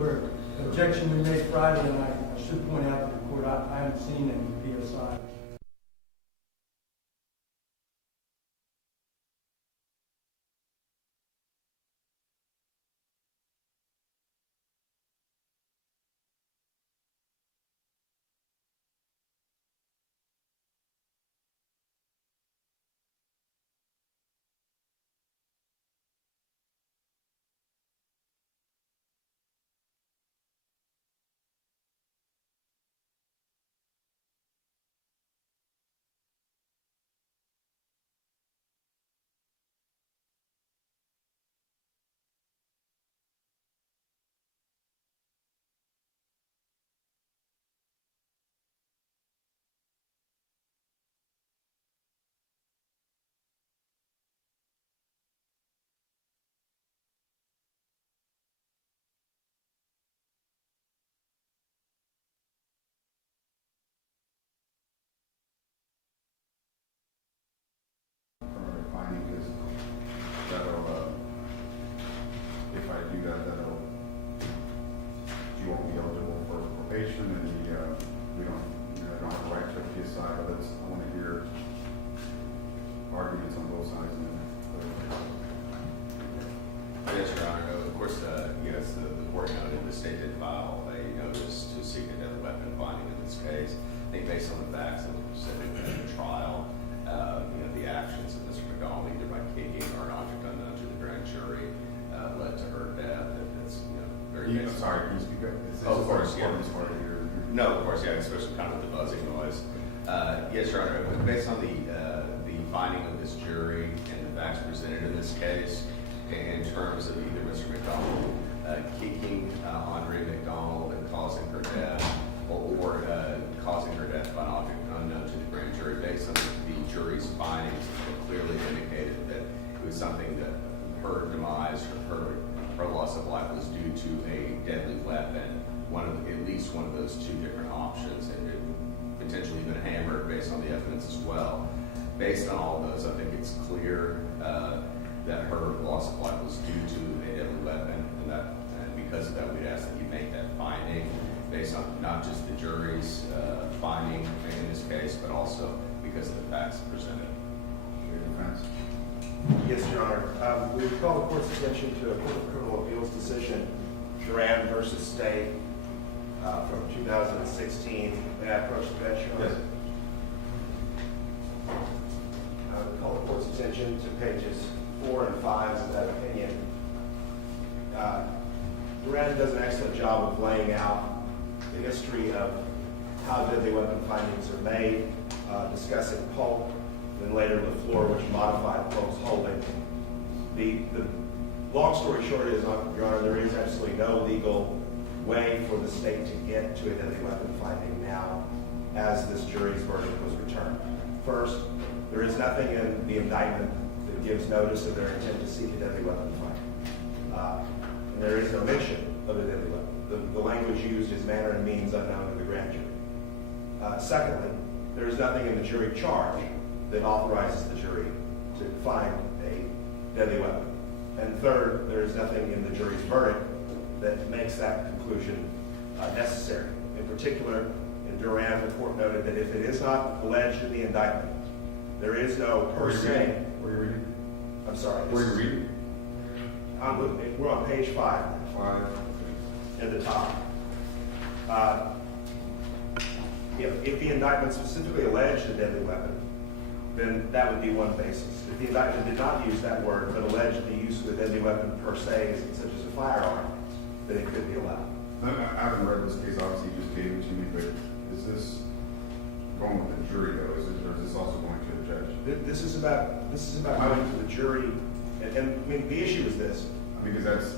Objection we made Friday, and I should point out to the court, I haven't seen any PSI. Finding is that'll if I do that, that'll you won't be eligible for probation, and we don't don't have the right to a PSI. But I want to hear arguments on both sides. Yes, Your Honor. Of course, yes, the court noted the state did file a notice to seek a deadly weapon finding in this case. I think based on the facts that were presented in the trial, the actions of Mr. McDonald, either by kicking or an object unknown to the grand jury, led to her death. And it's very. I'm sorry, can you speak up? Oh, of course, yeah. No, of course, yeah, especially kind of the buzzing noise. Yes, Your Honor. Based on the finding of this jury and the facts presented in this case, in terms of either Mr. McDonald kicking Andre McDonald and causing her death, or causing her death by an object unknown to the grand jury, based on the jury's findings, it clearly indicated that it was something that her demise, her loss of life was due to a deadly weapon, at least one of those two different options, and potentially even hammered based on the evidence as well. Based on all of those, I think it's clear that her loss of life was due to a deadly weapon, and because of that, we'd ask that you make that finding based on not just the jury's finding in this case, but also because of the facts presented. Your defense. Yes, Your Honor. We would call the court's attention to a Court of Criminal Appeals decision, Duran versus State, from 2016. May I approach the bench, Your Honor? Yes. I would call the court's attention to pages 4 and 5 of that opinion. Duran does an excellent job of laying out the history of how deadly weapon findings are made, discussing Polk, then later LaFleur, which modified Polk's holding. The long story short is, Your Honor, there is absolutely no legal way for the state to get to a deadly weapon finding now as this jury's verdict was returned. First, there is nothing in the indictment that gives notice of their intent to seek a deadly weapon finding. And there is no mention of a deadly weapon. The language used is manner and means unknown to the grand jury. Secondly, there is nothing in the jury charge that authorizes the jury to find a deadly weapon. And third, there is nothing in the jury's verdict that makes that conclusion necessary. In particular, in Duran, the court noted that if it is not alleged in the indictment, there is no per se. Where are you reading? I'm sorry. Where are you reading? We're on page 5. 5. At the top. If the indictment specifically alleged a deadly weapon, then that would be one basis. If the indictment did not use that word, but alleged the use of a deadly weapon per se, such as a firearm, then it could be allowed. I haven't read this case, obviously you just gave it to me, but is this going with the jury though, or is this also going to the judge? This is about going to the jury, and I mean the issue is this. Because that's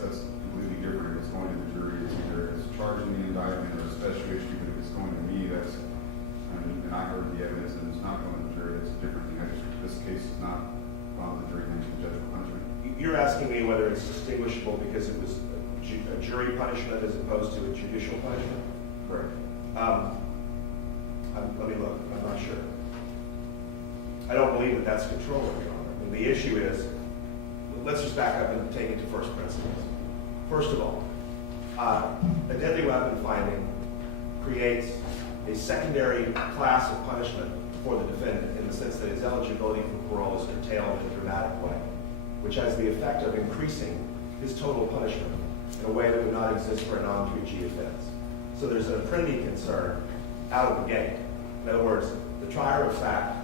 completely different. If it's going to the jury, it's either it's charging the indictment or a special issue, but if it's going to me, and I heard the evidence and it's not going to the jury, that's a different thing. This case is not on the jury, then to the judge for punishment. You're asking me whether it's distinguishable because it was a jury punishment as opposed to a judicial punishment? Correct. Let me look. I'm not sure. I don't believe that that's controlling, Your Honor. I mean, the issue is, let's just back up and take it to first principles. First of all, A deadly weapon finding creates a secondary class of punishment for the defendant in the sense that his eligibility for parole is curtailed in a dramatic way, which has the effect of increasing his total punishment in a way that would not exist for a non-3G offense. So there's an apprendee concern out of the gate. In other words, the trier of fact,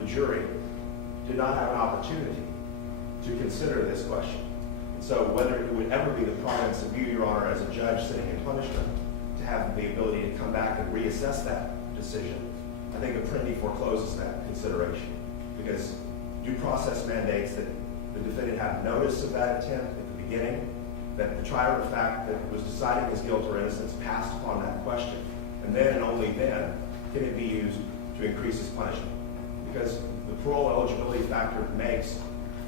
the jury, did not have an opportunity to consider this question. And so whether it would ever be the province of you, Your Honor, as a judge sitting in punishment, to have the ability to come back and reassess that decision, I think Apprendi forecloses that consideration because due process mandates that the defendant have notice of that attempt at the beginning, that the trier of fact that was deciding his guilt or innocence passed upon that question, and then and only then can it be used to increase his punishment. Because the parole eligibility factor makes,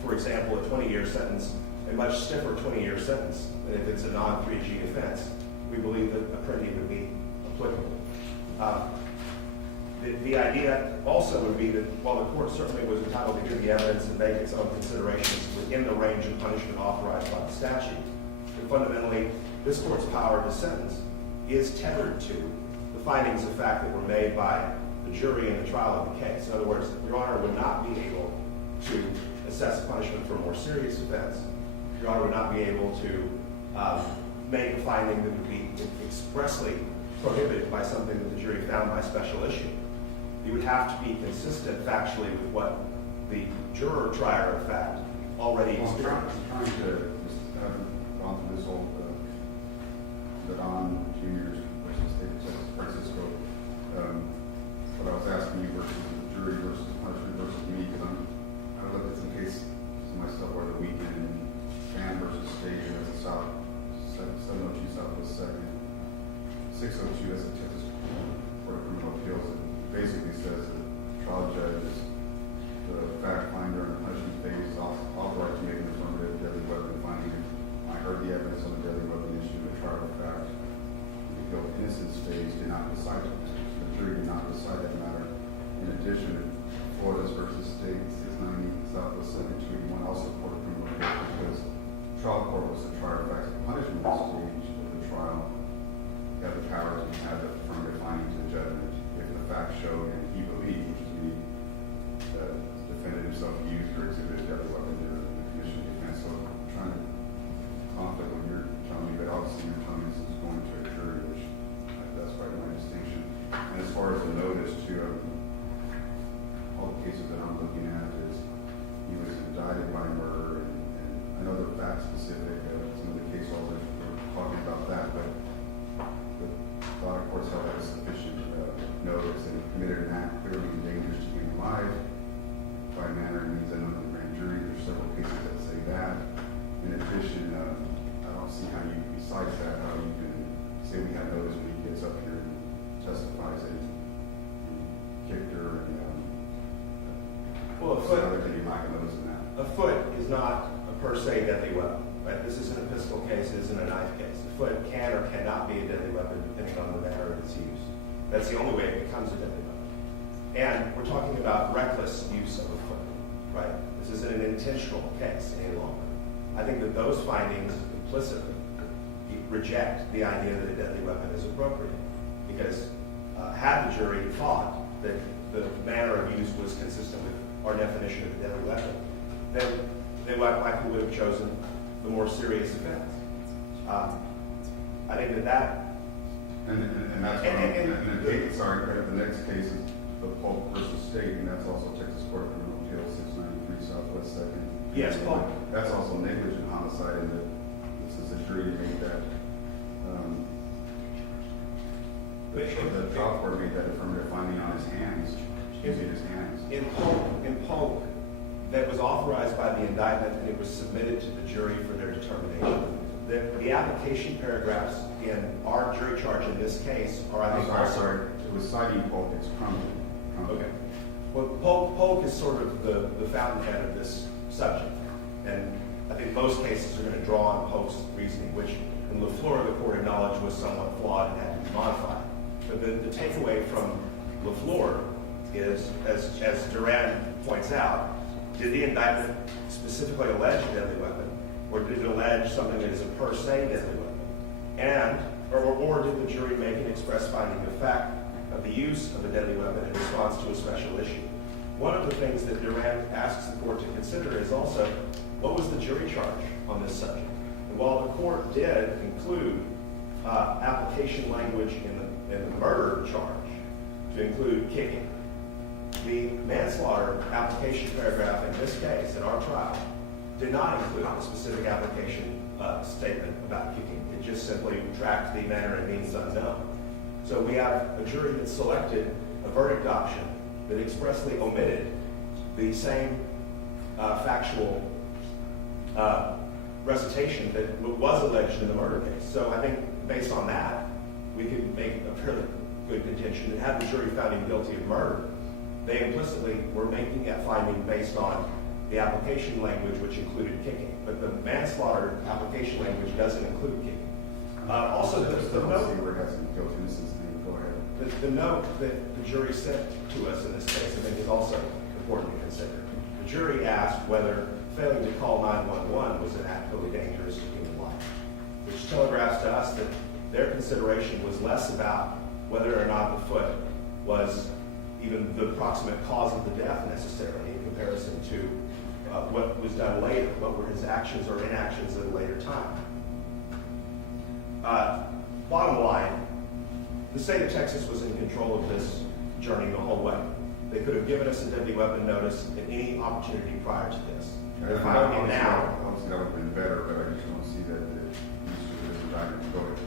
for example, a 20-year sentence a much stiffer 20-year sentence than if it's a non-3G offense. We believe that Apprendi would be applicable. The idea also would be that while the court certainly was entitled to give the evidence and make its own considerations within the range of punishment authorized by the statute, but fundamentally, this court's power to sentence is tethered to the findings of fact that were made by the jury in the trial of the case. In other words, Your Honor would not be able to assess punishment for a more serious offense. Your Honor would not be able to make a finding that would be expressly prohibited by something that the jury found by special issue. You would have to be consistent factually with what the juror trier of fact already experienced. I'm trying to just have gone through this whole McDonald Juniors versus State of San Francisco. What I was asking you versus the jury versus punishment versus me, because I looked at some cases myself over the weekend in Fan versus State, that's a 702 Southwest 2nd, 602, that's a Texas Court of Criminal Appeals. It basically says that the trial judge is the fact finder in the punishment phase is authorized to make an affirmative deadly weapon finding. I heard the evidence on the deadly weapon issue, the trial of fact. The guilt innocence phase did not decide it. The jury did not decide that matter. In addition, Florida's versus State 690 Southwest 721 also Court of Criminal Appeals because the trial court was the trial of fact punishment stage of the trial. You have the power to have the affirmative finding to the judgment. If the facts showed and he believed, which is me, the defendant himself used or exhibited deadly weapon during the commission of defense. So I'm trying to conflict when you're telling me that obviously you're telling me this is going to a jury, which that's probably my distinction. And as far as the notice to all the cases that I'm looking at is he was indicted by murder, and I know they're fact specific. Some of the case laws are talking about that, but a lot of courts held that sufficient notice and committed an act clearly dangerous to human life by manner and means unknown to the grand jury. There's several cases that say that. In addition, I don't see how you, besides that, how you can say we have notice when he gets up here and testifies that he kicked her and Well, other than you might notice in that. a foot is not a per se deadly weapon, right? This isn't a pistol case, it isn't a knife case. A foot can or cannot be a deadly weapon depending on the manner of its use. That's the only way it becomes a deadly weapon. And we're talking about reckless use of a foot, right? This isn't an intentional case any longer. I think that those findings implicitly reject the idea that a deadly weapon is appropriate because had the jury thought that the manner of use was consistent with our definition of a deadly weapon, then they likely would have chosen the more serious offense. I think that And that's the next case is the Polk versus State, and that's also Texas Court of Criminal Appeals 693 Southwest 2nd. Yes, Polk. That's also negligent homicide, and since the jury made that, the trial court made that affirmative finding on his hands, using his hands. In Polk, that was authorized by the indictment and it was submitted to the jury for their determination. The application paragraphs in our jury charge in this case are, I think, sorry. It was citing Polk. It's Crumley. Okay. Well, Polk is sort of the fountainhead of this subject. And I think most cases are going to draw on Polk's reasoning, which in LaFleur, the court acknowledged was somewhat flawed and had to be modified. But the takeaway from LaFleur is, as Duran points out, did the indictment specifically allege a deadly weapon, or did it allege something that is a per se deadly weapon? or did the jury make an express finding of fact of the use of a deadly weapon in response to a special issue? One of the things that Durant asks the court to consider is also, what was the jury charge on this subject? And while the court did include application language in the murder charge to include kicking, the manslaughter application paragraph in this case, in our trial, did not include a specific application statement about kicking. It just simply tracked the manner and means unknown. So we have a jury that selected a verdict option that expressly omitted the same factual recitation that was alleged in the murder case. So I think based on that, we could make a fairly good contention that had the jury found him guilty of murder, they implicitly were making that finding based on the application language which included kicking. But the manslaughter application language doesn't include kicking. Also, the note that the jury sent to us in this case, I think, is also important to consider. The jury asked whether failing to call 911 was an act totally dangerous to human life, which telegraphs to us that their consideration was less about whether or not the foot was even the proximate cause of the death necessarily in comparison to what was done later, what were his actions or inactions at a later time. Bottom line, the state of Texas was in control of this journey the whole way. They could have given us a deadly weapon notice at any opportunity prior to this. They're finding it now. Obviously, that would have been better, but I just don't see that the use of this indictment. Go ahead.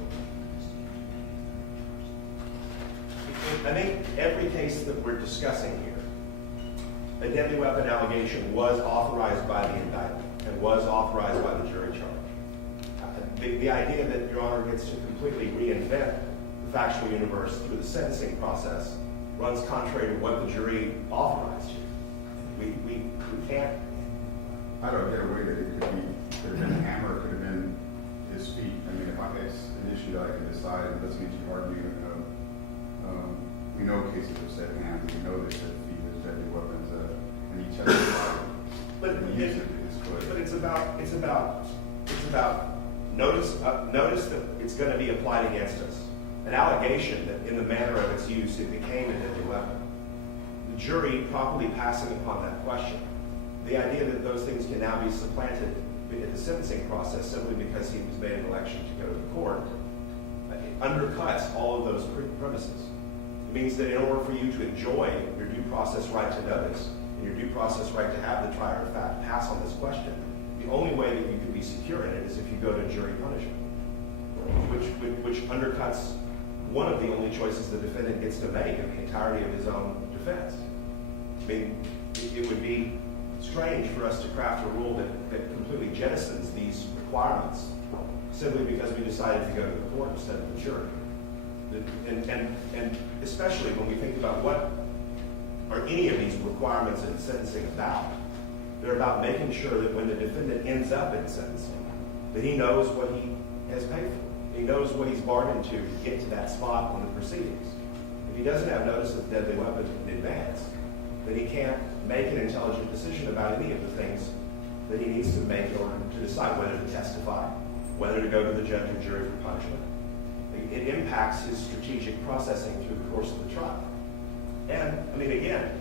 I think every case that we're discussing here, a deadly weapon allegation was authorized by the indictment and was authorized by the jury charge. The idea that Your Honor gets to completely reinvent the factual universe through the sentencing process runs contrary to what the jury authorized here. We can't. I don't get away that it could have been a hammer, it could have been his feet. I mean, if it's an issue that I can decide, it doesn't need to argue. We know cases have said hands, we know they said feet as deadly weapons, and he testified. But it's about notice that it's going to be applied against us. An allegation that in the manner of its use it became a deadly weapon. The jury properly passing upon that question. The idea that those things can now be supplanted in the sentencing process simply because he was made an election to go to the court, it undercuts all of those premises. It means that in order for you to enjoy your due process right to notice and your due process right to have the trier of fact pass on this question, the only way that you can be secure in it is if you go to jury punishment, which undercuts one of the only choices the defendant gets to make in the entirety of his own defense. I mean, it would be strange for us to craft a rule that completely jettisons these requirements simply because we decided to go to the court instead of the jury. And especially when we think about what are any of these requirements in sentencing about. They're about making sure that when the defendant ends up in sentencing, that he knows what he has paid for. He knows what he's bargained to get to that spot on the proceedings. If he doesn't have notice of the deadly weapon in advance, then he can't make an intelligent decision about any of the things that he needs to make in order to decide whether to testify, whether to go to the judge or jury for punishment. It impacts his strategic processing through the course of the trial. And, I mean, again,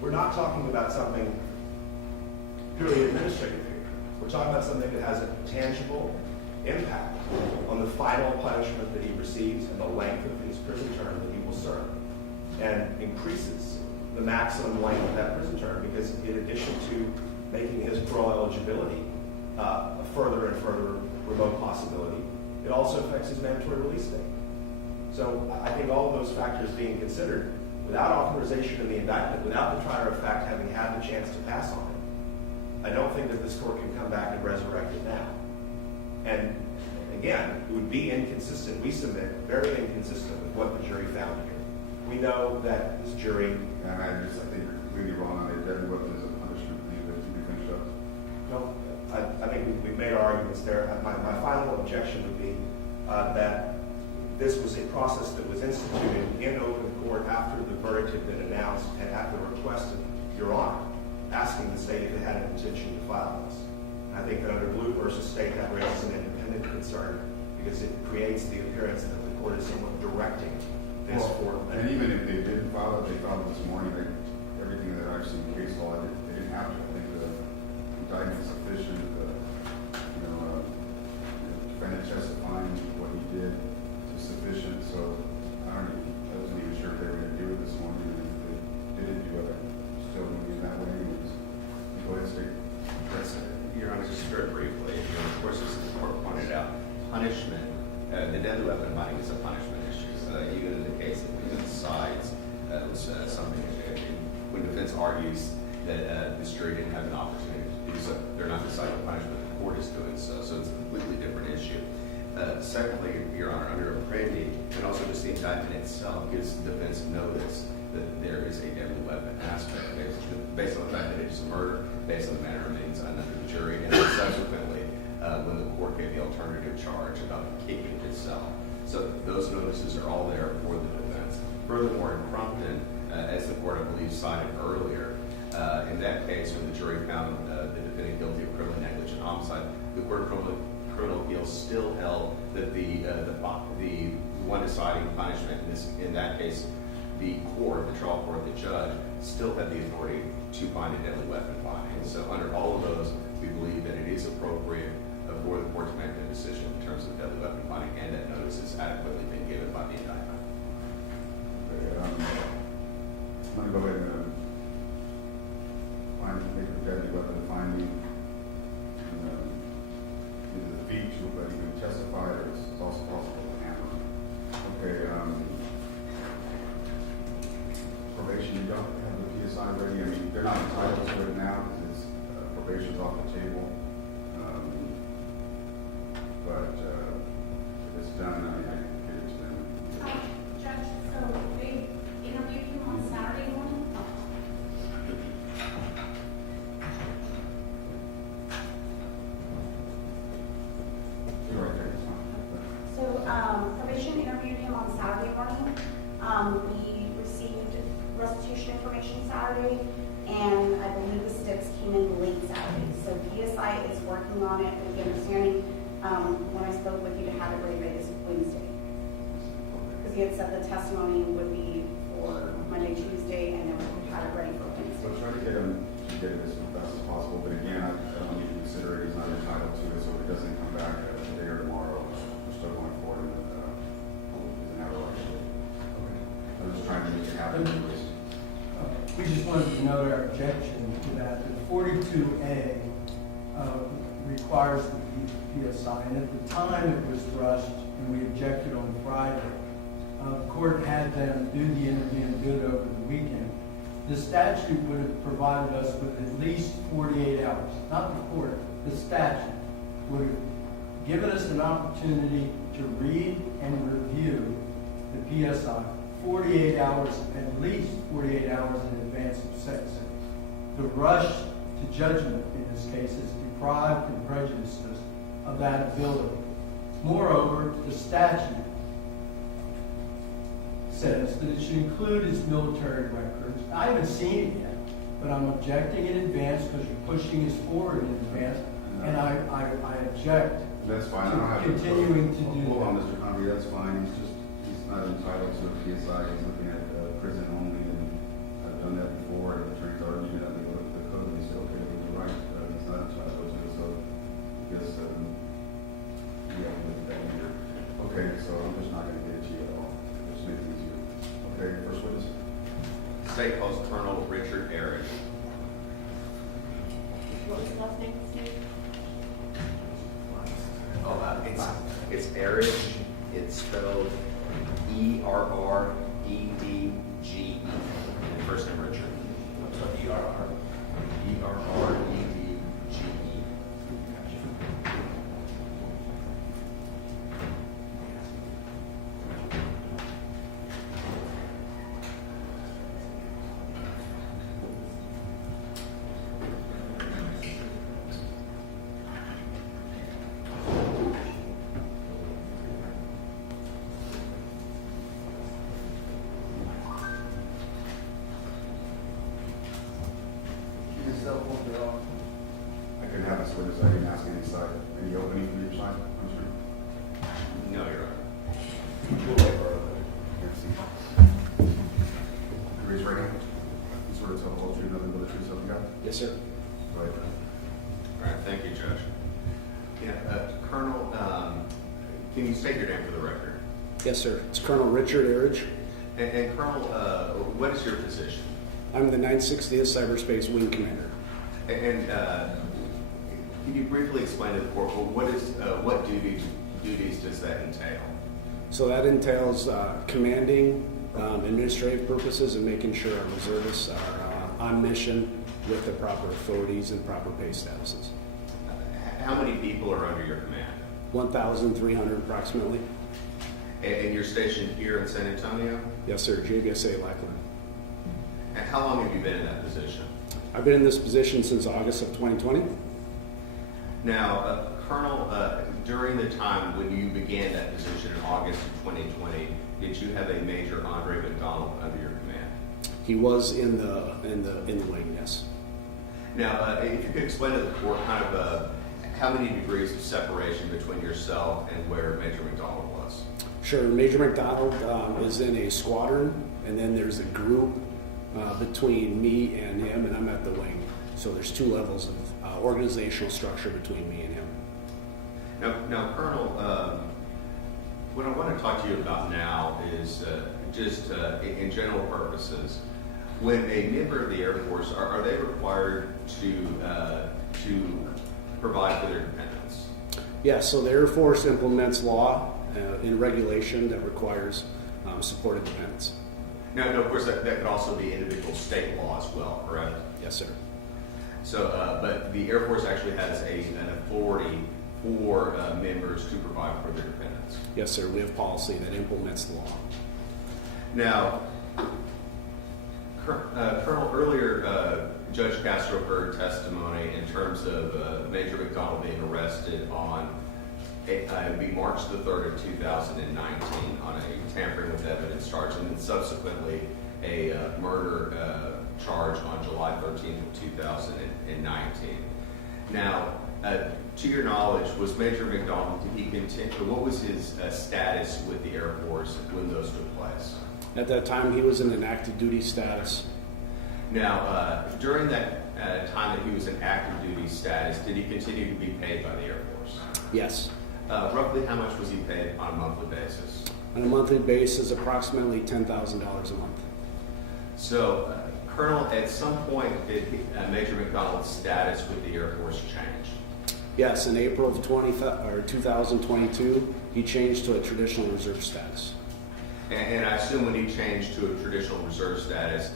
we're not talking about something purely administrative here. We're talking about something that has a tangible impact on the final punishment that he receives and the length of his prison term that he will serve, and increases the maximum length of that prison term because in addition to making his parole eligibility a further and further remote possibility, it also affects his mandatory release date. So I think all of those factors being considered, without authorization of the indictment, without the trier of fact having had the chance to pass on it, I don't think that this court can come back and resurrect it now. And again, it would be inconsistent, we submit, very inconsistent with what the jury found here. We know that this jury... And I think you're completely wrong on it. Deadly weapon is a punishment thing that you can finish up. No, I think we've made our arguments there. My final objection would be that this was a process that was instituted in open court after the verdict had been announced and at the request of Your Honor, asking the state if it had an intention to file this. I think that under Blue versus State, that raises an independent concern because it creates the appearance that the court is somewhat directing this for. And even if they didn't file it, they filed it this morning, everything that I've seen case law, they didn't have to. I think the indictment is sufficient, defendant testifying what he did is sufficient, so I wasn't even sure if they were going to do it this morning, and if they didn't do it, I'm still going to be that way anyways. Go ahead, Steve. Yes, Your Honor, just very briefly, of course, as the court pointed out, punishment, the deadly weapon finding is a punishment issue. Even in the case that the defense sides, was something that when defense argues that this jury didn't have an opportunity to do so, they're not deciding punishment, the court is doing so, so it's a completely different issue. Secondly, Your Honor, under Apprendi, and also just the indictment itself gives defense notice that there is a deadly weapon aspect based on the fact that it is a murder, based on the manner of means under the jury, and then subsequently when the court gave the alternative charge about the kicking itself. So those notices are all there for the defense. Furthermore, in Crumpton, as the court, I believe, cited earlier, in that case when the jury found the defendant guilty of criminally negligent homicide, the court of criminal appeals still held that the one deciding punishment in that case, the trial court, the judge, still had the authority to find a deadly weapon finding. So under all of those, we believe that it is appropriate for the court to make the decision in terms of deadly weapon finding, and that notice has adequately been given by the indictment. I'm going to go ahead and make a deadly weapon finding. Either the feet to but he can testify, or it's also possible to hammer. Okay, probation, you don't have the PSI ready. I mean, they're not entitled to it now because probation's off the table. But if it's done, I can get it to them. Judge, so they interviewed him on Saturday morning? You're right there, it's fine. So probation interviewed him on Saturday morning. We received restitution information Saturday, and I believe the sticks came in late Saturday. So PSI is working on it with the understanding, when I spoke with you, to have it ready by this Wednesday. Because he had said the testimony would be for Monday, Tuesday, and then we would have it ready for Wednesday. So try to get him to get it as fast as possible. But again, I don't need to consider it. He's not entitled to it. So if it doesn't come back today or tomorrow, we're still going forward with an hour. I'm just trying to make it happen. We just wanted to note our objection to that. The 42A requires the PSI, and at the time it was rushed, and we objected on Friday. The court had them do the interview and do it over the weekend. The statute would have provided us with at least 48 hours. Not the court, the statute would have given us an opportunity to read and review the PSI 48 hours, at least 48 hours in advance of sentencing. The rush to judgment in this case has deprived and prejudiced us of that ability. Moreover, the statute says that it should include his military records. I haven't seen it yet, but I'm objecting in advance because you're pushing us forward in advance, and I object. That's fine. I don't have continuing to do hold on, that. Mr. Convery. That's fine. He's not entitled to a PSI. He's looking at prison only, and I've done that before. And the attorneys argued that they looked at the code and they said, okay, you're right. He's not entitled to it. So I guess yeah, look at that later. Okay, so I'm just not going to get it to you at all. Just make it easier. Okay, first witness. State calls Colonel Richard Erredge. What was the last name, Steve? It's Erredge. It's spelled Erredge. And first name Richard. Erredge. state your name for the record? Yes, sir. It's Colonel Richard Erredge. And Colonel, what is your position? I'm the 960th Cyberspace Wing Commander. And can you briefly explain to the court, what duties does that entail? So that entails commanding, administrative purposes, and making sure our reservists are on mission with the proper authorities and proper pay statuses. How many people are under your command? 1,300 approximately. And you're stationed here in San Antonio? Yes, sir. JBSA Lackland. And how long have you been in that position? I've been in this position since August of 2020. Now, Colonel, during the time when you began that position in August of 2020, did you have a Major Andre McDonald under your command? He was in the wing, yes. Now, if you could explain to the court kind of how many degrees of separation between yourself and where Major McDonald was? Sure. Major McDonald is in a squadron, and then there's a group between me and him, and I'm at the wing. So there's two levels of organizational structure between me and him. Now, Colonel, what I want to talk to you about now is just in general purposes. When a member of the Air Force, are they required to provide for their dependents? Yes. So the Air Force implements law and regulation that requires supported dependents. Now, of course, that could also be individual state law as well, correct? Yes, sir. So, but the Air Force actually has an authority for members to provide for their dependents. Yes, sir. We have policy that implements the law. Now, Colonel, earlier Judge Castro heard testimony in terms of Major McDonald being arrested on it would be March the 3rd of 2019 on a tampering with evidence charge, and then subsequently a murder charge on July 13th of 2019. Now, to your knowledge, was Major McDonald, did he continue, what was his status with the Air Force when those took place? At that time, he was in an active duty status. Now, during that time that he was in active duty status, did he continue to be paid by the Air Force? Yes. Roughly how much was he paid on a monthly basis? On a monthly basis, approximately $10,000 a month. So, Colonel, at some point, did Major McDonald's status with the Air Force change? Yes, in April of 2022, he changed to a traditional reserve status. And I assume when he changed to a traditional reserve status,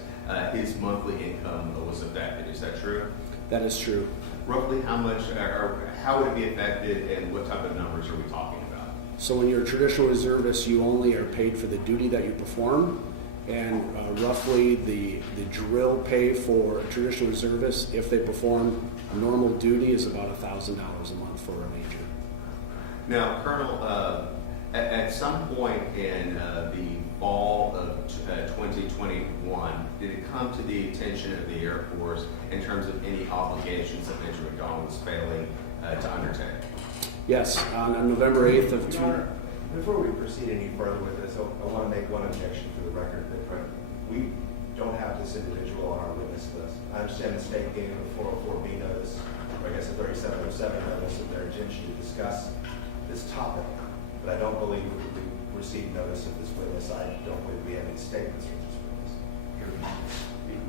his monthly income was affected. Is that true? That is true. Roughly how much, or how would it be affected, and what type of numbers are we talking about? So when you're a traditional reservist, you only are paid for the duty that you perform, and roughly the drill pay for a traditional reservist, if they perform normal duty, is about $1,000 a month for a major. Now, Colonel, at some point in the fall of 2021, did it come to the attention of the Air Force in terms of any obligations that Major McDonald was failing to undertake? Yes, on November 8th of... Your Honor, before we proceed any further with this, I want to make one objection for the record that we don't have this individual on our witness list. I understand the state gave a 404B notice, or I guess a 3707 notice of their intention to discuss this topic, but I don't believe we received notice of this witness. I don't believe we have any statements from this witness.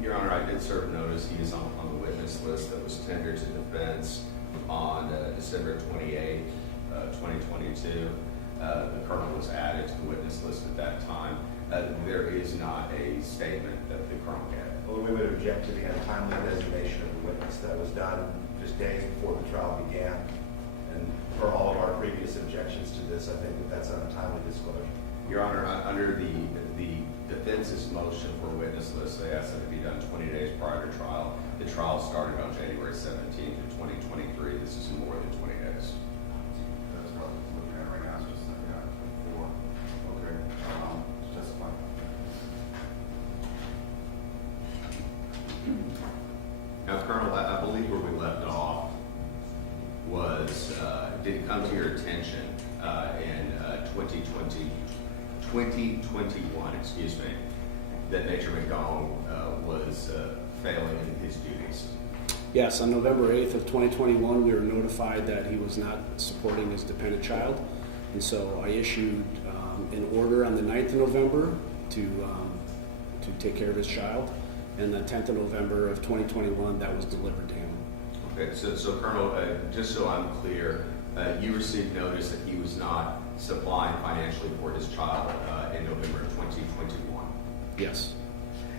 Your Honor, I did serve notice. He is on the witness list that was tendered to defense on December 28th, 2022. The Colonel was added to the witness list at that time. There is not a statement that the Colonel gave. Well, we would object to the untimely designation of the witness that was done just days before the trial began. And for all of our previous objections to this, I think that that's an untimely disclosure. Your Honor, under the defense's motion for witness list, they asked that it be done 20 days prior to trial. The trial started on January 17th of 2023. This is more than 20 days. That's what I'm looking at right now, so it's not before. Okay, justify. Now, Colonel, I believe where we left off was, did it come to your attention in 2021, excuse me, that Major McDonald was failing in his duties? Yes, on November 8th of 2021, we were notified that he was not supporting his dependent child. And so I issued an order on the 9th of November to take care of his child. And the 10th of November of 2021, that was delivered to him. Okay, so Colonel, just so I'm clear, you received notice that he was not supplying financially for his child in November of 2021. Yes.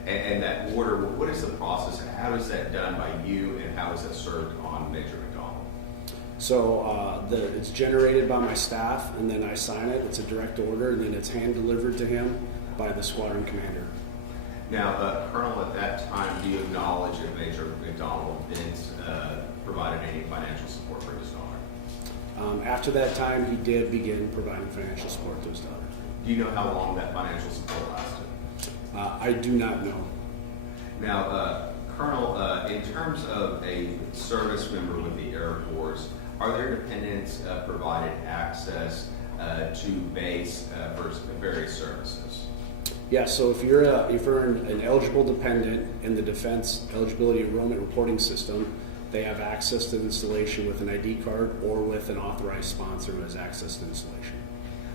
And that order, what is the process? How is that done by you, and how is that served on Major McDonald? So it's generated by my staff, and then I sign it. It's a direct order, and then it's hand delivered to him by the squadron commander. Now, Colonel, at that time, do you acknowledge that Major McDonald didn't provide any financial support for his daughter? After that time, he did begin providing financial support to his daughter. Do you know how long that financial support lasted? I do not know. Now, Colonel, in terms of a service member with the Air Force, are their dependents provided access to base for various services? Yeah, so if you're an eligible dependent in the Defense Eligibility Enrollment Reporting System, they have access to installation with an ID card or with an authorized sponsor who has access to installation.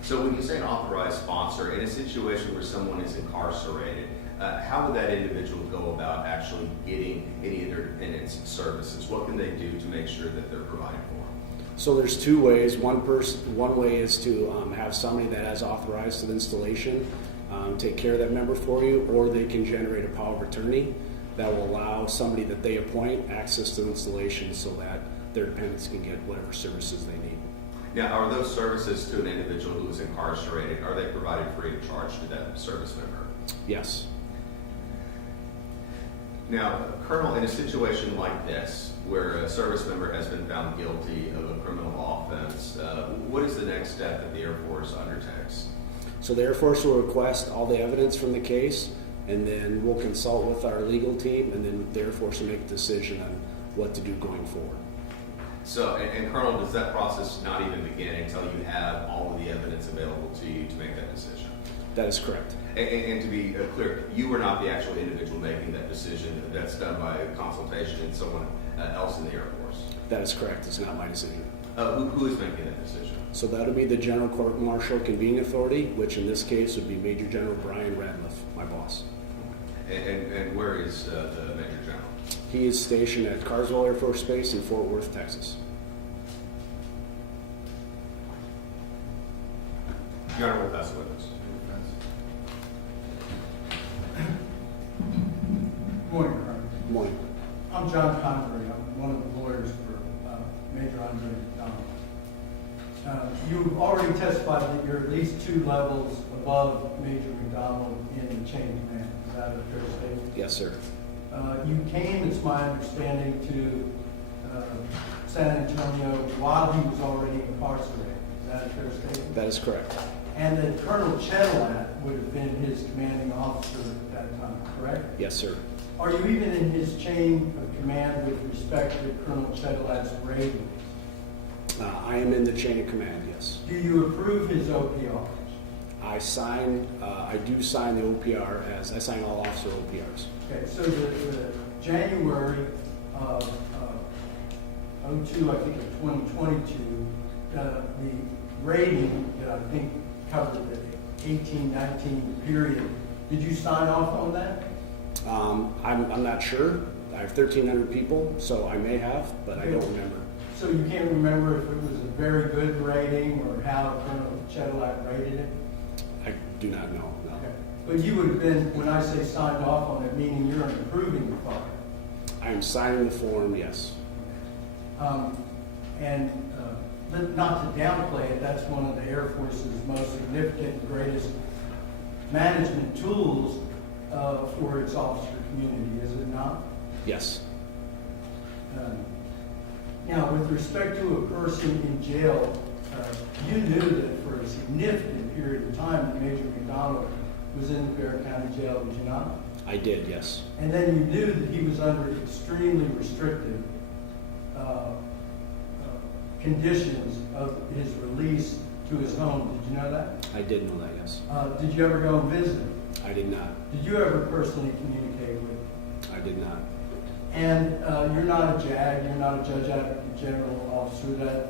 So when you say an authorized sponsor, in a situation where someone is incarcerated, how would that individual go about actually getting any of their dependents' services? What can they do to make sure that they're providing for them? So there's two ways. One way is to have somebody that has authorized to the installation take care of that member for you, or they can generate a power of attorney that will allow somebody that they appoint access to the installation so that their dependents can get whatever services they need. Now, are those services to an individual who is incarcerated, are they provided free of charge to that service member? Yes. Now, Colonel, in a situation like this, where a service member has been found guilty of a criminal offense, what is the next step that the Air Force undertakes? So the Air Force will request all the evidence from the case, and then we'll consult with our legal team, and then the Air Force will make a decision on what to do going forward. So, and Colonel, does that process not even begin until you have all of the evidence available to you to make that decision? That is correct. And to be clear, you were not the actual individual making that decision. That's done by consultation with someone else in the Air Force. That is correct. It's not my decision. Who is making that decision? So that would be the General Court Martial Convening Authority, which in this case would be Major General Brian Radliff, my boss. And where is the Major General? He is stationed at Carswell Air Force Base in Fort Worth, Texas. Your Honor, will pass the witness. Good morning, Colonel. Good morning. I'm John Convery. I'm one of the lawyers for Major Andre McDonald. You've already testified that you're at least 2 levels above Major McDonald in the chain of command. Is that a fair statement? Yes, sir. You came, it's my understanding, to San Antonio while he was already incarcerated. Is that a fair statement? That is correct. And that Colonel Chedelat would have been his commanding officer at that time, correct? Yes, sir. Are you even in his chain of command with respect to Colonel Chedelat's ratings? I am in the chain of command, yes. Do you approve his OPRs? I do sign the OPR I sign all officer OPRs. Okay, so the January of 02, I think of 2022, the rating that I think covered the 18-19 period, did you sign off on that? I'm not sure. I have 1,300 people, so I may have, but I don't remember. So you can't remember if it was a very good rating or how Colonel Chedelat rated it? I do not know, no. Okay. But you would have been, when I say signed off on it, meaning you're approving the file. I am signing the form, yes. Not to downplay it, that's one of the Air Force's most significant and greatest management tools for its officer community, is it not? Yes. Now, with respect to a person in jail, you knew that for a significant period of time that Major McDonald was in the Bexar County Jail, did you not? I did, yes. And then you knew that he was under extremely restrictive conditions of his release to his home. Did you know that? I did know that, yes. Did you ever go and visit him? I did not. Did you ever personally communicate with him? I did not. And you're not a JAG, you're not a Judge Advocate General officer. That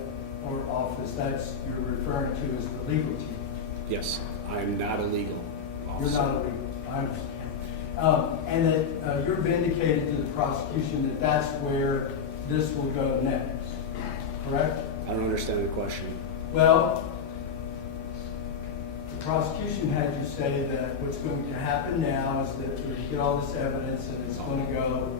or office, that's, you're referring to as the legal team. Yes, I'm not a legal You're officer. not a legal, I understand. And that you're vindicated to the prosecution that that's where this will go next, correct? I don't understand the question. Well, the prosecution had you say that what's going to happen now is that we get all this evidence and it's going to go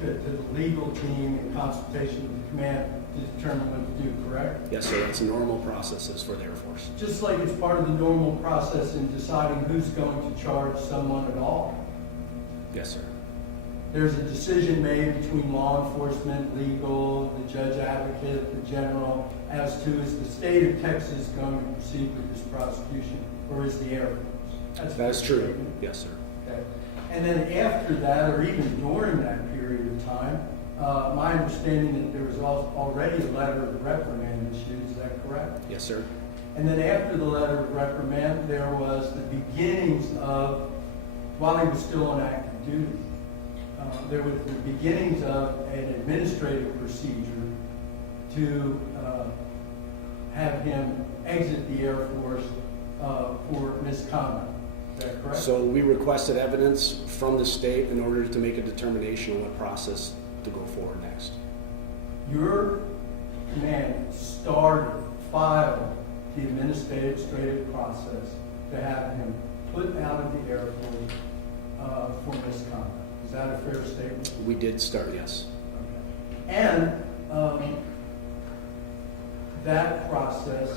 to the legal team in consultation with the command to determine what to do, correct? Yes, sir, that's normal processes for the Air Force. Just like it's part of the normal process in deciding who's going to charge someone at all. Yes, sir. There's a decision made between law enforcement, legal, the judge advocate, the general, as to is the state of Texas going to proceed with this prosecution, or is the Air Force? That's true. Yes, sir. Okay. And then after that, or even during that period of time, my understanding that there was already a letter of reprimand issued, is that correct? Yes, sir. And then after the letter of reprimand, there was the beginnings of, while he was still on active duty, there was the beginnings of an administrative procedure to have him exit the Air Force for misconduct. Is that correct? So we requested evidence from the state in order to make a determination on what process to go forward next. Your command filed the administrative process to have him put out of the Air Force for misconduct. Is that a fair statement? We did start, yes. Okay. And that process,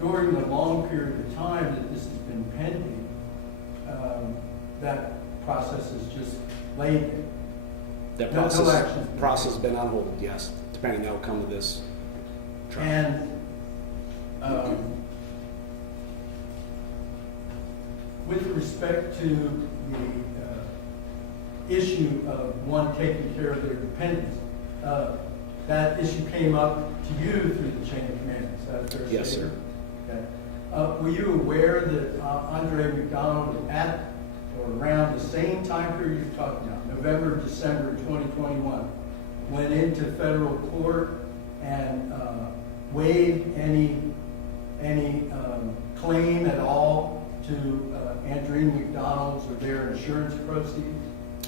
during the long period of time that this has been pending, that process is just laid. That No process, action. process has been on hold, yes, depending on the outcome of this trial. And with respect to the issue of one taking care of their dependents, that issue came up to you through the chain of command. Is that a fair statement? Yes, sir. Okay. Were you aware that Andre McDonald at or around the same time period you're talking about, November, December 2021, went into federal court and waived any claim at all to Andreen McDonald's or their insurance proceeds?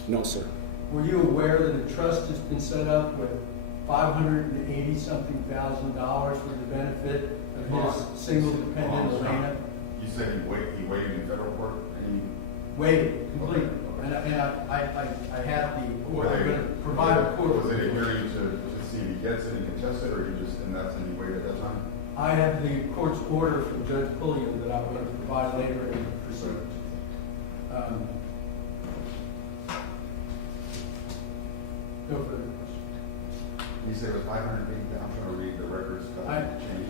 No, sir. Were you aware that a trust has been set up with $580-something thousand for the benefit of his single dependent Elena? You said he waived in federal court, and Waived completely. And I have the, I'm going to provide a court. was it a hearing to see if he gets it and contests it, or you just, and that's, and he waived at that time? I have the court's order from Judge Pulliam that I'm going to provide later in the proceedings. No further questions. You said it was 580, I'm trying to read the records.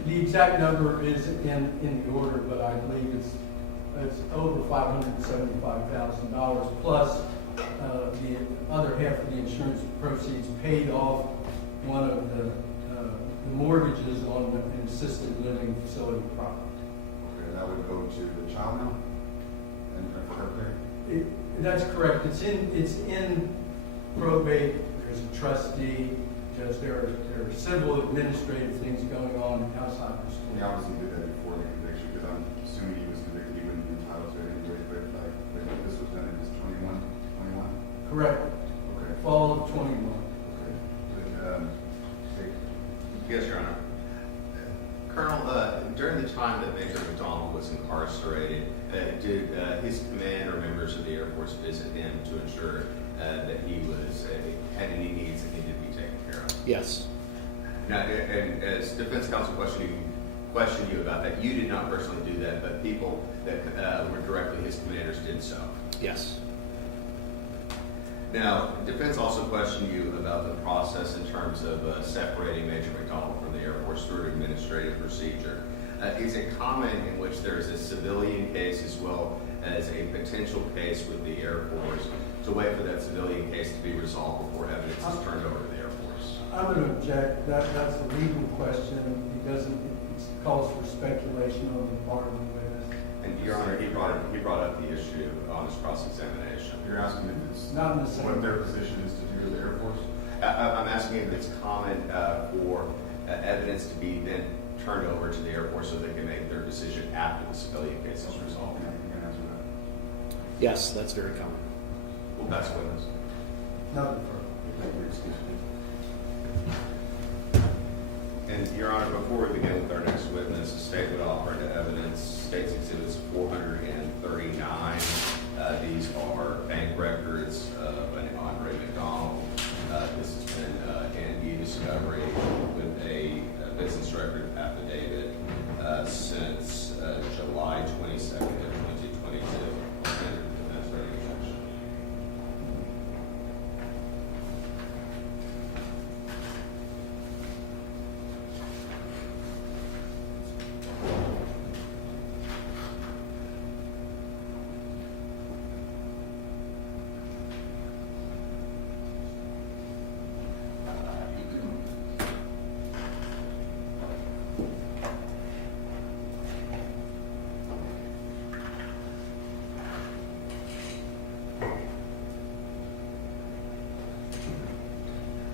The exact number is in the order, but I believe it's over $575,000 plus the other half of the insurance proceeds paid off one of the mortgages on an assisted living facility property. Okay, that would go to the child now? And for her there? That's correct. It's in probate. There's a trustee. Just there are civil administrative things going on outside the He school. obviously did that before the conviction, because I'm assuming he was convicted, he wouldn't be entitled to it anyway, but this was done in his 21? Correct. Okay. Fall of 21. Yes, Your Honor. Colonel, during the time that Major McDonald was incarcerated, did his command or members of the Air Force visit him to ensure that he had any needs that needed to be taken care of? Yes. Now, and as defense counsel questioned you about that, you did not personally do that, but people that were directly his commanders did so. Yes. Now, defense also questioned you about the process in terms of separating Major McDonald from the Air Force through an administrative procedure. Is it common in which there is a civilian case as well as a potential case with the Air Force to wait for that civilian case to be resolved before evidence is turned over to the Air Force? I'm going to object. That's a legal question. It calls for speculation on the part of the witness. And Your Honor, he brought up the issue on his cross-examination. You're asking if it's Not in the same. what their position is to do to the Air Force? I'm asking if it's common for evidence to be then turned over to the airport so they can make their decision after the civilian case is resolved. You can answer that. Yes, that's very common. Well, that's witness. Nothing further. And Your Honor, before we begin with our next witness, the state would offer into evidence State's Exhibits 439. These are bank records of an Andre McDonald. This has been in e-discovery with a business record affidavit since July 22nd of 2022. And that's very much.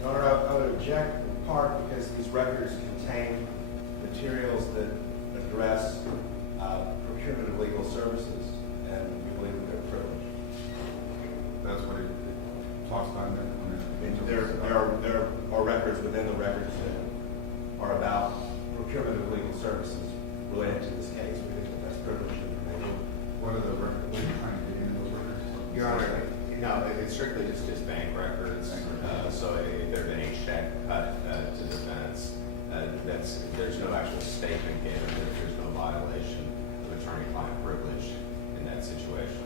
Your Honor, I would object in part because these records contain materials that address procurement of legal services, and we believe that they're privileged. That's what it talks about in there. There are records within the records that are about procurement of legal services related to this case. We think that that's privileged information. What are the records, what are you trying to get into those records? Your Honor, no, it's strictly just his bank records. So if there's any check cut to defense, there's no actual statement given. There's no violation of attorney-client privilege in that situation.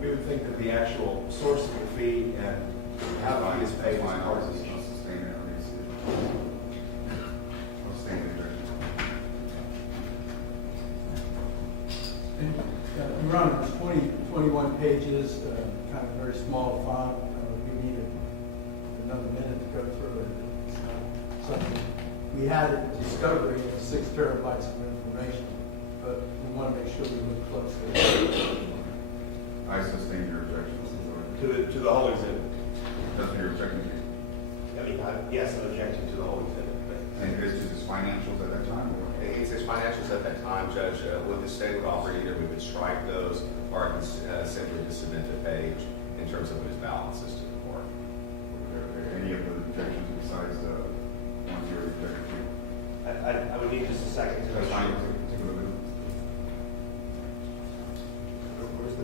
We would think that the actual source of the fee and how the fee is paid is Fine, part I'll of the issue. sustain it. I'll sustain the objection. And, Your Honor, there's 21 pages, kind of very small font. We needed another minute to go through it. It's not something, we had a discovery of 6 terabytes of information, but we want to make sure we look closely. I sustain your objection. To the whole exhibit. That's what you're objecting to. I mean, yes, I'm objecting to the whole exhibit. And it's just his financials at that time, or? It's his financials at that time, Judge. What the state would offer, either we would strike those or I can simply just submit the page in terms of what his balance is to the court. Any of the objections besides the ones you're objecting to? I would need just a second to. That's fine. Take a look. Where's the?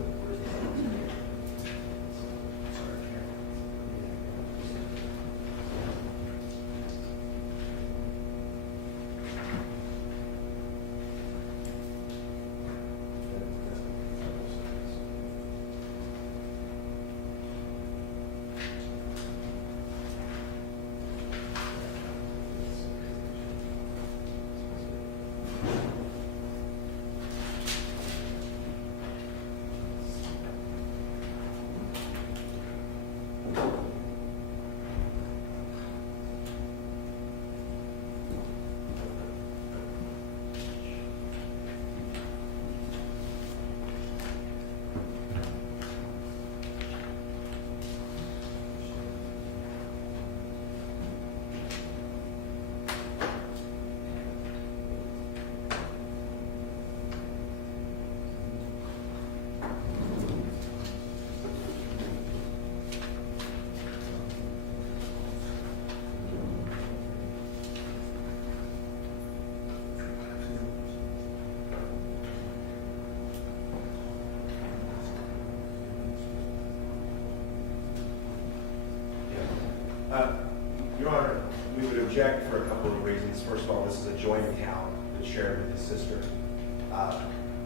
Your Honor, we would object for a couple of reasons. First of all, this is a joint account that's shared with his sister.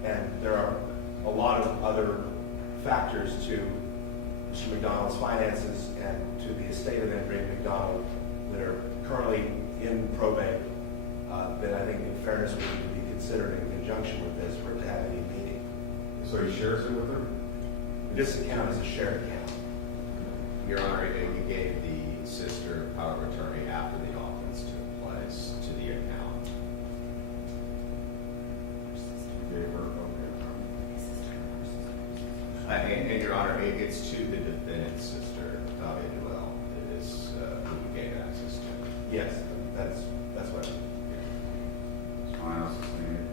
And there are a lot of other factors to Mr. McDonald's finances and to the estate of Andre McDonald that are currently in probate that I think in fairness would need to be considered in conjunction with this for it to have any meaning. So he shares it with her? This account is a shared account. Your Honor, you gave the sister power of attorney after the offense took place to the account. He gave her, And Your Honor, it's to the defendant's sister, Talia Newell, that is who we gave access to. Yes, that's what. It's fine, I was just saying it.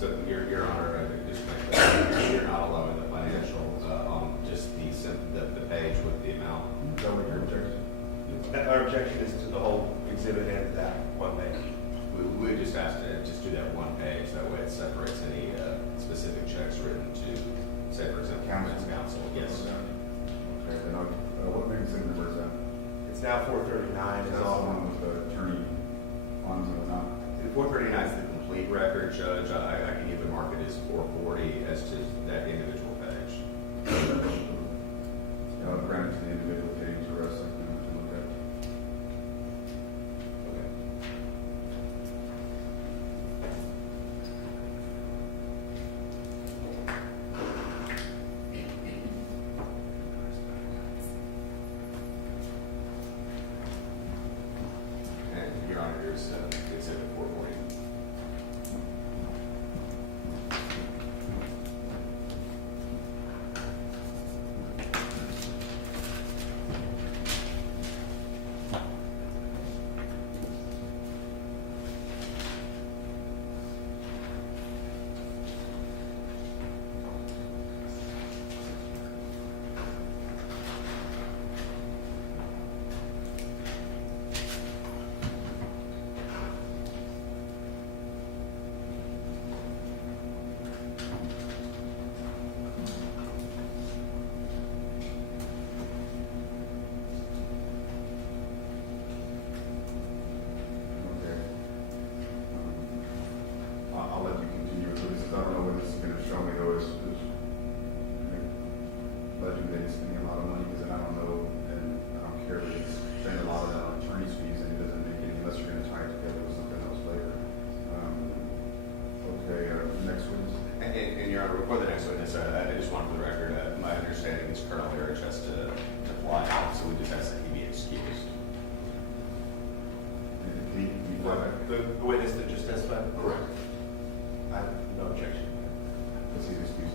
So, Your Honor, just to make that, you're not allowing the financial, on just the page with the amount. Is that what your objection? Our objection is to the whole exhibit and that one page. We just asked to just do that one page, that way it separates any specific checks written to, say, for example, council. Yes. Okay, then what big exhibit number is that? It's now 439. Is that all one with the attorney funds and whatnot? 439 is the complete record, Judge. I can even mark it as 440 as to that individual page. Granted to the individual page, the rest I can look at. Okay. And Your Honor, here's exhibit 440. Okay. I'll let you continue with this. I don't know what this is gonna show me though, is legend that he's spending a lot of money, because then I don't know, and I don't care that he's spending a lot of that on attorney's fees, and it doesn't make any, unless you're gonna tie it together with something else later. Okay, next one. And Your Honor, before the next witness, I just want for the record, my understanding is Colonel Erredge has to fly out, so we just ask that he be excused. The witness that just testified? Correct. I have no objection. Let's see the excuse.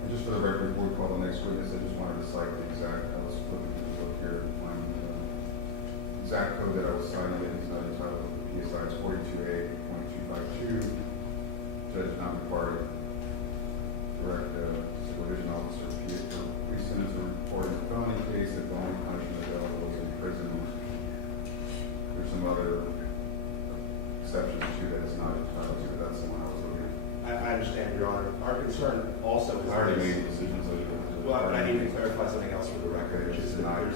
And just for the record, before we call the next witness, I just wanted to cite the exact, I was looking through the book here, to find the exact code that I was citing, that he's not entitled to PSI, it's 42A.252. Judge is not required to direct supervision officer for pre-sentence or report in a felony case if the only punishment available is imprisonment. There's some other exceptions too that it's not entitled to, but that's the one I was looking at. I understand, Your Honor. Our concern also is. I already made the decision, so you can. Well, I need to clarify something else for the Okay, record, which is that denied.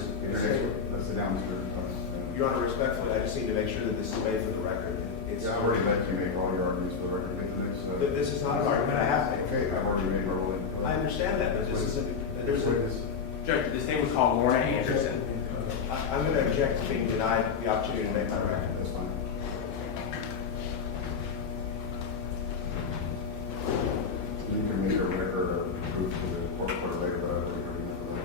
Let's sit down, Mr. Your Honor, respectfully, I just need to make sure that this is made for the record. It's. Yeah, I've already let you make all your arguments for the record. This is not an argument I have to make. Okay, I've already made my ruling. I understand that, but this isn't, there's a, Judge, this name was called Lorna Anderson. I'm going to object to being denied the opportunity to make my record. That's fine. You can make a record or proof to the court for later, but I've already heard enough of that.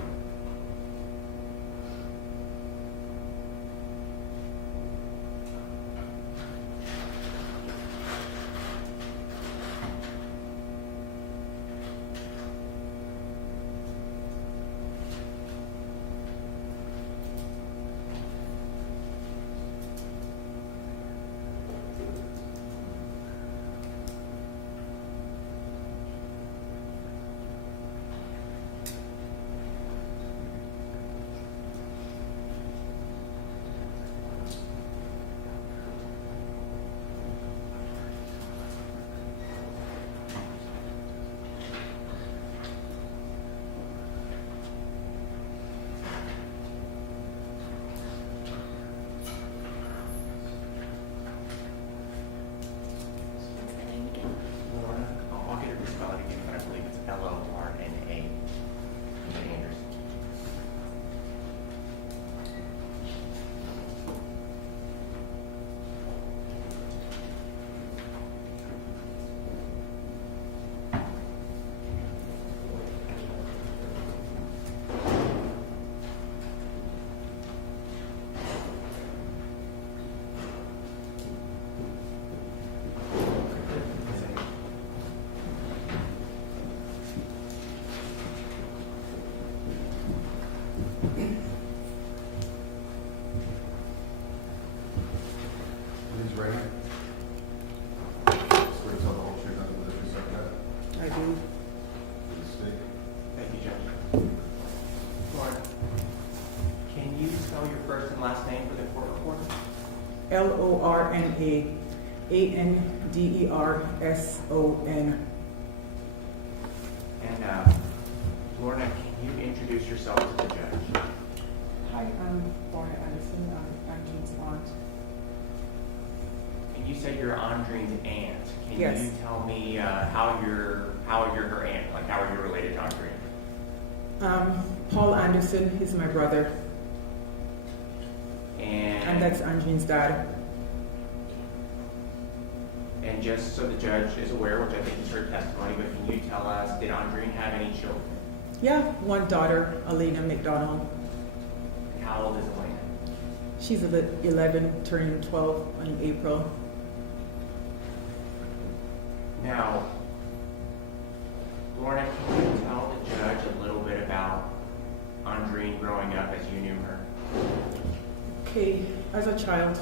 Anderson. And Lorna, can you introduce yourself to the judge? Hi, I'm Lorna Anderson. I'm Andreen's aunt. And you said you're Andreen's aunt. Can Yes. you tell me how you're her aunt? Like, how are you related to Andreen? Paul Anderson is my brother, and that's Andreen's dad. And just so the judge is aware, which I think is her testimony, but can you tell us, did Andreen have any children? Yeah, one daughter, Elena McDonald. And how old is Elena? She's 11, turning 12 in April. Now, Lorna, can you tell the judge a little bit about Andreen growing up as you knew her? Okay, as a child,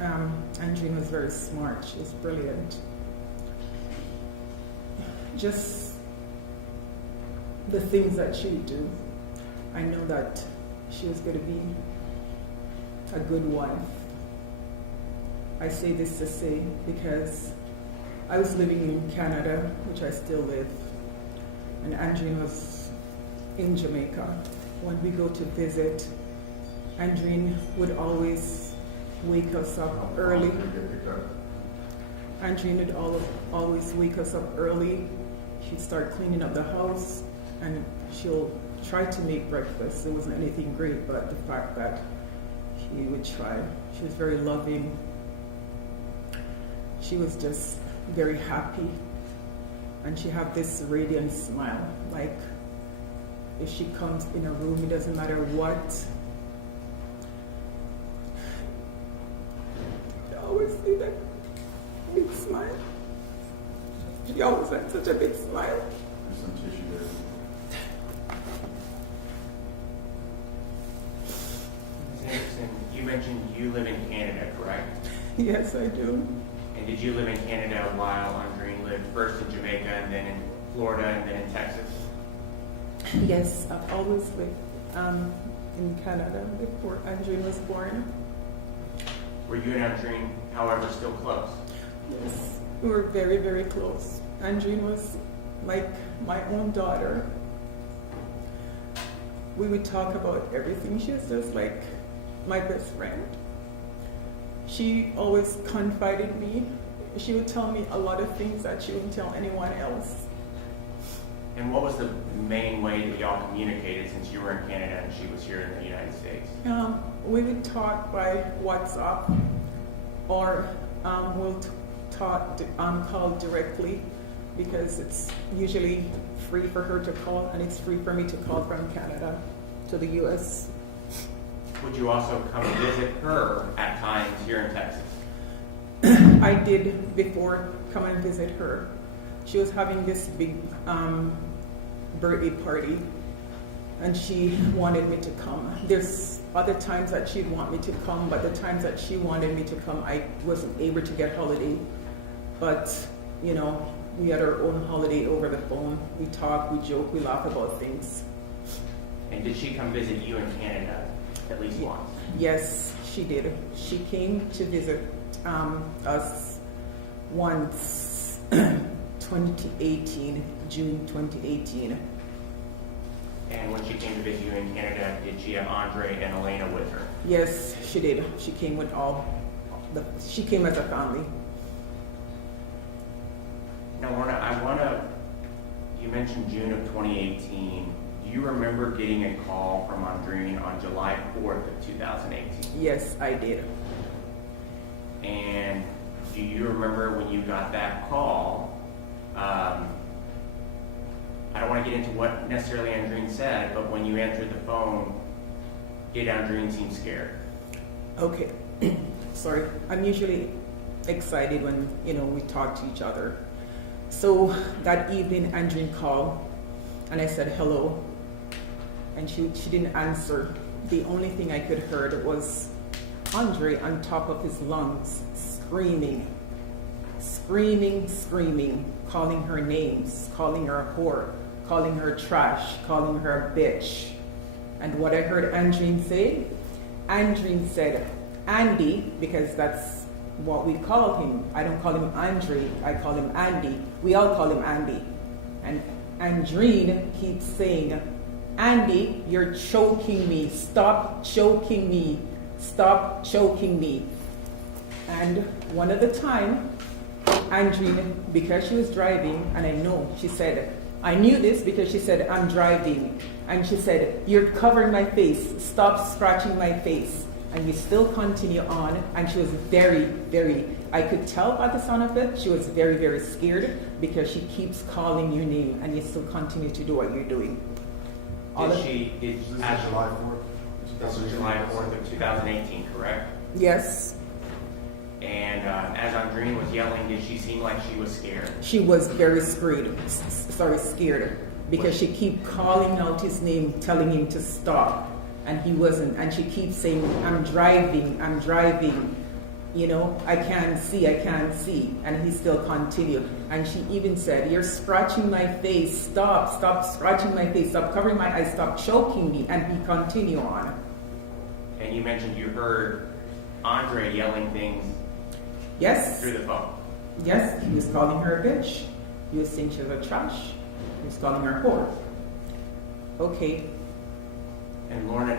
Andreen was very smart. She was brilliant. Just the things that she would do, I know that she was going to be a good wife. I say this to say because I was living in Canada, which I still live, and Andreen was in Jamaica. When we go to visit, Andreen would always wake us up early. Andreen would always wake us up early. She'd start cleaning up the house, and she'll try to make breakfast. It wasn't anything great, but the fact that she would try. She was very loving. She was just very happy, and she had this radiant smile. Like, if she comes in a room, it doesn't matter what. She always see that big smile. She always had such a big smile. There's some tissue there. Ms. Anderson, you mentioned you live in Canada, correct? Yes, I do. And did you live in Canada while Andreen lived first in Jamaica and then in Florida and then in Texas? Yes, I've always lived in Canada before Andreen was born. Were you and Andreen, however, still close? Yes, we were very, very close. Andreen was like my own daughter. We would talk about everything. She was just like my best friend. She always confided in me. She would tell me a lot of things that she wouldn't tell anyone else. And what was the main way that y'all communicated since you were in Canada and she was here in the United States? We would talk by WhatsApp, or we'll call directly, because it's usually free for her to call and it's free for me to call from Canada to the U.S. Would you also come visit her at times here in Texas? I did before come and visit her. She was having this big birthday party, and she wanted me to come. There's other times that she'd want me to come, but the times that she wanted me to come, I wasn't able to get holiday. But, you know, we had our own holiday over the phone. We talk, we joke, we laugh about things. And did she come visit you in Canada at least once? Yes, she did. She came to visit us once, 2018, June 2018. And when she came to visit you in Canada, did she have Andre and Elena with her? Yes, she did. She came with she came as a family. Now, Lorna, you mentioned June of 2018. Do you remember getting a call from Andreen on July 4th of 2018? Yes, I did. And do you remember when you got that call? I don't want to get into what necessarily Andreen said, but when you answered the phone, did Andreen seem scared? Okay. Sorry. I'm usually excited when, we talk to each other. So that evening, Andreen called, and I said hello, and she didn't answer. The only thing I could heard was Andre on top of his lungs, screaming, calling her names, calling her a whore, calling her trash, calling her a bitch. And what I heard Andreen say, Andreen said, Andy, because that's what we call him. I don't call him Andre, I call him Andy. We all call him Andy. And Andreen keeps saying, Andy, you're choking me. Stop choking me. Stop choking me. And one of the time, Andreen, because she was driving, and I know, she said, I knew this because she said, I'm driving. And she said, you're covering my face. Stop scratching my face. And we still continue on. And she was very, very, I could tell by the sound of it, she was very, very scared because she keeps calling your name and you still continue to do what you're doing. This is July 4th. This was July 4th of 2018, correct? Yes, And as Andreen was yelling, did she seem like she was scared? she was very scared, scared because she keep calling out his name, telling him to stop. And he wasn't. And she keeps saying, I'm driving. You know, I can't see. And he still continued. And she even said, you're scratching my face. Stop scratching my face. Stop covering my eyes. Stop choking me. And he continued on. And you mentioned you heard Andre yelling things Yes. through the phone. Yes, he was calling her a bitch. He was saying she was a trash. He was calling her a whore. Okay. And Lorna,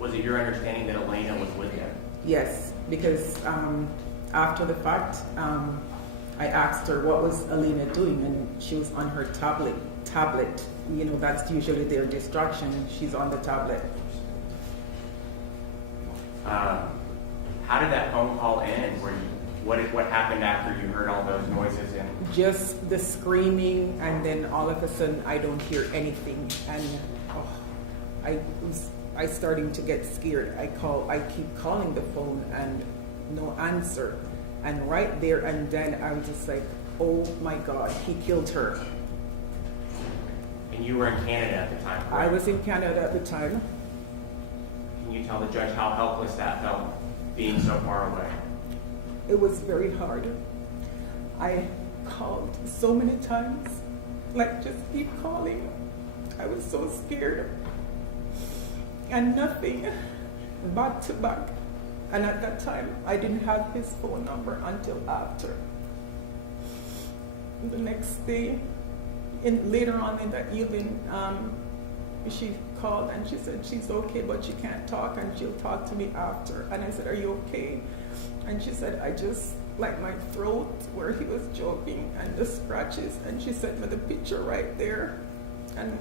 was it your understanding that Elena was with him? Yes, because after the fact, I asked her what was Elena doing, and she was on her tablet. You know, that's usually their distraction. She's on the tablet. How did that phone call end? What happened after you heard all those noises? And Just the screaming, and then all of a sudden I don't hear anything, and I starting to get scared. I keep calling the phone and no answer, and right there and then I was just like, oh my God, he killed her. you were in Canada at the time, correct? I was in Canada at the time. Can you tell the judge how helpless that felt, being so far away? It was very hard. I called so many times, like just keep calling. I was so scared. And nothing, back to back. And at that time, I didn't have his phone number until after. The next day, later on in the evening, she called and she said she's okay, but she can't talk and she'll talk to me after. And I said, are you okay? And she said, I just like my throat where he was joking and the scratches. And she sent me the picture right there. And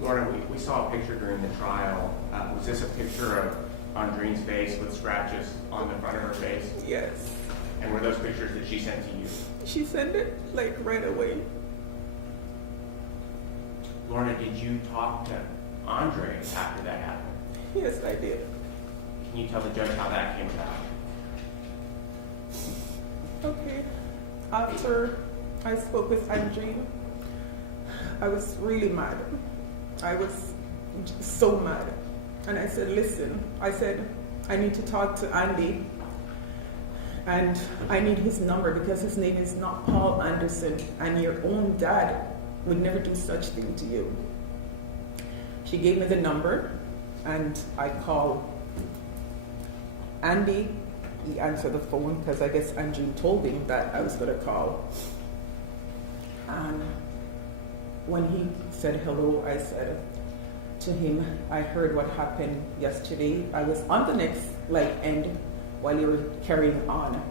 Lorna, we saw a picture during the trial. Was this a picture of Andreen's face with scratches on the front of her face? yes, And were those pictures that she sent to you? she sent it like right away. Lorna, did you talk to Andre after that happened? Yes, I did. Can you tell the judge how that came about? Okay. After I spoke with Andreen, I was really mad. I was so mad. And I said, listen, I said, I need to talk to Andy. And I need his number because his name is not Paul Anderson. And your own dad would never do such thing to you. She gave me the number and I called Andy. He answered the phone because I guess Andreen told him that I was going to call. And when he said hello, I said to him, I heard what happened yesterday. I was on the next end while you were carrying on.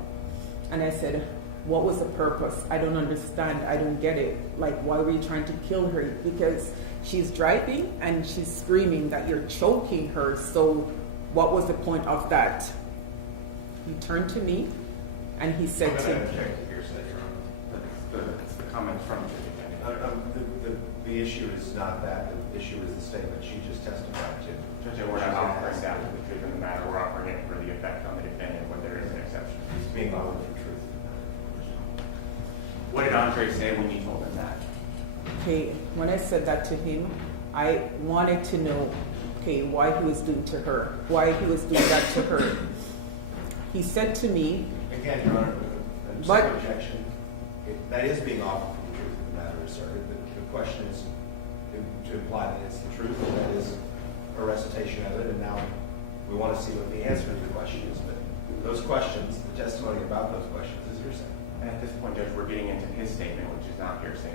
And I said, what was the purpose? I don't understand. I don't get it. Like, why were you trying to kill her? Because she's driving and she's screaming that you're choking her. So what was the point of that? He turned to me and he said to me, That's the comments from the defendant. The issue is not that. The issue is the statement she just testified to. Judge, we're not offering that for the truth of the matter. We're offering it for the effect on the defendant when there is an exception. He's being offered the truth. What did Andre say when you told him that? okay, when I said that to him, I wanted to know, okay, why he was doing to her, why he was doing that to her. He said to me, Again, Your Honor, But- objection. That is being offered for the truth of the matter, sir. The question is to imply that it's the truth, and that is a recitation of it, and now we want to see what the answer to the question is, but those questions, the testimony about those questions is hearsay. And at this point, Judge, we're getting into his statement, which is not hearsay.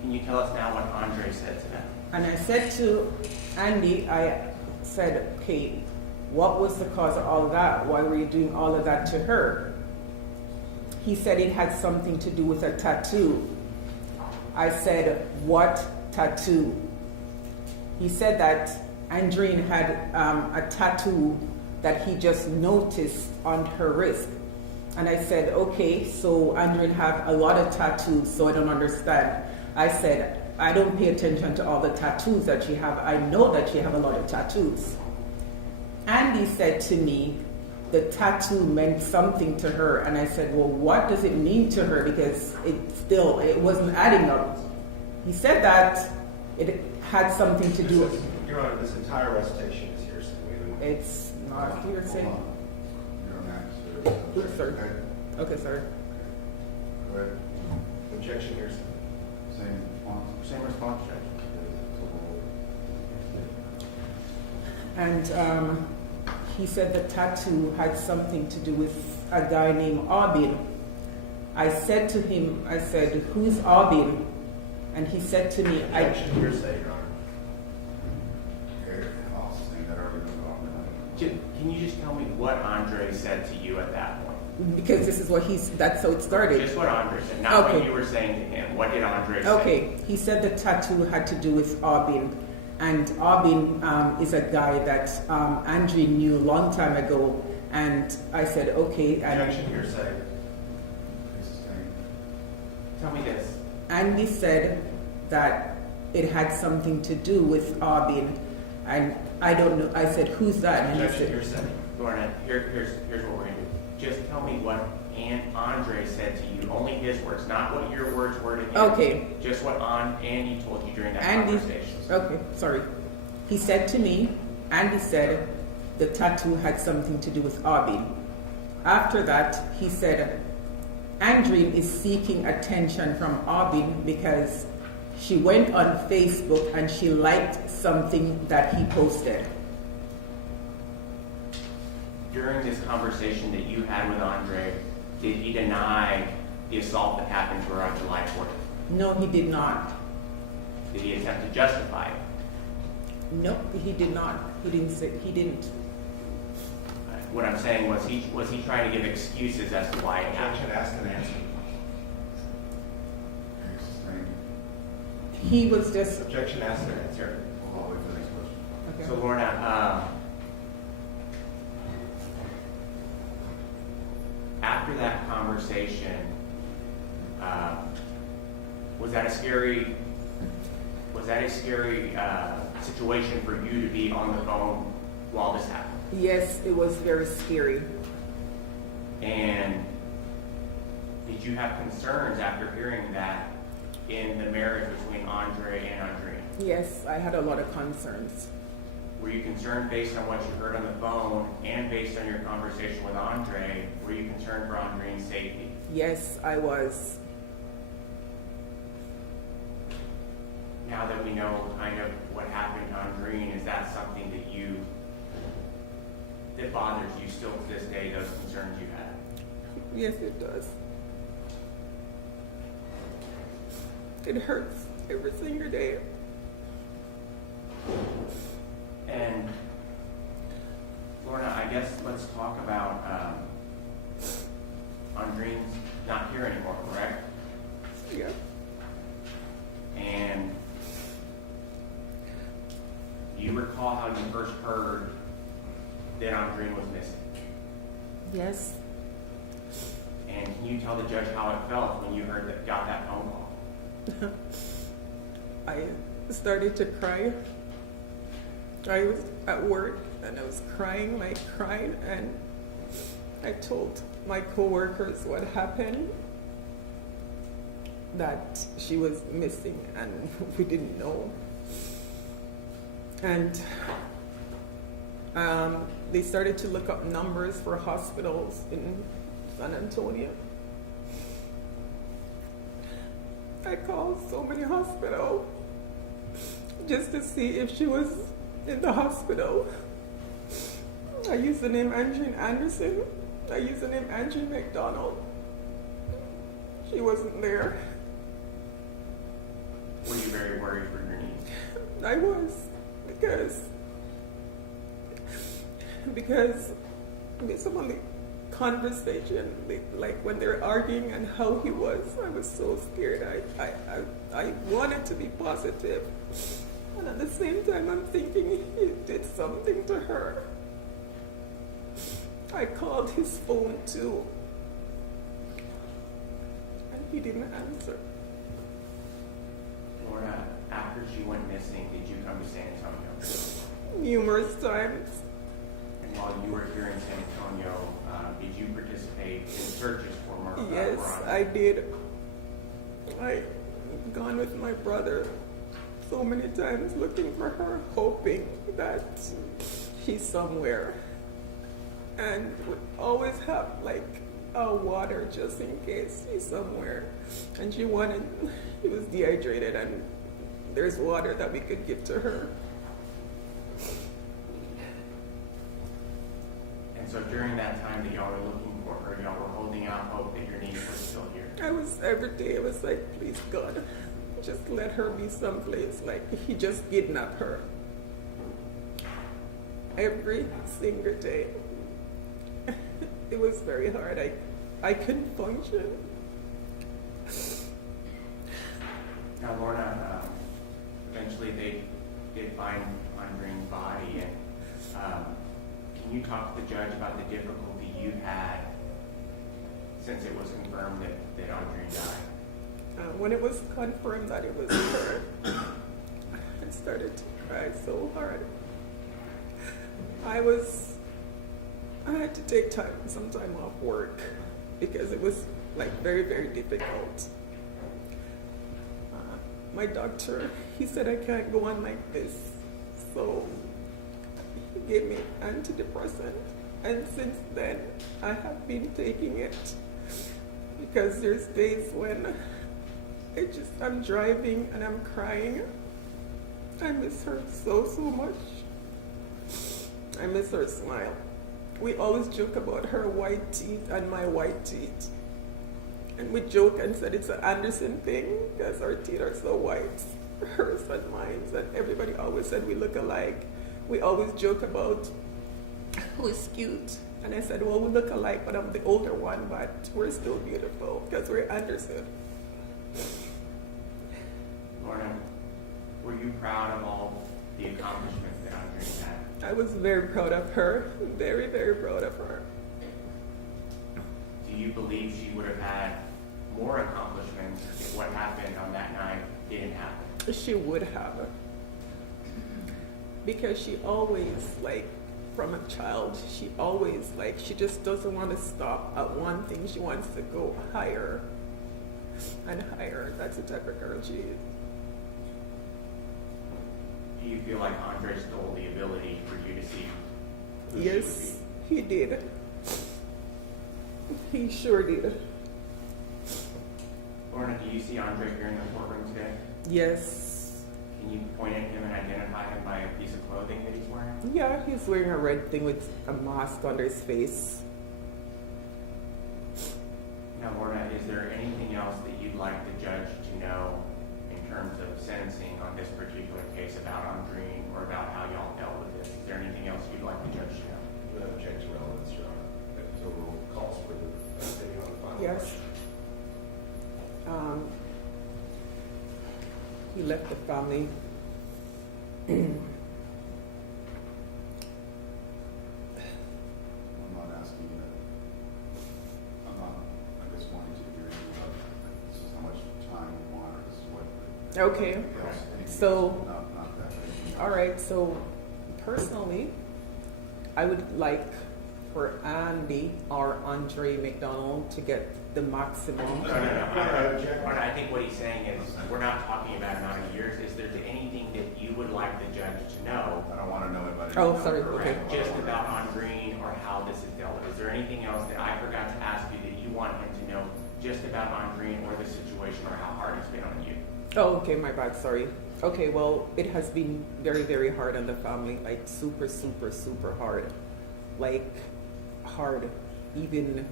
Can you tell us now what Andre said to that? And I said to Andy, I said, okay, what was the cause of all that? Why were you doing all of that to her? He said it had something to do with a tattoo. I said, what tattoo? He said that Andreen had a tattoo that he just noticed on her wrist. And I said, okay, so Andreen have a lot of tattoos, so I don't understand. I said, I don't pay attention to all the tattoos that you have. I know that you have a lot of tattoos. Andy said to me, the tattoo meant something to her. And I said, well, what does it mean to her? Because it wasn't adding up. He said that it had something to do with... Your Honor, this entire recitation is hearsay. It's not hearsay. Hold on. You're on that, Oops, sorry. Okay, sorry. Go ahead. Objection hearsay. Same response. Same response, Judge. And he said the tattoo had something to do with a guy named Arbin. I said to him, I said, who's Arbin? And he said to me, Objection hearsay, Your Honor. Okay, I'll sustain that argument. Can you just tell me what Andre said to you at that point? because this is what that's how it started. Just what Andre said, not Okay. what you were saying to him. What did Andre say? Okay, he said the tattoo had to do with Arbin, and Arbin is a guy that Andre knew a long time ago, and I said, okay. Objection hearsay. Tell me this. Andy said that it had something to do with Arbin, and I don't know. I said, who's that? And he Objection said, hearsay. Lorna, here's what we're going to do. Just tell me what Andre said to you. Only his words, not what your words were to him. Okay. Just what Andy told you during that Andy, conversation. okay, sorry. He said to me, Andy said the tattoo had something to do with Arbin. After that, he said, Andreen is seeking attention from Arbin because she went on Facebook and she liked something that he posted. During this conversation that you had with Andre, did he deny the assault that happened to her on July 4th? No, he did not. Did he attempt to justify it? No, he did not. He didn't. What I'm saying was he trying to give excuses as to why it happened? Objection asked and answered. He was just, Objection asked and answered. I'll wait for the next question. okay. So Lorna, after that conversation, was that a scary situation for you to be on the phone while this happened? Yes, it was very scary. And did you have concerns after hearing that in the marriage between Andre and Andreen? Yes, I had a lot of concerns. Were you concerned based on what you heard on the phone and based on your conversation with Andre? Were you concerned for Andreen's safety? Yes, I was. Now that we know kind of what happened to Andreen, is that something that bothers you still to this day, those concerns you had? Yes, it does. It hurts every single day. And Lorna, I guess let's talk about Andreen's not here anymore, correct? Yeah. And do you recall how you first heard that Andreen was missing? Yes. And can you tell the judge how it felt when you got that phone call? I started to cry. I was at work and I was crying, and I told my coworkers what happened, that she was missing and we didn't know. And they started to look up numbers for hospitals in San Antonio. I called so many hospitals just to see if she was in the hospital. I used the name Lorna Anderson. I used the name McDonald. She wasn't there. Were you very worried for your niece? I was, because some of the conversation, like when they're arguing and how he was, I was so scared. I wanted to be positive, and at the same time, I'm thinking he did something to her. I called his phone too, and he didn't answer. Lorna, after she went missing, did you come to San Antonio? Numerous times. And while you were here in San Antonio, did you participate in searches for Maureen? Yes, I did. I gone with my brother so many times looking for her, hoping that she's somewhere. And would always have like water just in case she's somewhere. And she was dehydrated, and there's water that we could give to her. And so during that time that y'all were looking for her, y'all were holding out hope that your niece was still here. Every day I was like, please God, just let her be someplace. Like he just kidnapped her. Every single day. It was very hard. I couldn't function. Now, Lorna, eventually they did find Maureen's body, and can you talk to the judge about the difficulty you had since it was confirmed that Maureen died? When it was confirmed that it was her, I started to cry so hard. I had to take some time off work because it was like very, very difficult. My doctor, he said I can't go on like this, so he gave me antidepressant, and since then I have been taking it because there's days when I'm driving and I'm crying. I miss her so much. I miss her smile. We always joke about her white teeth and my white teeth. And we joke and said it's an Anderson thing because our teeth are so white, hers and mine. And everybody always said we look alike. We always joke about who is cute. And I said, well, we look alike, but I'm the older one, but we're still beautiful because we're Anderson. Lorna, were you proud of all the accomplishments that Maureen had? I was very proud of her, very, very proud of her. Do you believe she would have had more accomplishments if what happened on that night didn't happen? She would have. Because she always, like, from a child, she just doesn't want to stop at one thing. She wants to go higher and higher. That's the type of girl she is. Do you feel like Andre stole the ability for you to see who Yes, he did. He sure did. Lorna, do you see Andre here in the courtroom today? Yes. Can you point at him and identify him by a piece of clothing that he's wearing? Yeah, he's wearing a red thing with a mask under his face. Now, Lorna, is there anything else that you'd like the judge to know in terms of sentencing on this particular case about Maureen or about how y'all dealt with this? Is there anything else you'd like the judge to know? We have object to relevance, Your Honor. So we'll call for the opinion on the final Yes. question. He left the family. I'm not asking you that. I just wanted to hear you about, this is how much time you want, or this is what. Okay. Yes. So- Not that. All right, so personally, I would like for Andy or Andre McDonald to get the maximum. No. Lorna, I think what he's saying is we're not talking about amount of years. Is there anything that you would like the judge to know? I don't want to know about it. Oh, sorry, okay. Just about Maureen or how this is dealt with. Is there anything else that I forgot to ask you that you want him to know just about Maureen or the situation or how hard it's been on you? Oh, okay, my bad, sorry. Okay, well, it has been very, very hard on the family, like super, super, super hard. like hard, even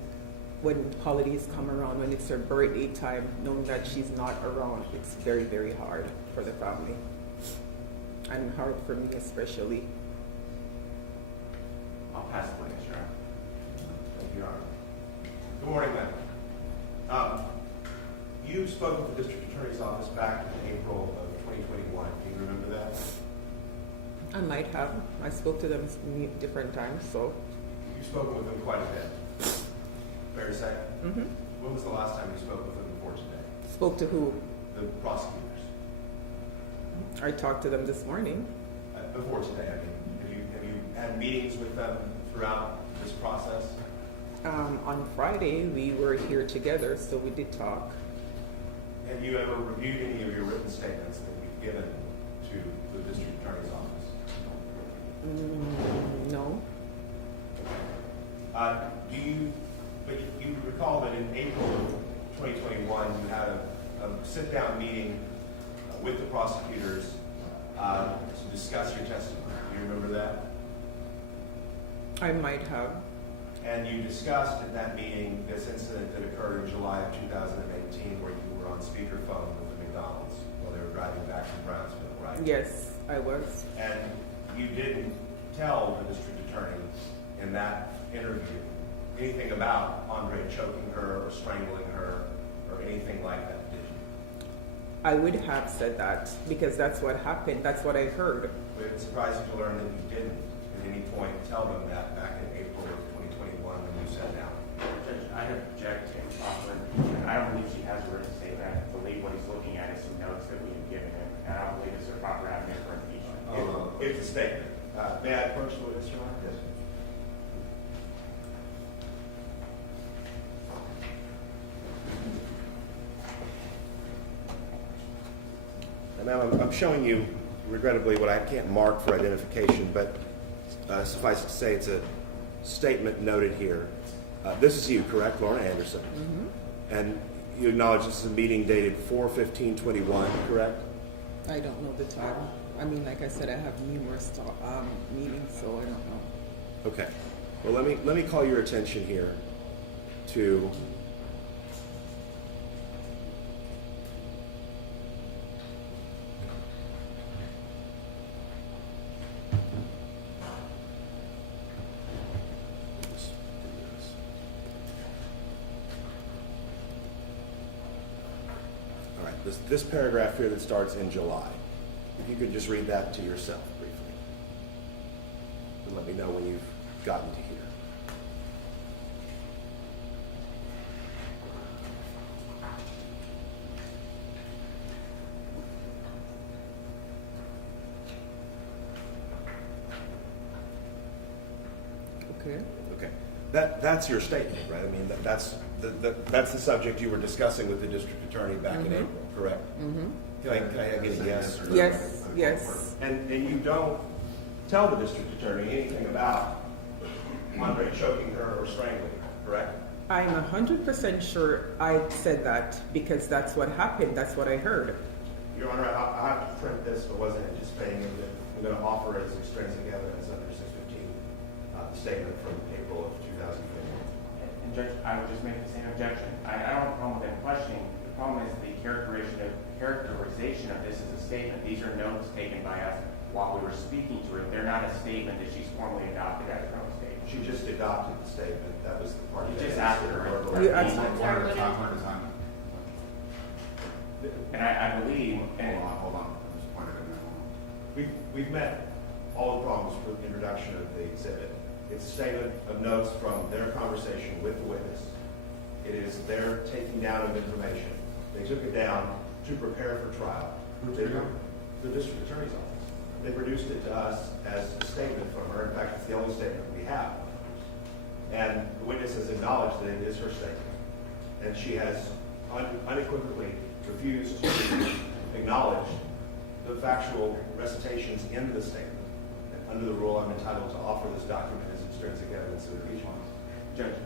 when holidays come around, when it's her birthday time, knowing that she's not around, it's very, very hard for the family. And hard for me especially. I'll pass the witness, Your Honor. Thank you, Your Honor. Good morning, ma'am. You spoke with the district attorney's office back in April of 2021. Do you remember that? I might have. I spoke to them different times, so. You've spoken with them quite a bit. Fair to say? Mm-hmm. When was the last time you spoke with them before today? Spoke to who? The prosecutors. I talked to them this morning. Before today, I mean. Have you had meetings with them throughout this process? On Friday, we were here together, so we did talk. Have you ever reviewed any of your written statements that you've given to the district attorney's office? No. But you recall that in April of 2021, you had a sit-down meeting with the prosecutors to discuss your testimony. Do you remember that? I might have. And you discussed at that meeting this incident that occurred in July of 2018 where you were on speakerphone with the McDonald's while they were driving back from Brownsville, right? Yes, I was. And you didn't tell the district attorney in that interview anything about Andre choking her or strangling her or anything like that, did you? I would have said that because that's what happened. That's what I heard. But it's surprising to learn that you didn't at any point tell them that back in April of 2021 when you sat down. Judge, I object to improper. I don't believe she has a written statement. I believe what he's looking at is some notes that we've given him. And I don't believe it's a proper avenue for impeachment. It's a statement. May I approach the witness, Your Honor? Yes. Now, I'm showing you, regrettably, what I can't mark for identification, but suffice it to say it's a statement noted here. This is you, correct? Lorna Anderson. Mm-hmm. And you acknowledge this is a meeting dated 4/15/21, correct? I don't know the time. I mean, like I said, I have numerous meetings, so I don't know. Okay. Well, let me call your attention here to all right, this paragraph here that starts in July. If you could just read that to yourself briefly. And let me know when you've gotten to here. Okay. Okay. That's your statement, right? I mean, that's the subject you were discussing with the district attorney back in April, correct? Mm-hmm. Can I get a yes? Yes, yes. And you don't tell the district attorney anything about Andre choking her or strangling her, correct? I'm 100% sure I said that because that's what happened. That's what I heard. Your Honor, I have to print this, but wasn't anticipating that I'm going to offer as extrinsic evidence under 615, the statement from April of 2015. And Judge, I would just make the same objection. I don't have a problem with that questioning. The problem is the characterization of this as a statement. These are notes taken by us while we were speaking to her. They're not a statement that she's formally adopted as her own statement. She just adopted the statement. That was the part You that just asked asked her. You asked One at a time, one at a time. And I believe, and Hold on. I just pointed it out. We've met all the problems with the introduction of the exhibit. It's a statement of notes from their conversation with the witness. It is their taking down of information. They took it down to prepare for trial. Who took it down? The district attorney's office. They produced it to us as a statement from her. In fact, it's the only statement we have. And the witness has acknowledged that it is her statement. And she has unequivocally refused to acknowledge the factual recitations in the statement. And under the rule, I'm entitled to offer this document as extrinsic evidence of impeachment. Judge,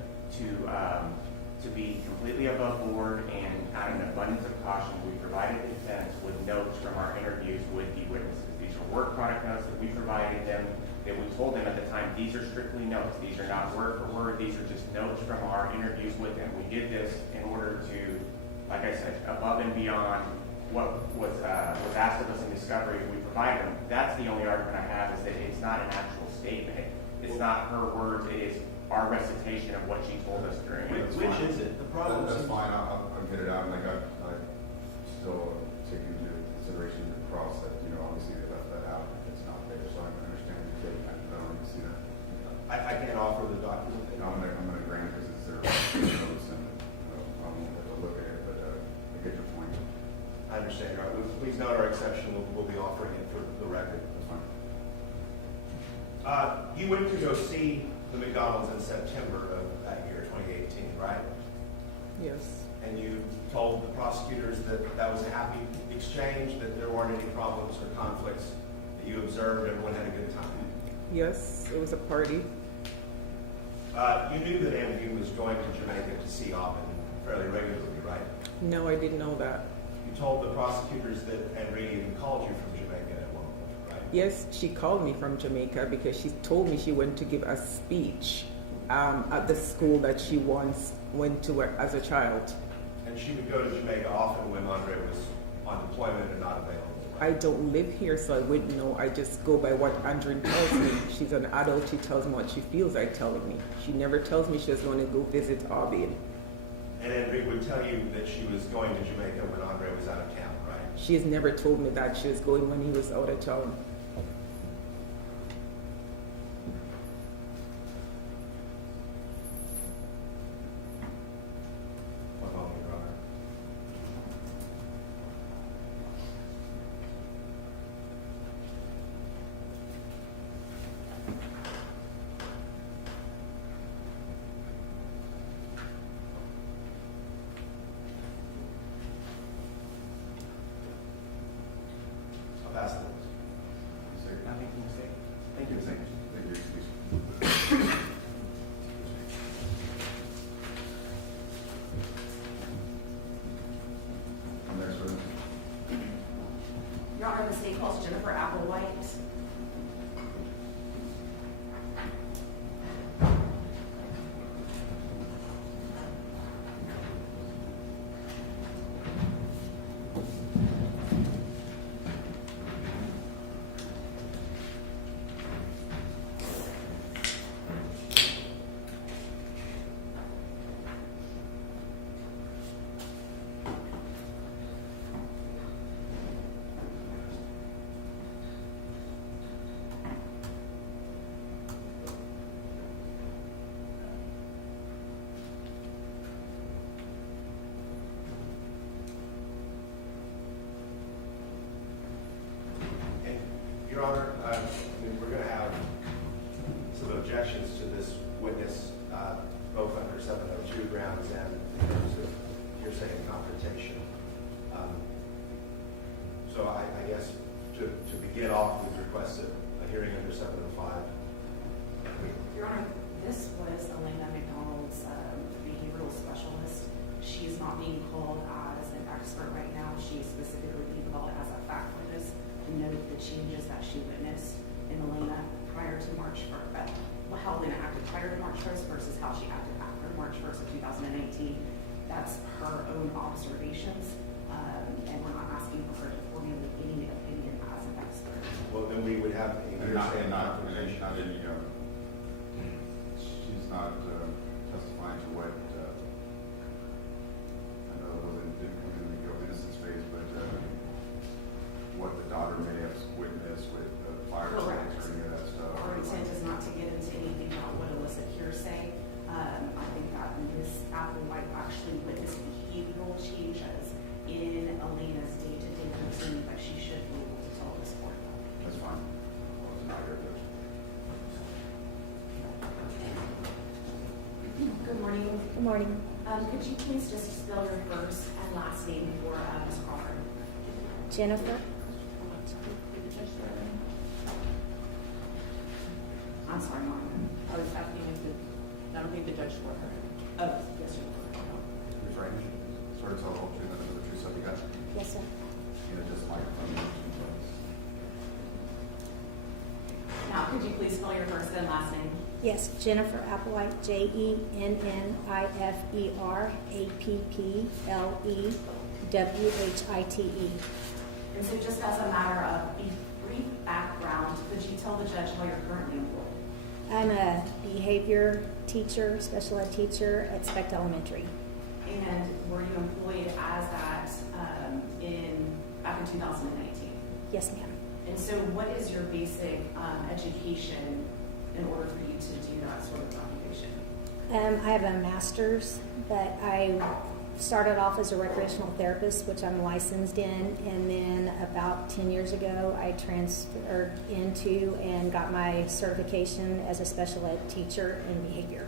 to be completely above board and out of an abundance of caution, we provided the defense with notes from our interviews with the witnesses. These are work product notes that we provided them that we told them at the time, these are strictly notes. These are not word for word. These are just notes from our interviews with them. We did this in order to, like I said, above and beyond what was asked of us in discovery, we provide them. That's the only argument I have, is that it's not an actual statement. It's not her words. It is our recitation of what she told us during it. Which is it? The problem That's is. fine, I'll get it out, and I still take into consideration the cross that, obviously they left that out, if it's not there, so I understand the date, I don't need to see that. I can't offer the document. I'm gonna grant because it's their notes, and, I won't have to look at it, but, I get your point. I understand, all right. Please note our exception, we'll be offering it for the record. That's fine. You went to go see the McDonald's in September of that year, 2018, right? Yes. And you told the prosecutors that that was a happy exchange, that there weren't any problems or conflicts, that you observed everyone had a good time. Yes, it was a party. You knew that Andrew was going to Jamaica to see Aubin fairly regularly, right? No, I didn't know that. You told the prosecutors that Andrew even called you from Jamaica at one point, right? Yes, she called me from Jamaica because she told me she went to give a speech at the school that she once went to as a child. And she would go to Jamaica often when Andre was on deployment and not available. I don't live here, so I wouldn't know. I just go by what Andrea tells me. She's an adult. She tells me what she feels like telling me. She never tells me she was going to go visit Orbit. And Andrea would tell you that she was going to Jamaica when Andre was out of town, right? She has never told me that she was going when he was out of town. One moment, Your Honor. I'll pass it. Not making a mistake. Thank you. Thank you. Excuse me. Next witness. Your Honor, the state calls Jennifer Applewhite. And, Your Honor, we're going to have some objections to this witness, both under 702 grounds and in terms of hearsay and confrontation. So I guess to begin off, we request a hearing under 705. Your Honor, this was Elena McDonald's behavioral specialist. She is not being called as an expert right now. She is specifically being called as a fact witness to note the changes that she witnessed in Elena prior to March 1st, how Elena acted prior to March 1st versus how she acted after March 1st of 2018. That's her own observations, and we're not asking for her to formulate any opinion as an expert. Well, then we would have a hearsay and confrontation. She's not testifying to what, I know it didn't come in the guilt innocence phase, but what the daughter may have witnessed with the fire Correct. or any of that stuff. Our intent is not to get into anything about what elicit hearsay. I think that Ms. Applewhite actually witnessed behavioral changes in Elena's day-to-day routine that she should be able to tell this court about. That's fine. I was not here, Judge. Good morning. Good morning. Could you please just spell your first and last name for Ms. Crawford? Jennifer. I'm sorry, Mom. I was asking if I don't think the judge swore her. Oh, yes, you were. Who's right? Sort of tell the whole truth, and the truth, so you got, Yes, sir. just like from Now, Could you please spell your first and last name? Yes, Jennifer Applewhite, JenniferAppleWhite. And so just as a matter of a brief background, could you tell the judge how you're currently employed? I'm a behavior teacher, special ed teacher at Specht Elementary. And were you employed as that back in 2019? Yes, ma'am. And so what is your basic education in order for you to do that sort of occupation? I have a master's, but I started off as a recreational therapist, which I'm licensed in, and then about 10 years ago, I transferred into and got my certification as a special ed teacher in behavior.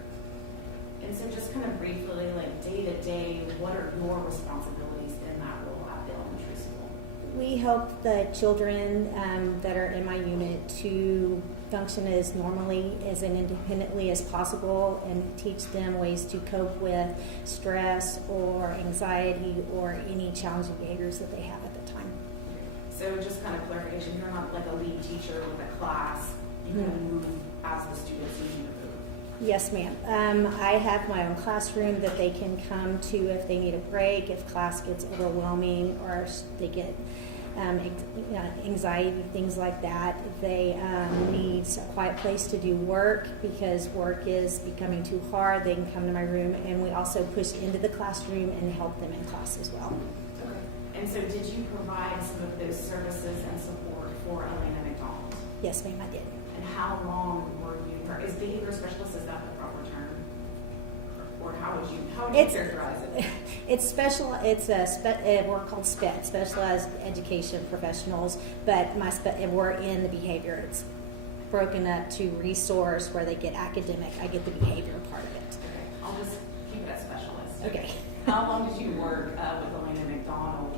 And so just kind of briefly, like day to day, what are your responsibilities in that role at the elementary school? We help the children that are in my unit to function as normally as and independently as possible and teach them ways to cope with stress or anxiety or any challenging behaviors that they have at the time. So just kind of clarification, you're not like a lead teacher with a class. You can move as the students need you to move. Yes, ma'am. I have my own classroom that they can come to if they need a break, if class gets overwhelming or they get anxiety, things like that. If they need a quiet place to do work because work is becoming too hard, they can come to my room, and we also push into the classroom and help them in class as well. Okay. And so did you provide some of those services and support for Elena McDonald? Yes, ma'am, I did. And how long were you, or is behavior specialist, is that the proper term? Or how would you characterize it? It's special. It's we're called SPED, Specialized Education Professionals, but we're in the behavior. It's broken up to resource where they get academic. I get the behavior part of it. Okay, I'll just keep it at specialist. Okay. How long did you work with Elena McDonald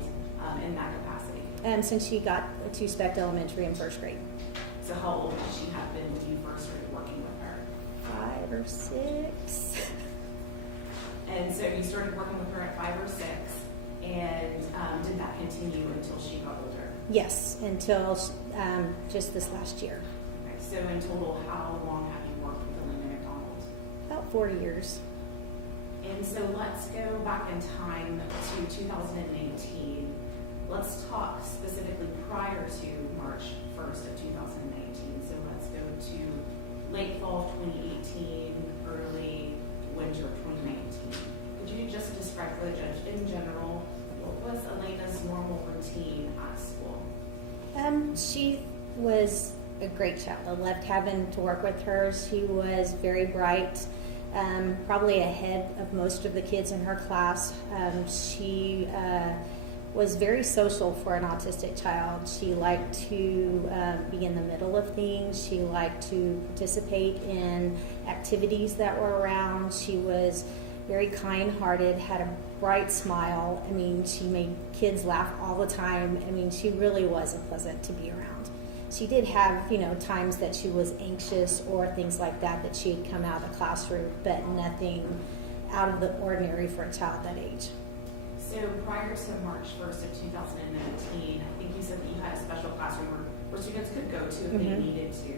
in that capacity? Since she got to Specht Elementary in first grade. So how old did she have been when you first started working with her? 5 or 6. And so you started working with her at 5 or 6, and did that continue until she got older? Yes, until just this last year. Okay, so in total, how long have you worked with Elena McDonald? About 4 years. And so let's go back in time to 2018. Let's talk specifically prior to March 1st of 2019. So let's go to late fall of 2018, early winter of 2019. Could you just describe for the judge in general, what was Elena's normal routine at school? She was a great child. I loved having to work with her. She was very bright, probably ahead of most of the kids in her class. She was very social for an autistic child. She liked to be in the middle of things. She liked to participate in activities that were around. She was very kind-hearted, had a bright smile. I mean, she made kids laugh all the time. I mean, she really was pleasant to be around. She did have, times that she was anxious or things like that she'd come out of the classroom, but nothing out of the ordinary for a child that age. So prior to March 1st of 2019, I think you said that you had a special classroom where students could go to if they needed to.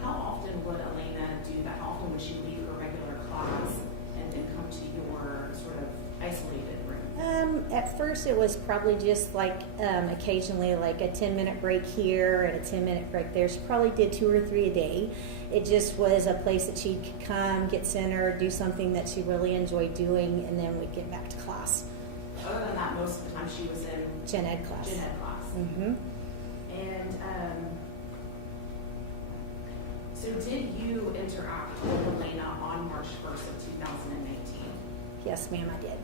How often would Elena do that? How often would she leave her regular class and then come to your sort of isolated room? At first it was probably just like occasionally like a 10-minute break here and a 10-minute break there. She probably did 2 or 3 a day. It just was a place that she could come, get centered, do something that she really enjoyed doing, and then we'd get back to class. Other than that, most of the time she was in Gen Ed class. Gen Ed class. Mm-hmm. And so did you interact with Elena on March 1st of 2019? Yes, ma'am, I did.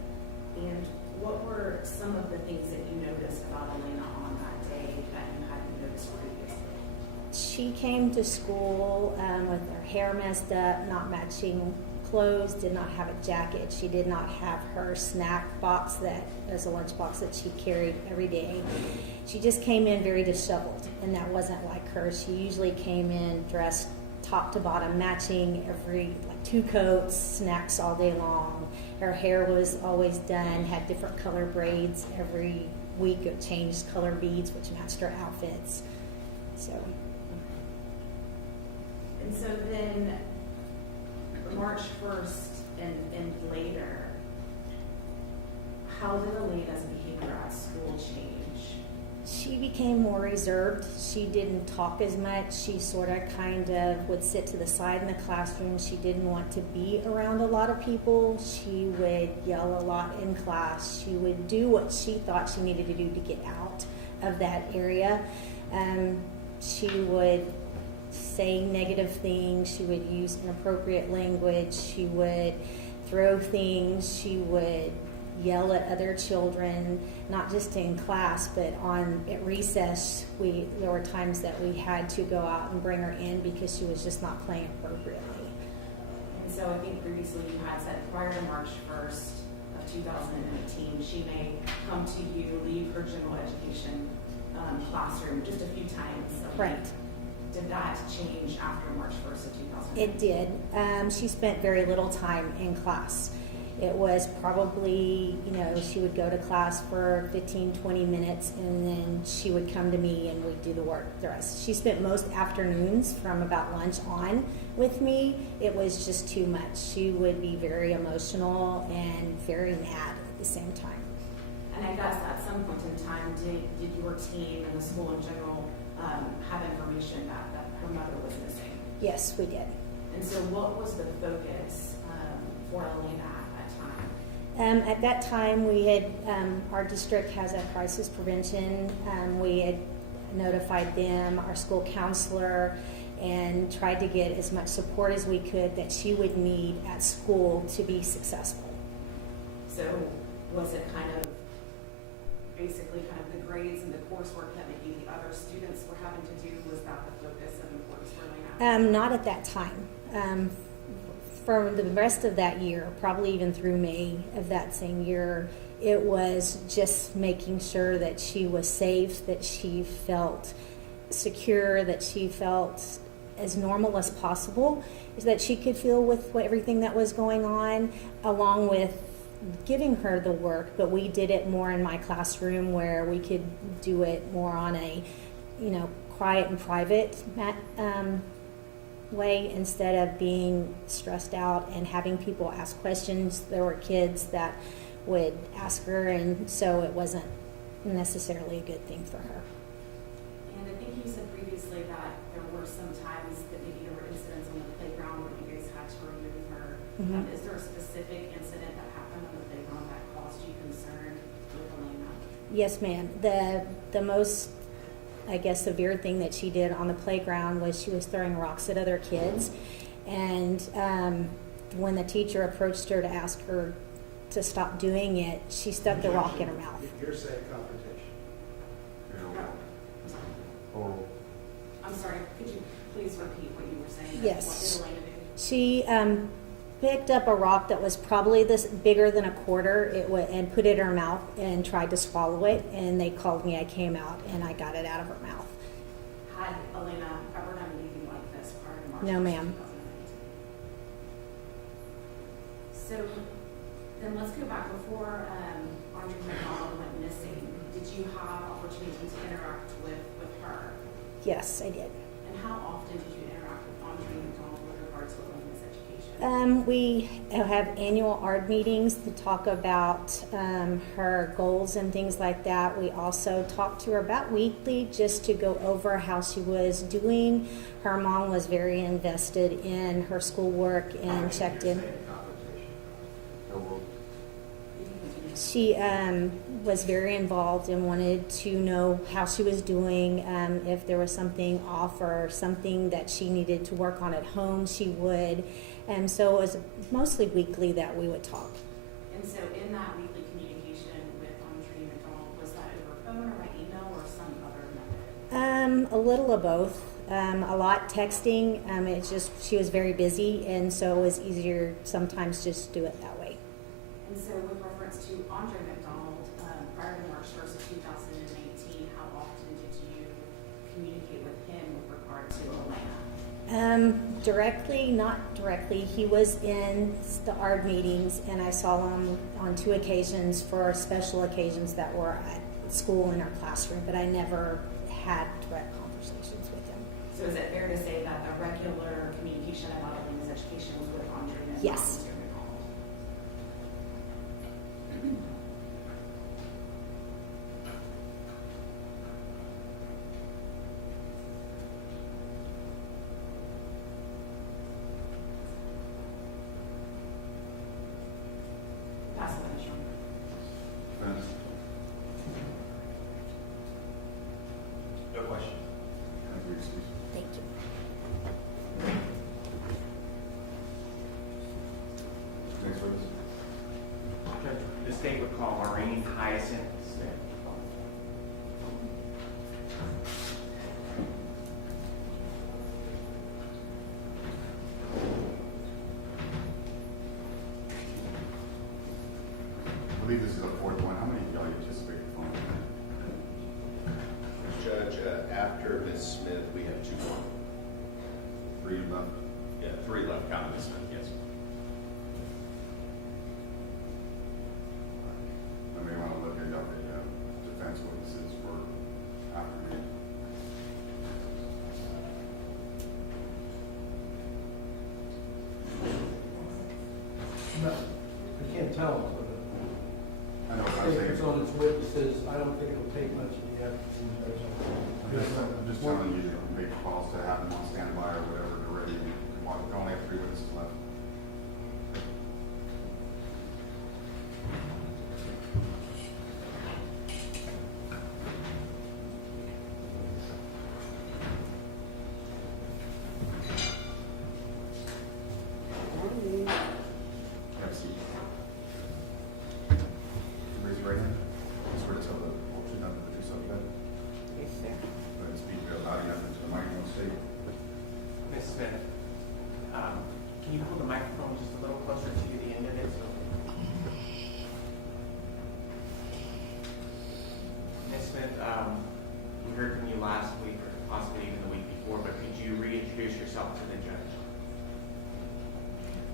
And what were some of the things that you noticed about Elena on that day that you hadn't noticed previously? She came to school with her hair messed up, not matching clothes, did not have a jacket. She did not have her snack box that was a lunch box that she carried every day. She just came in very disheveled, and that wasn't like her. She usually came in dressed top to bottom, matching every, like 2 coats, snacks all day long. Her hair was always done, had different color braids. Every week it changed color beads, which matched her outfits. So. And so then, March 1st and later, how did Elena's behavior at school change? She became more reserved. She didn't talk as much. She sort of kind of would sit to the side in the classroom. She didn't want to be around a lot of people. She would yell a lot in class. She would do what she thought she needed to do to get out of that area. She would say negative things. She would use inappropriate language. She would throw things. She would yell at other children, not just in class, but at recess. There were times that we had to go out and bring her in because she was just not playing appropriately. And so I think previously you had said prior to March 1st of 2019, she may come to you, leave her general education classroom just a few times a week. Right. Did that change after March 1st of 2019? It did. She spent very little time in class. It was probably, she would go to class for 15, 20 minutes, and then she would come to me and we'd do the work the rest. She spent most afternoons from about lunch on with me. It was just too much. She would be very emotional and very mad at the same time. And I guess at some point in time, did your team and the school in general have information that her mother was missing? Yes, we did. And so what was the focus for Elena at that time? At that time, we had, our district has a crisis prevention. We had notified them, our school counselor, and tried to get as much support as we could that she would need at school to be successful. So was it basically the grades and the coursework that maybe the other students were having to do? Was that the focus and the focus for Elena? Not at that time. For the rest of that year, probably even through May of that same year, it was just making sure that she was safe, that she felt secure, that she felt as normal as possible, is that she could feel with everything that was going on, along with giving her the work. But we did it more in my classroom where we could do it more on a, quiet and private way instead of being stressed out and having people ask questions. There were kids that would ask her, and so it wasn't necessarily a good thing for her. And I think you said previously that there were some times that maybe there were incidents on the playground where you guys had to remove her. Mm-hmm. Is there a specific incident that happened on the playground that caused you concern with Elena? Yes, ma'am. The most, I guess, severe thing that she did on the playground was she was throwing rocks at other kids, and when the teacher approached her to ask her to stop doing it, she stuck the rock in her mouth. You're saying confrontation. I'm sorry, could you please repeat what you were saying? Yes. What did Elena do? She picked up a rock that was probably this bigger than a quarter, and put it in her mouth and tried to swallow it, and they called me. I came out and I got it out of her mouth. Had Elena ever done anything like this prior to March? No, ma'am. 2019? So then let's go back before Andre McDonald went missing. Did you have opportunity to interact with her? Yes, I did. And how often did you interact with Andre McDonald with regard to Elena's education? We have annual ARD meetings to talk about her goals and things like that. We also talk to her about weekly just to go over how she was doing. Her mom was very invested in her schoolwork and checked in. She was very involved and wanted to know how she was doing. If there was something off or something that she needed to work on at home, she would. And so it was mostly weekly that we would talk. And so in that weekly communication with Andre McDonald, was that over phone or by email or some other method? A little of both. A lot texting. It's just she was very busy, and so it was easier sometimes just to do it that way. And so with reference to Andre McDonald, prior to March 1st of 2018, how often did you communicate with him with regard to Elena? Directly, not directly. He was in the ARD meetings, and I saw him on 2 occasions for special occasions that were at school in our classroom, but I never had direct conversations with him. So is it fair to say that the regular communication about Elena's education was with Andre and Yes. not Mr. McDonald. Pass the bench, Your Honor. Defense? No question. Thank you, excuse. Thank you. Next witness. Judge, the state would call Maureen Hyacinth Smith. I believe this is a fourth one. How many do y'all anticipate on? Judge, after Ms. Smith, we have 2 more. 3 left. Yeah, 3 left, counting Ms. Smith, yes. I may want to look at the defense witnesses for after me. No, I can't tell. I know, But I'm if it's saying, on its witnesses, I don't think it'll take much of the evidence. I'm just telling you, make calls to have them on standby or whatever, they're ready. We only have 3 witnesses left. Have a seat. Raise your right hand. Swear to tell the whole truth, nothing but the truth, so help you God. Yes, sir. Go ahead and speak loud enough into the microphone, state. Ms. Smith, can you pull the microphone just a little closer to the end of it? Ms. Smith, we heard from you last week, or possibly even the week before, but could you reintroduce yourself to the judge?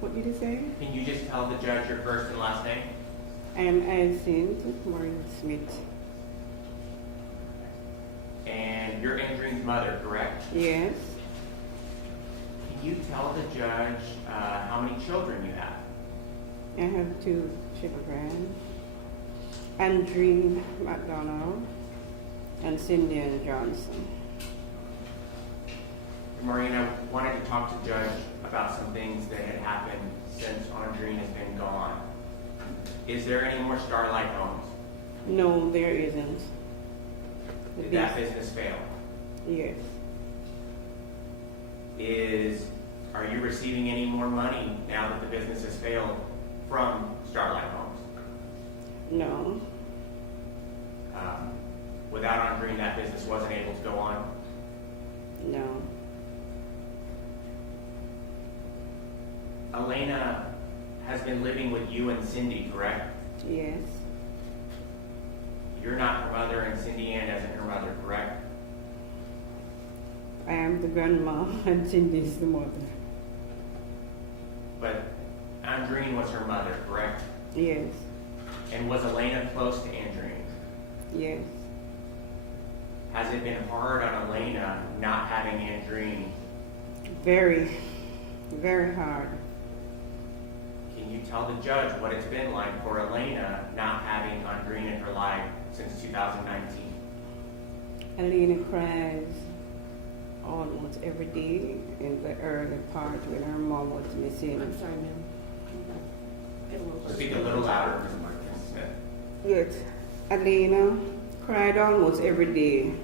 What did you say? Can you just tell the judge your first and last name? I am Hyacinth Maureen Smith. And you're Andreen's mother, correct? Yes. Can you tell the judge how many children you have? I have 2 children. Andreen McDonald and Cindy Ann Johnson. Maureen, I wanted to talk to Judge about some things that had happened since Andreen has been gone. Is there any more Starlight Homes? No, there isn't. The Did that bus- business fail? Yes. Are you receiving any more money now that the business has failed from Starlight Homes? No. Without Andreen, that business wasn't able to go on? No. Elena has been living with you and Cindy, correct? Yes. You're not her mother and Cindy Ann isn't her mother, correct? I am the grandma and Cindy is the mother. But Andreen was her mother, correct? Yes. And was Elena close to Andreen? Yes. Has it been hard on Elena not having Andreen? Very, very hard. Can you tell the judge what it's been like for Elena not having Andreen in her life since 2019? Elena cries almost every day in the early part when her mom was missing. I'm sorry, ma'am. Get a little closer. Speak a little louder, Ms. Smith. Yes, Elena cried almost every day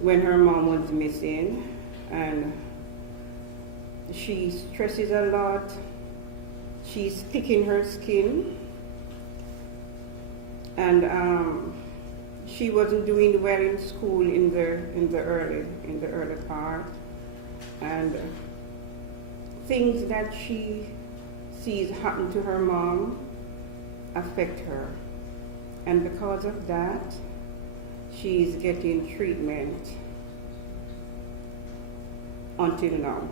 when her mom was missing, and she stresses a lot. She's picking her skin, and she wasn't doing well in school in the early part, and things that she sees happen to her mom affect her. And because of that, she's getting treatment until now.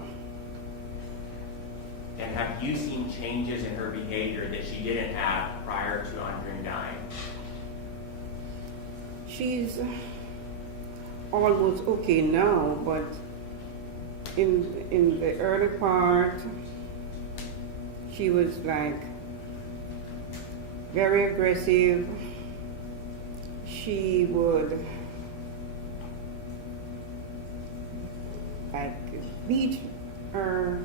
And have you seen changes in her behavior that she didn't have prior to Andreen dying? She's almost okay now, but in the early part, she was like very aggressive. She would like beat, oh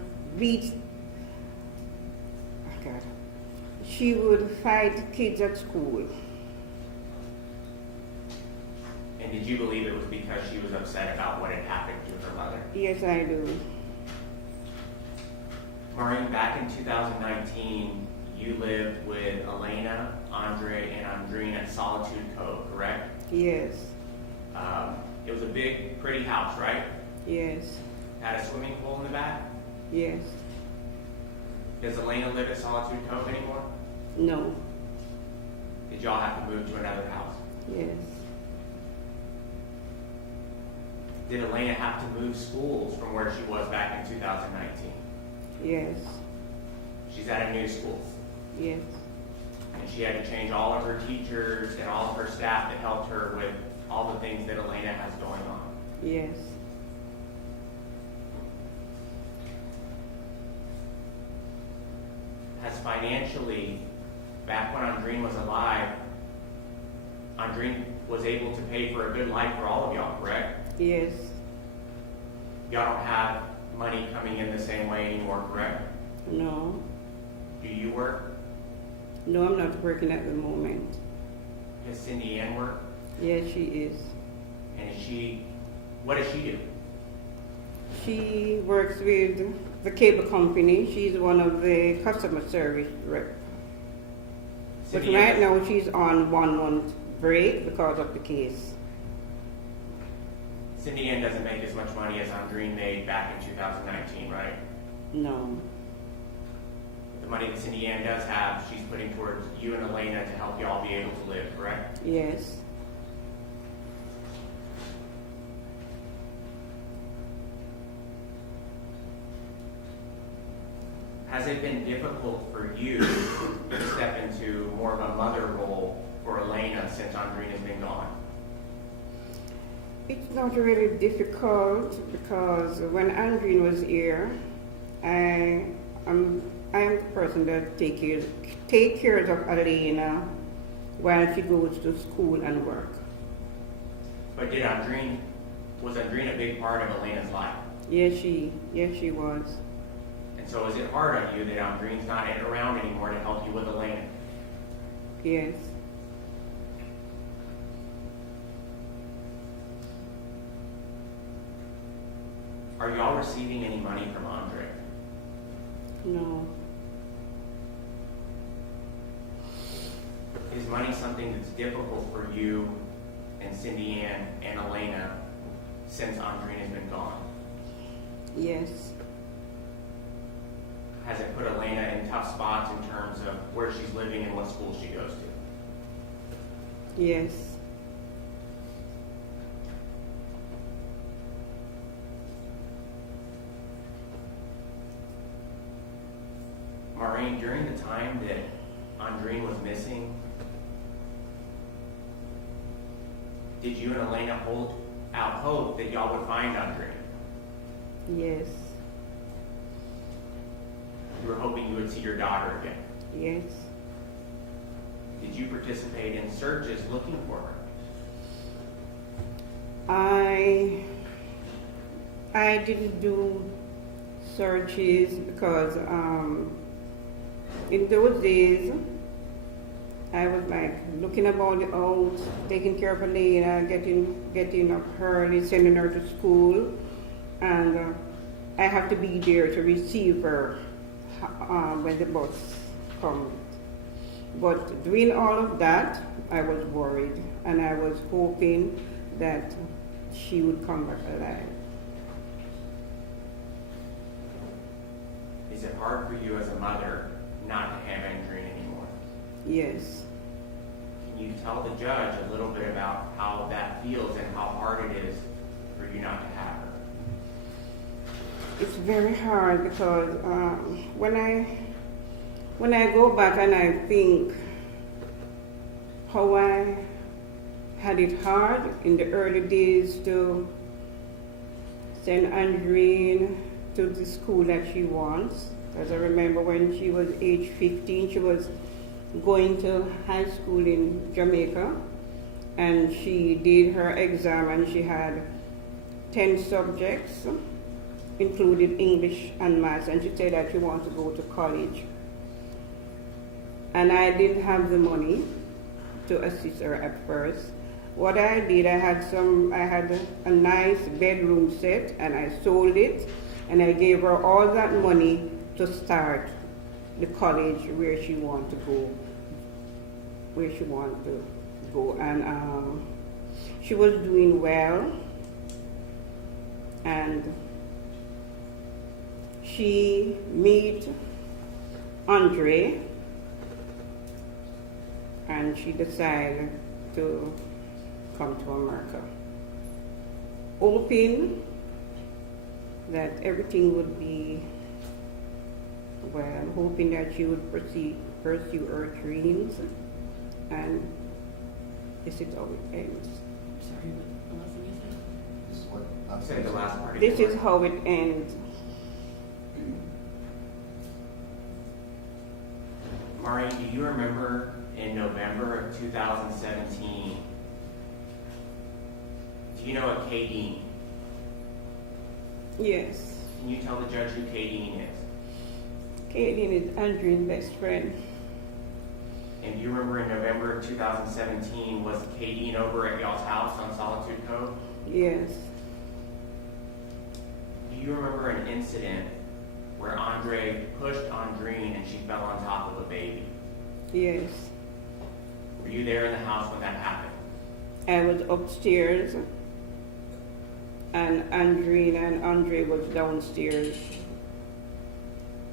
God. She would fight kids at school. And did you believe it was because she was upset about what had happened to her mother? Yes, I do. Maureen, back in 2019, you lived with Elena, Andre, and Andrine at Solitude Cove, correct? Yes, It was a big, pretty house, right? yes, Had a swimming pool in the back? yes. Does Elena live at Solitude Cove anymore? No, Did y'all have to move to another house? yes, Did Elena have to move schools from where she was back in 2019? yes, She's at a new school, yes, and she had to change all of her teachers and all of her staff that helped her with all the things that Elena has going on. yes. Has financially, back when Andrine was alive, Andrine was able to pay for a good life for all of y'all, correct? Yes, Y'all don't have money coming in the same way anymore, correct? no, Do you work? no, I'm not working at the moment. Does Cindy Ann work? Yes, she is. And is she, what does she do? She works with the cable company. She's one of the customer service rep. But Cindy right Ann- now she's on 1 month break because of the case. Cindy Ann doesn't make as much money as Andrine made back in 2019, right? No, The money that Cindy Ann does have, she's putting towards you and Elena to help y'all be able to live, correct? yes, Has it been difficult for you to step into more of a mother role for Elena since Andrine has been gone? it's not really difficult because when Andrine was here, I am the person that take care of Elena while she goes to school and work. But was Andrine a big part of Elena's life? Yes, she was. And so is it hard on you that Andrine's not around anymore to help you with Elena? Yes, Are y'all receiving any money from Andre? no, Is money something that's difficult for you and Cindy Ann and Elena since Andrine has been gone? yes, Has it put Elena in tough spots in terms of where she's living and what school she goes to? yes, Maureen, during the time that Andrine was missing, did you and Elena hold out hope that y'all would find Andrine? yes, You were hoping you would see your daughter again. yes. Did you participate in searches looking for her? I didn't do searches because in those days I was like looking about the house, taking care of Elena, getting up early, sending her to school, and I have to be there to receive her when the bus comes. But doing all of that, I was worried, and I was hoping that she would come back alive. Is it hard for you as a mother not to have Andrine anymore? Yes, Can you tell the judge a little bit about how that feels and how hard it is for you not to have her? it's very hard because when I go back and I think how I had it hard in the early days to send Andreen to the school that she wants. Because I remember when she was age 15, she was going to high school in Jamaica, and she did her exam and she had 10 subjects, including English and maths, and she said that she wanted to go to college. And I didn't have the money to assist her at first. What I did, I had a nice bedroom set, and I sold it, and I gave her all that money to start the college where she wanted to go. And she was doing well, and she met Andre, and she decided to come to America, hoping that everything would be well, hoping that she would pursue her dreams, and this is how it ends. Sorry, what the last thing you said? This is what I'm Say the last part. This is how it ends. Maureen, do you remember in November of 2017, do you know what Kadeen? Yes. Can you tell the judge who Kadeen is? Caitlin is Andrew's best friend. And do you remember in November of 2017, was Kadeen over at y'all's house on Solitude Cove? Yes. Do you remember an incident where Andre pushed Andreen and she fell on top of a baby? Yes. Were you there in the house when that happened? I was upstairs, and Andreen and Andre was downstairs.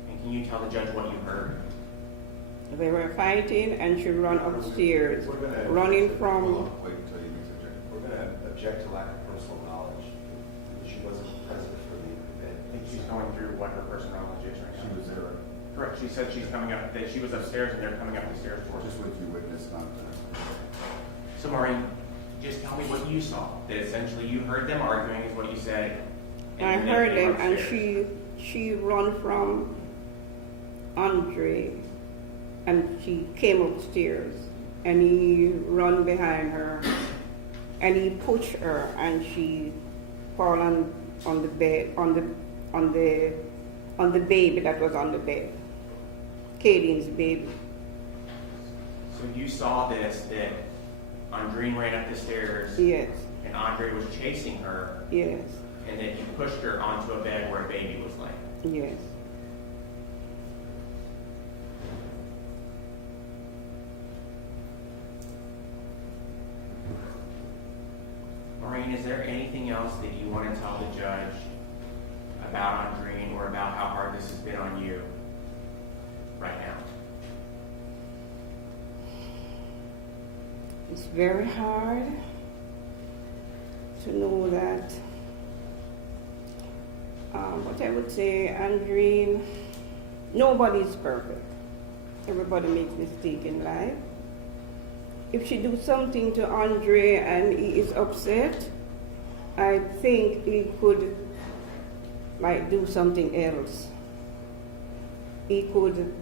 And can you tell the judge what you heard? They were fighting, and she ran upstairs, We're gonna- running Hold from. on, wait until you make the objection. We're going to object to lack of personal knowledge. She wasn't present for the event. I think she's going through what her personal knowledge is right She now. was there, right? Correct. She said she's coming up, that she was upstairs and they're coming up the stairs for her. Just with you witness, not So Maureen, just tell me what you saw. That essentially you heard them arguing is what you said. and I then they heard came them, and upstairs. she run from Andre, and she came upstairs, and he run behind her, and he pushed her, and she fall on the bed, on the baby that was on the bed, Kadeen's baby. So you saw this, that Andreen ran up the stairs Yes, and Andre was chasing her, yes, and that you pushed her onto a bed where a baby was laying. yes. Maureen, is there anything else that you want to tell the judge about Andreen or about how hard this has been on you right now? It's very hard to know that. What I would say, Andreen, nobody's perfect. Everybody makes mistakes in life. If she do something to Andre and he is upset, I think he might do something else. He could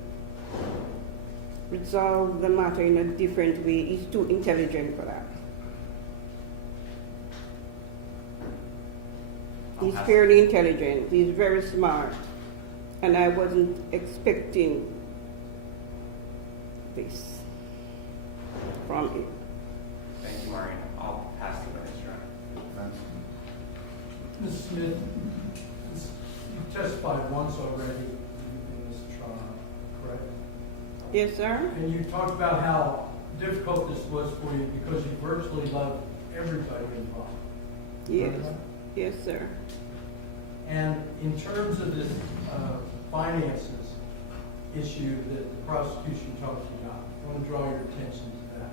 resolve the matter in a different way. He's too intelligent for that. He's fairly intelligent. He's very smart. And I wasn't expecting this from him. Thank you, Maureen. I'll pass the witness, Your Honor. Ms. Smith, you testified once already in this trial, correct? Yes, sir? And you talked about how difficult this was for you because you virtually loved everybody involved. Yes. Remember that? Yes, sir. And in terms of this finances issue that the prosecution talked to you about, I want to draw your attention to that.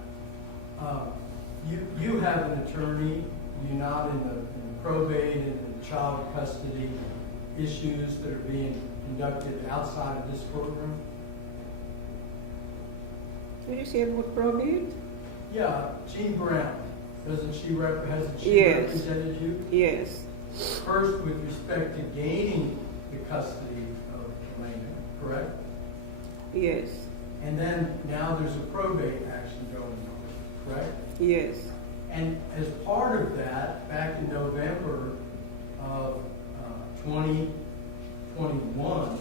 You have an attorney, you're not in the probate and child custody issues that are being conducted outside of this courtroom? Did you say about probate? Yeah, Jean Brown, hasn't she Yes. represented you? Yes. First, with respect to gaining the custody of Elena, correct? Yes, And then now there's a probate action going on, correct? yes, And as part of that, back in November of 2021, I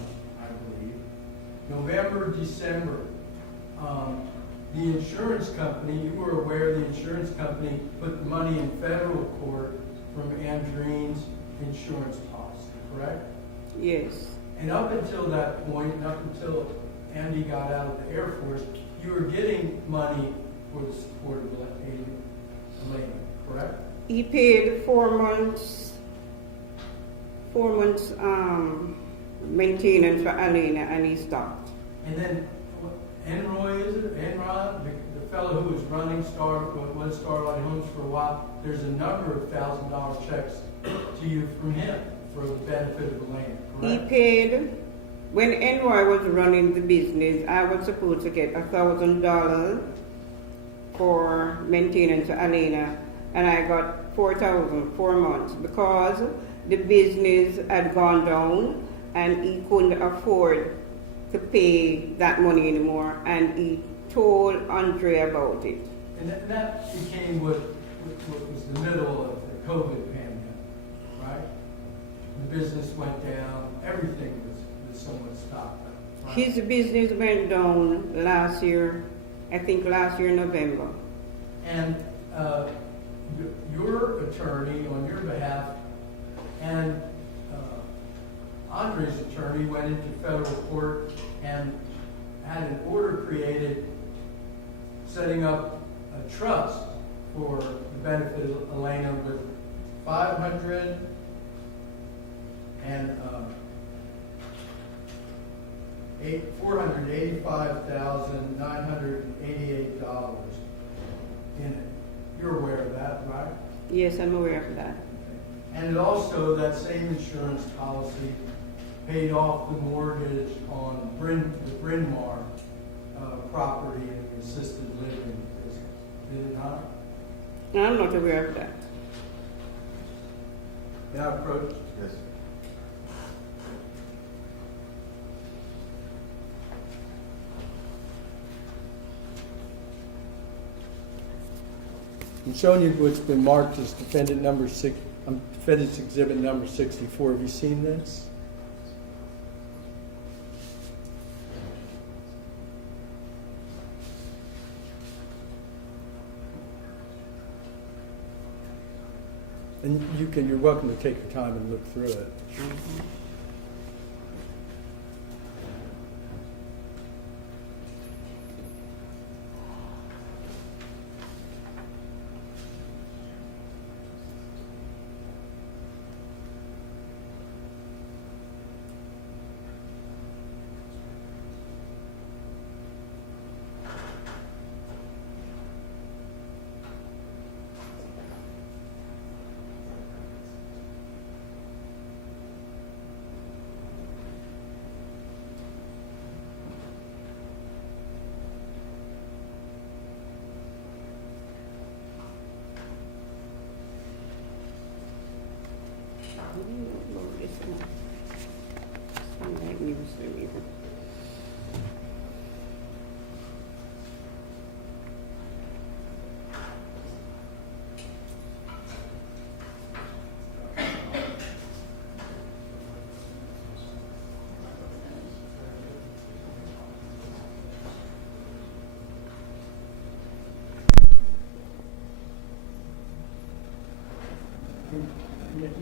believe, November, December, the insurance company, you were aware the insurance company put the money in federal court from Andreen's insurance policy, correct? yes, And up until that point, and up until Andy got out of the Air Force, you were getting money for the support of Elena, correct? he paid 4 months, maintenance for Alina, and he stopped. And then Enroy, is it? Enron, the fellow who was running Starlight Homes for a while, there's a number of $1,000 checks to you from him for the benefit of Elena, He correct? paid, when Enroy was running the business, I was supposed to get $1,000 for maintenance of Alina, and I got $4,000 4 months because the business had gone down and he couldn't afford to pay that money anymore, and he told Andre about it. And that became what was the middle of the COVID pandemic, right? The business went down, everything was somewhat stopped up. Right? His business went down last year, I think last year November. And your attorney on your behalf and Andre's attorney went into federal court and had an order created setting up a trust for the benefit of Elena with $485,988 in it. You're aware of that, right? Yes, I'm aware of that. And also, that same insurance policy paid off the mortgage on the Bryn Mawr property in the assisted living business. Did it not? I'm not aware of that. May I approach? Yes. I'm showing you what's been marked as defendant number defendant's exhibit number 64. Have you seen this? And you're welcome to take your time and look through it.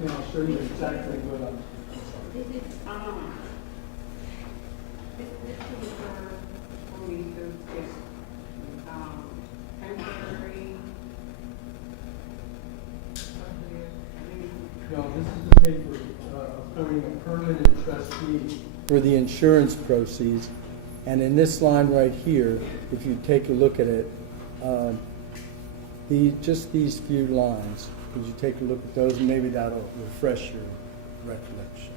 I'll show you exactly what I'm. This is for me to get temporary. No, this is the paper appointing a permanent trustee for the insurance proceeds. And in this line right here, if you take a look at it, just these few lines, could you take a look at those, and maybe that'll refresh your recollection.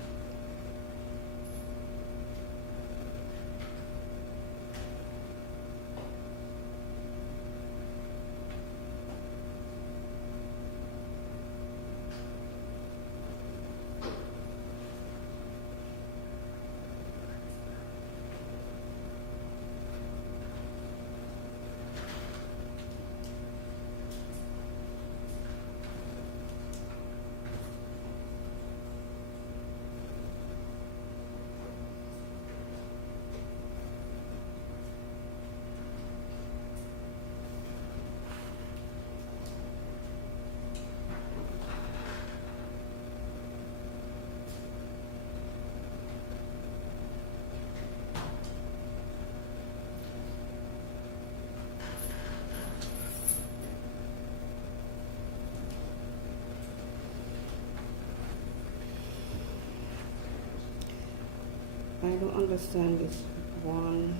I don't understand this one.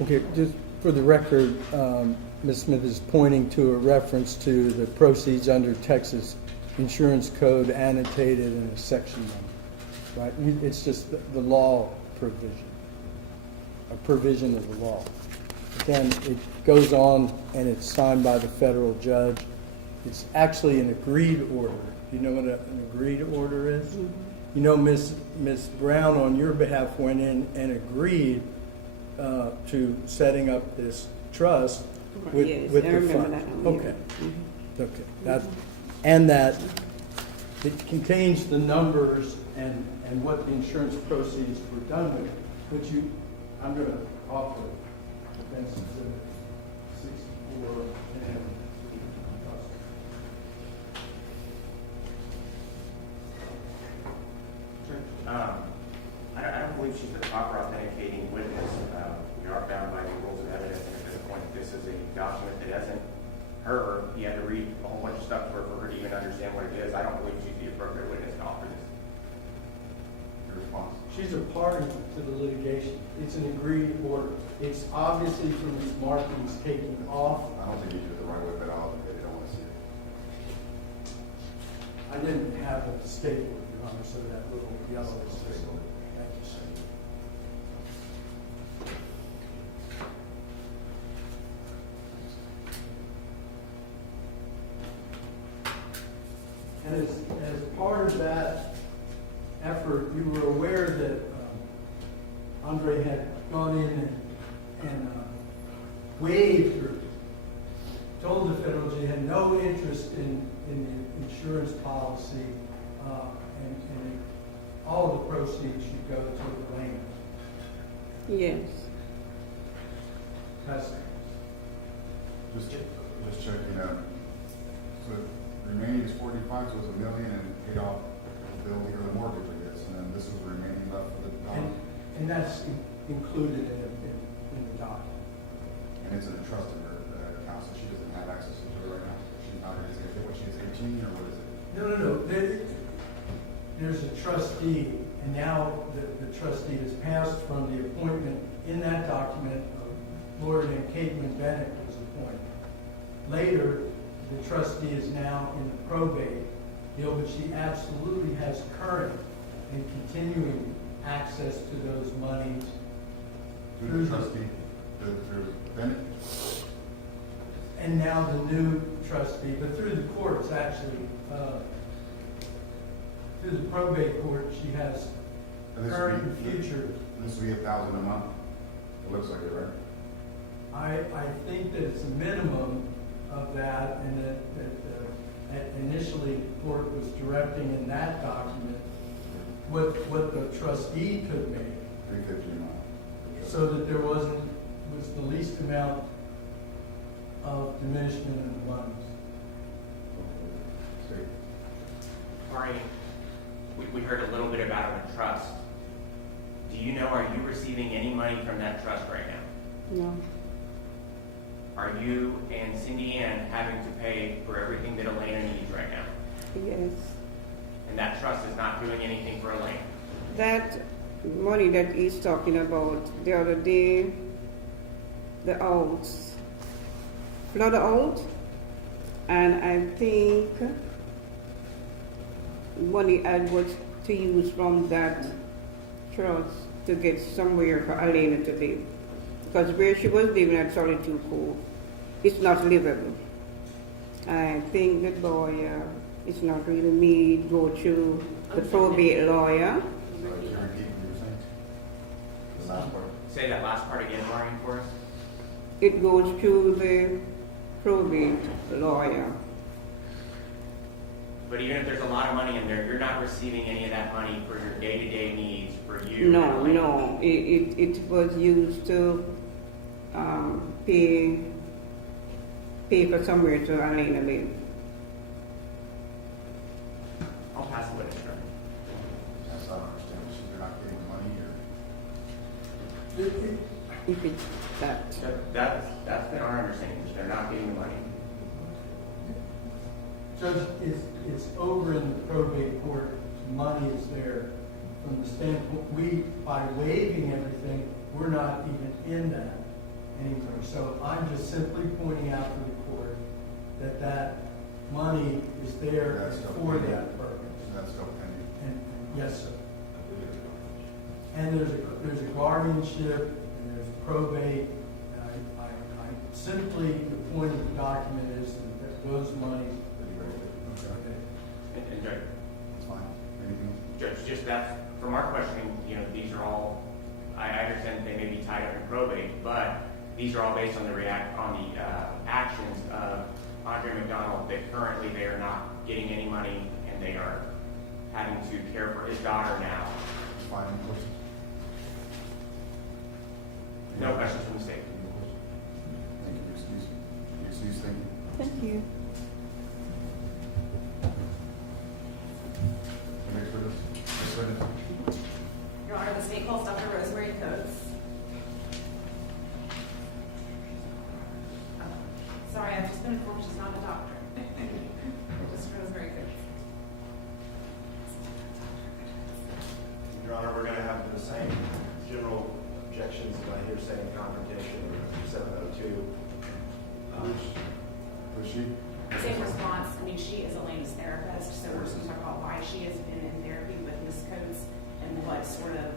Okay, just for the record, Ms. Smith is pointing to a reference to the proceeds under Texas Insurance Code annotated in a section number, right? It's just the law provision, a provision of the law. But then it goes on and it's signed by the federal judge. It's actually an agreed order. You know what an agreed order is? Mm-hmm. You know, Ms. Brown on your behalf went in and agreed to setting up this trust with, Yes, with I the remember fund. that one, yeah. Okay, Mhm. okay. That, and that it contains the numbers and what the insurance proceeds were done with, which I'm going to offer offenses of 64 and I don't believe she's the proper authenticating witness. We are bound by the rules of evidence, and at this point, this is a document that isn't her. You have to read a whole bunch of stuff for her to even understand what it is. I don't believe she's the appropriate witness to offer this. Your response? she's a party to the litigation. It's an agreed order. It's obviously from Ms. Martin's taking off. I don't think you did it the right way, but I don't want to see it. I didn't have a staple, Your Honor, so that little yellow is staple. Thank you, sir. And as part of that effort, you were aware that Andre had gone in and waived or told the federal judge he had no interest in the insurance policy, and all the proceeds should go to the land. Yes. That's Just checking out. So the remaining is 45, so it's $1 million and paid off the building or the mortgage, I guess, and then this is the remaining left for the dog. and that's included in the document. And it's in a trust in her account, so she doesn't have access to it right now. She's not, is it what, she is 18 or what is it? No. There's a trustee, and now the trustee has passed from the appointment in that document of lawyer named Caitman Bennett was appointed. Later, the trustee is now in the probate deal, but she absolutely has current and continuing access to those monies. Through the trustee, through Bennett? And now the new trustee, but through the courts, actually, through the probate court, she has And this current would and be- future. This would be $1,000 a month? It looks like it, right? I think that it's a minimum of that, and that initially the court was directing in that document what the trustee could make, $350 a month. so that there was the least amount of diminishment in the funds. Okay. Maureen, we heard a little bit about a trust. Do you know, are you receiving any money from that trust right now? No. Are you and Cindy Ann having to pay for everything that Elena needs right now? Yes. And that trust is not doing anything for Elena? That money that he's talking about the other day, the outs, flood out, and I think money I was to use from that trust to get somewhere for Elena to live. Because where she was living at Solitude Cove, it's not livable. I think that lawyer, it's not really me, go through the probate lawyer. So can you repeat what you were saying? The last part? Say that last part again, Maureen, for us. It goes through the probate lawyer. But even if there's a lot of money in there, you're not receiving any of that money for your day-to-day needs for you? No, and Elena. no, it was used to pay for somewhere to Elena live. I'll pass the witness, sir. Yes, I don't understand. They're not getting the money or? If it's that. That's been our understanding, that they're not getting the money. Judge, it's over in the probate court, money is there. From the standpoint, by waiving everything, we're not even in that anymore. So I'm just simply pointing out to the court that money is there That's still for pending. that purpose. That's still pending. And, yes, sir. And there's a guardianship, and there's probate. I simply, the point of the document is that those monies. Okay. And Judge, That's fine. Anything? Judge, just that, from our questioning, these are all, I understand they may be tied up in probate, but these are all based on the actions of Andre McDonald, that currently they are not getting any money, and they are having to care for his daughter now. It's fine. Any questions? No questions from the state. Any questions? Thank you. Excuse. Thank you. Thank you. Next witness. Next witness. Your Honor, the state calls Dr. Rosemary Coates. Sorry, I've just been informed she's not a doctor. Just Rosemary Coates. Your Honor, we're going to have the same general objections that I hear saying confrontation or 702. Who's she? Same response. I mean, she is Elena's therapist, so we're just going to talk about why she has been in therapy with Ms. Coates and what sort of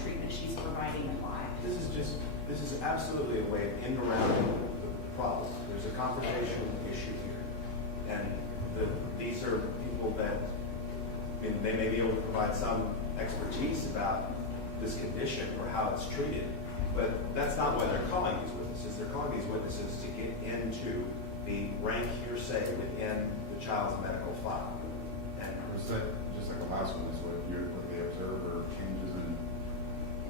treatment she's providing and why. This is absolutely a way of in around the problem. There's a confrontation issue here. And these are people that, they may be able to provide some expertise about this condition or how it's treated, but that's not why they're calling these witnesses. They're calling these witnesses to get into the rank hearsay within the child's medical file. And Or is that just like the last one, is what they observe or changes in?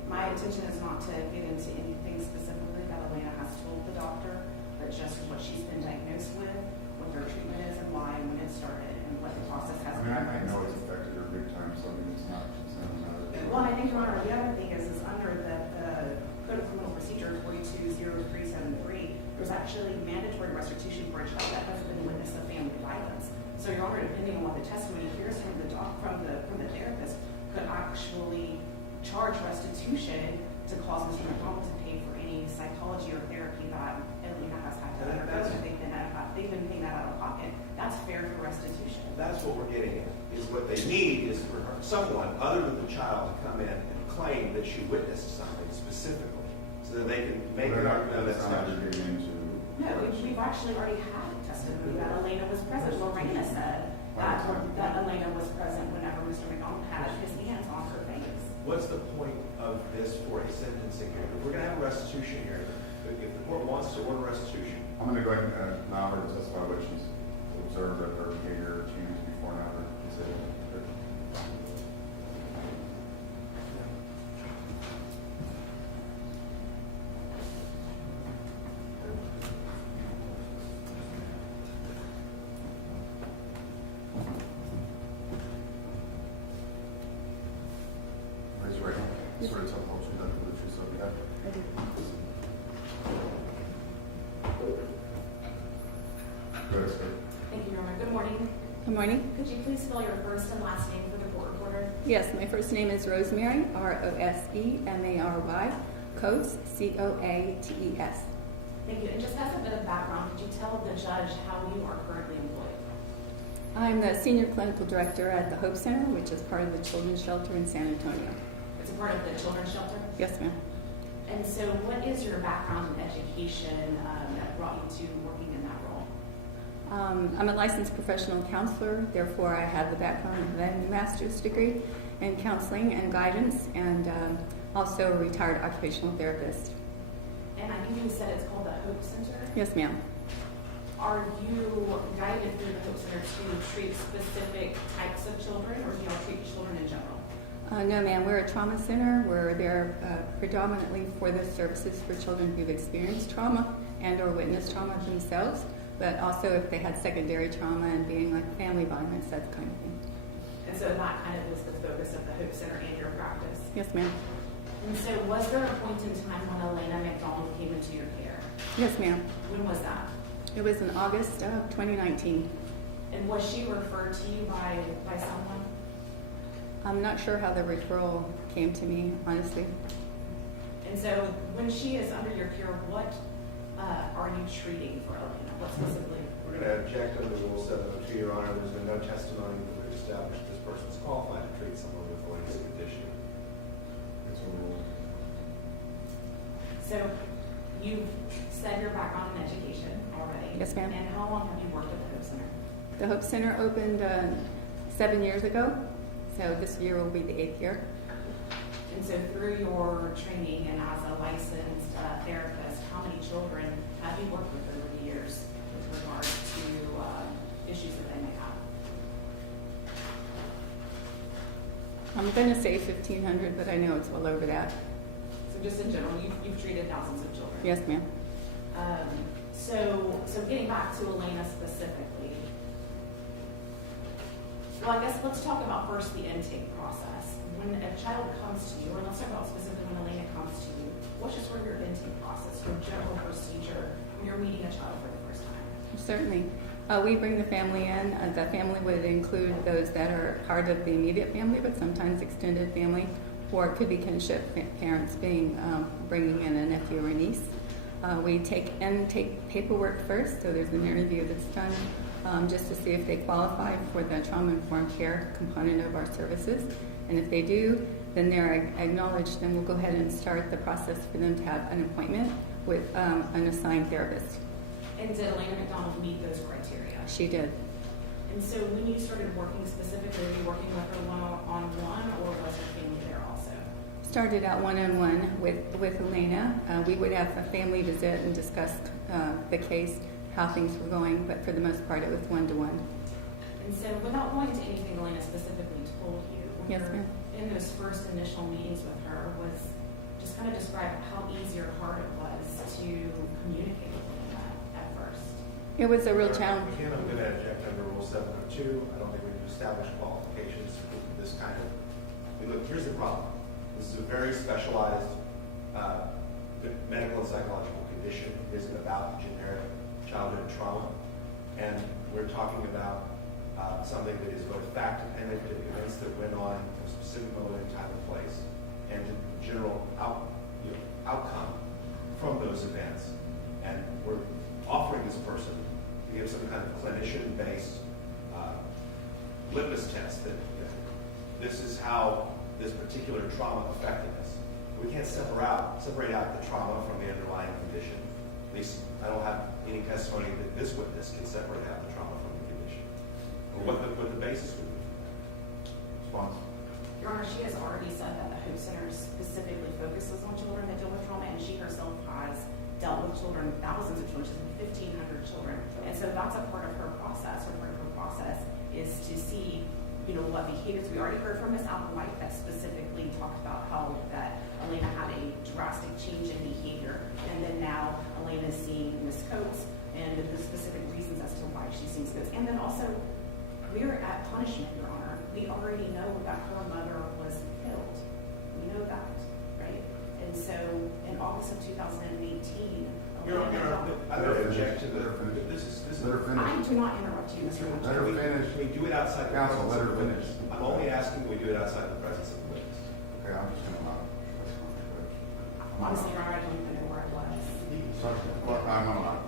My intention is not to get into anything specifically that Elena has told the doctor, but just what she's been diagnosed with, what their treatment is, and why, and when it started, and what the process has been. I know it's affected her big time, so I mean, it's not Well, I think, Your Honor, the other thing is under the Code of Criminal Procedure 420373, there's actually mandatory restitution for a child that has been witness of family violence. So, Your Honor, depending on what the testimony hears from the therapist, could actually charge restitution to cause Mr. McDonald to pay for any psychology or therapy that Elena has had to undergo. They've been paying that out of pocket. That's fair for restitution. that's what we're getting at, is what they need is for someone other than the child to come in and claim that she witnessed something specifically, so that they can make an argument that's not true. getting into. No, we've actually already had testimony that Elena was present. Lorena said that Elena was present whenever Mr. McDonald had his hands on her face. What's the point of this for a sentencing hearing? We're going to have a restitution hearing. If the court wants to order restitution, I'm going to go ahead and allow her to testify what she's observed of her behavior change before and after considering. Raise your right hand. Swear to tell the whole truth, nothing but the truth, so help you God. I do. Go ahead, sir. Thank you, Your Honor. Good morning. Good morning. Could you please spell your first and last name for the court reporter? Yes, my first name is Rosemary, Rosemary, Coates, Coates. Thank you. And just as a bit of background, could you tell the judge how you are currently employed? I'm the Senior Clinical Director at the Hope Center, which is part of the Children's Shelter in San Antonio. It's a part of the children's shelter? Yes, ma'am. And so what is your background in education that brought you to working in that role? I'm a licensed professional counselor, therefore I have the background of a master's degree in counseling and guidance, and also a retired occupational therapist. And I think you said it's called the Hope Center? Yes, ma'am. Are you guided through the Hope Center to treat specific types of children, or do y'all treat children in general? No, ma'am. We're a trauma center. We're there predominantly for the services for children who've experienced trauma and or witnessed trauma themselves, but also if they had secondary trauma and being like family violence, that kind of thing. And so that kind of was the focus of the Hope Center and your practice? Yes, ma'am. And so was there a point in time when Elena McDonald came into your care? Yes, ma'am. When was that? It was in August of 2019. And was she referred to you by someone? I'm not sure how the referral came to me, honestly. And so when she is under your care, what are you treating for Elena? What specifically? We're going to object under Rule 702, Your Honor. There's been no testimony that we've established this person's qualified to treat someone with Elaine's condition. It's a rule. So you've said your background in education already. Yes, ma'am. And how long have you worked at the Hope Center? The Hope Center opened 7 years ago, so this year will be the 8th year. And so through your training and as a licensed therapist, how many children have you worked with over the years with regard to issues that they may have? I'm going to say 1,500, but I know it's well over that. So just in general, you've treated thousands of children. Yes, ma'am. So getting back to Elena specifically, well, I guess let's talk about first the intake process. When a child comes to you, or let's talk about specifically when Elena comes to you, what's just sort of your intake process, your general procedure when you're meeting a child for the first time? Certainly. We bring the family in. The family would include those that are part of the immediate family, but sometimes extended family, or it could be kinship parents bringing in a nephew or a niece. We take paperwork first, so there's an interview that's done just to see if they qualify for the trauma-informed care component of our services. And if they do, then they're acknowledged, and we'll go ahead and start the process for them to have an appointment with an assigned therapist. And did Elena McDonald meet those criteria? She did. And so when you started working specifically, were you working with her one-on-one, or was her family there also? Started out one-on-one with Elena. We would have a family visit and discuss the case, how things were going, but for the most part it was one-to-one. And so without going into anything Elena specifically told you, when Yes, you're ma'am. in those first initial meetings with her, was just kind of describe how easy or hard it was to communicate with Elena at first. It was a real challenge. Again, I'm going to object under Rule 702. I don't think we've established qualifications for this kind of. Look, here's the problem. This is a very specialized medical and psychological condition. It isn't about generic childhood trauma. And we're talking about something that is both fact-dependent to events that went on at a specific moment in time and place, and to the general outcome from those events. And we're offering this person to give some kind of clinician-based litmus test that this is how this particular trauma affected us. We can't separate out the trauma from the underlying condition. At least I don't have any testimony that this witness can separate out the trauma from the condition, or what the basis would be. Response? Your Honor, she has already said that the Hope Center specifically focuses on children that deal with trauma, and she herself has dealt with children, thousands of children, she's 1,500 children. And so that's a part of her process, or part of her process is to see, what behaviors. We already heard from Ms. Applewhite that specifically talked about how that Elena had a drastic change in behavior, and then now Elena is seeing Ms. Coates and the specific reasons as to why she's seeing Coates. And then also, we're at punishment, Your Honor. We already know that her mother was killed. We know that, right? And so, in August of 2018, Your Honor, I would object to the. Let her finish. I do not interrupt you, Mr. Let her finish. We do it outside the Counsel, presence let of her the witness. finish. I'm only asking we do it outside the presence of the witness. Okay, I'm just gonna allow it. Honestly, Your Honor, I don't even know where I was. Well, I'm on line.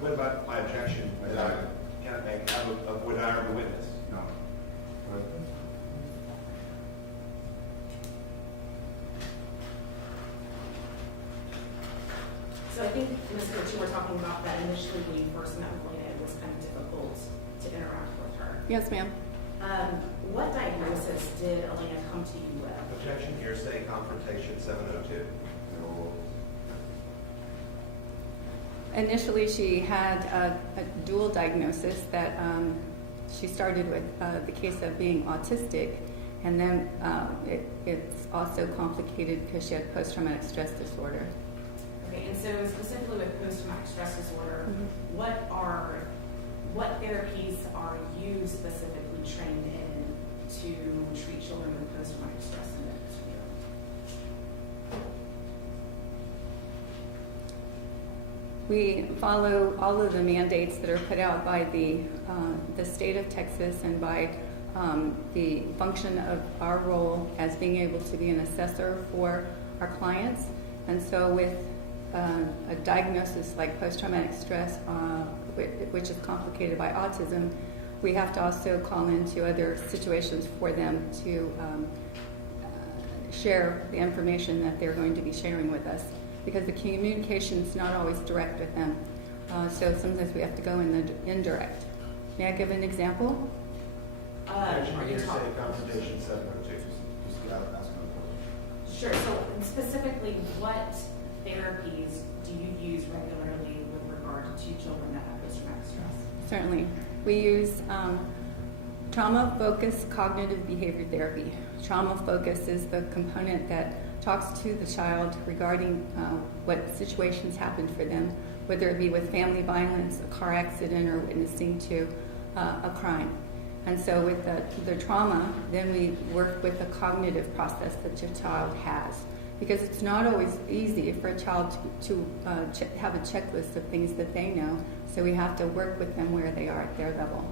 What about my objection? Can I make of would I the witness? No. Go ahead. So I think, Ms. Coates, you were talking about that initially when you first met with Elena, it was kind of difficult to interact with her. Yes, ma'am. What diagnosis did Elena come to you with? Objection, hearsay, confrontation, 702. No. Initially, she had a dual diagnosis that she started with the case of being autistic, and then it's also complicated because she had post-traumatic stress disorder. Okay, and so specifically with post-traumatic stress disorder, what therapies are you specifically trained in to treat children with post-traumatic stress disorder? We follow all of the mandates that are put out by the state of Texas and by the function of our role as being able to be an assessor for our clients. And so with a diagnosis like post-traumatic stress, which is complicated by autism, we have to also call into other situations for them to share the information that they're going to be sharing with us, because the communication is not always direct with them. So sometimes we have to go in the indirect. May I give an example? Hearsay confrontation 702. Sure, so specifically, what therapies do you use regularly with regard to children that have post-traumatic stress? Certainly. We use trauma-focused cognitive behavior therapy. Trauma focus is the component that talks to the child regarding what situations happened for them, whether it be with family violence, a car accident, or witnessing to a crime. And so with the trauma, then we work with the cognitive process that your child has. Because it's not always easy for a child to have a checklist of things that they know. So we have to work with them where they are at their level.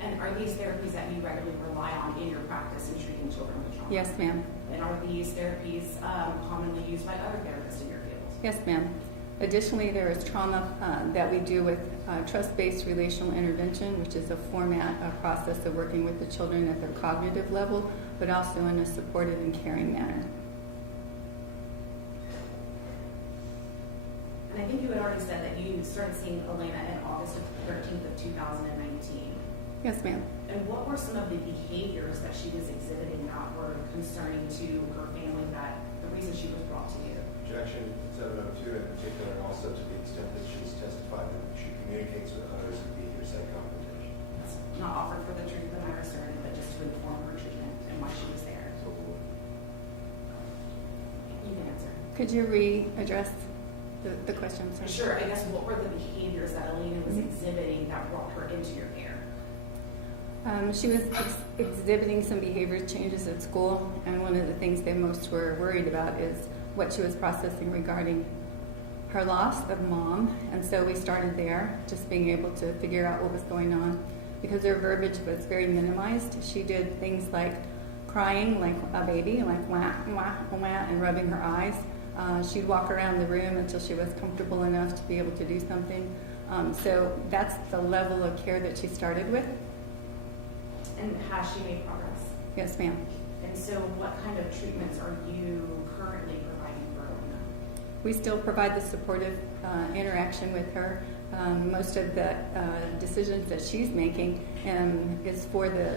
And are these therapies that you regularly rely on in your practice in treating children with trauma? Yes, ma'am. And are these therapies commonly used by other therapists in your field? Yes, ma'am. Additionally, there is trauma that we do with trust-based relational intervention, which is a process of working with the children at their cognitive level, but also in a supportive and caring manner. And I think you had already said that you started seeing Elena in August 13th of 2019. Yes, ma'am. And what were some of the behaviors that she was exhibiting that were concerning to her family, that the reason she was brought to you? Objection 702 in particular, and also to the extent that she's testified that she communicates with others would be hearsay confrontation. That's not offered for the truth of the matter asserted, but just to inform her treatment and why she was there. You can answer. Could you readdress the question? Sorry. Sure. I guess what were the behaviors that Elena was exhibiting that brought her into your care? She was exhibiting some behavior changes at school, and one of the things they most were worried about is what she was processing regarding her loss of mom. And so we started there, just being able to figure out what was going on. Because her verbiage was very minimized, she did things like crying like a baby, like wah, wah, wah, and rubbing her eyes. She'd walk around the room until she was comfortable enough to be able to do something. So that's the level of care that she started with. And has she made progress? Yes, ma'am. And so what kind of treatments are you currently providing for Elena? We still provide the supportive interaction with her. Most of the decisions that she's making is for the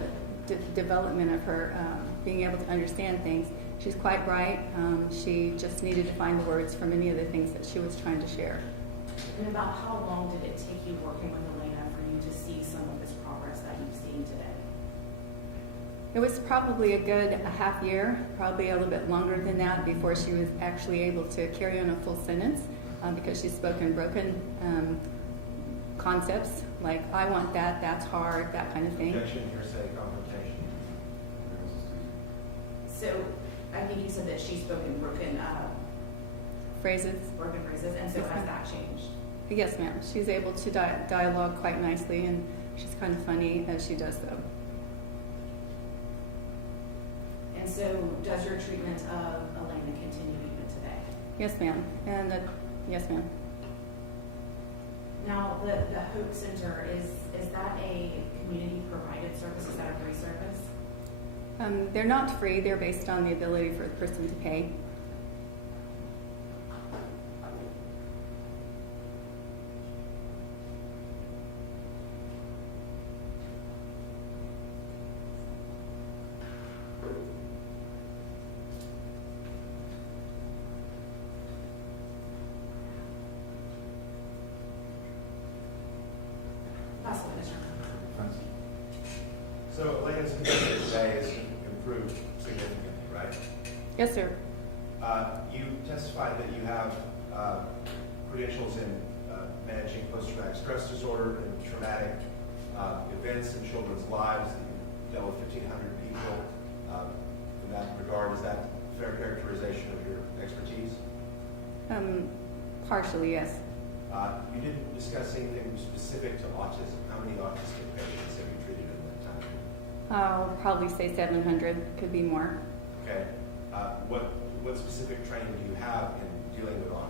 development of her being able to understand things. She's quite bright. She just needed to find the words for many of the things that she was trying to share. And about how long did it take you working with Elena for you to see some of this progress that you've seen today? It was probably a half year, probably a little bit longer than that, before she was actually able to carry on a full sentence, because she spoke in broken concepts, like, I want that, that's hard, that kind of thing. Objection, hearsay confrontation. So I think you said that she spoke in broken Phrases. And so has that changed? Yes, ma'am. She's able to dialogue quite nicely, and she's kind of funny as she does so. And so does your treatment of Elena continue even today? Yes, ma'am. And yes, ma'am. Now, the Hope Center, is that a community provided service? Is that a free service? They're not free. They're based on the ability for the person to pay. Last witness. So Elena's condition today has improved significantly, right? Yes, sir. You testified that you have credentials in managing post-traumatic stress disorder and traumatic events in children's lives. You dealt with 1,500 people. In that regard, is that a fair characterization of your expertise? Partially, yes. You didn't discuss anything specific to autism. How many autistic patients have you treated in that time? I'll probably say 700, could be more. Okay. What specific training do you have in dealing with autism?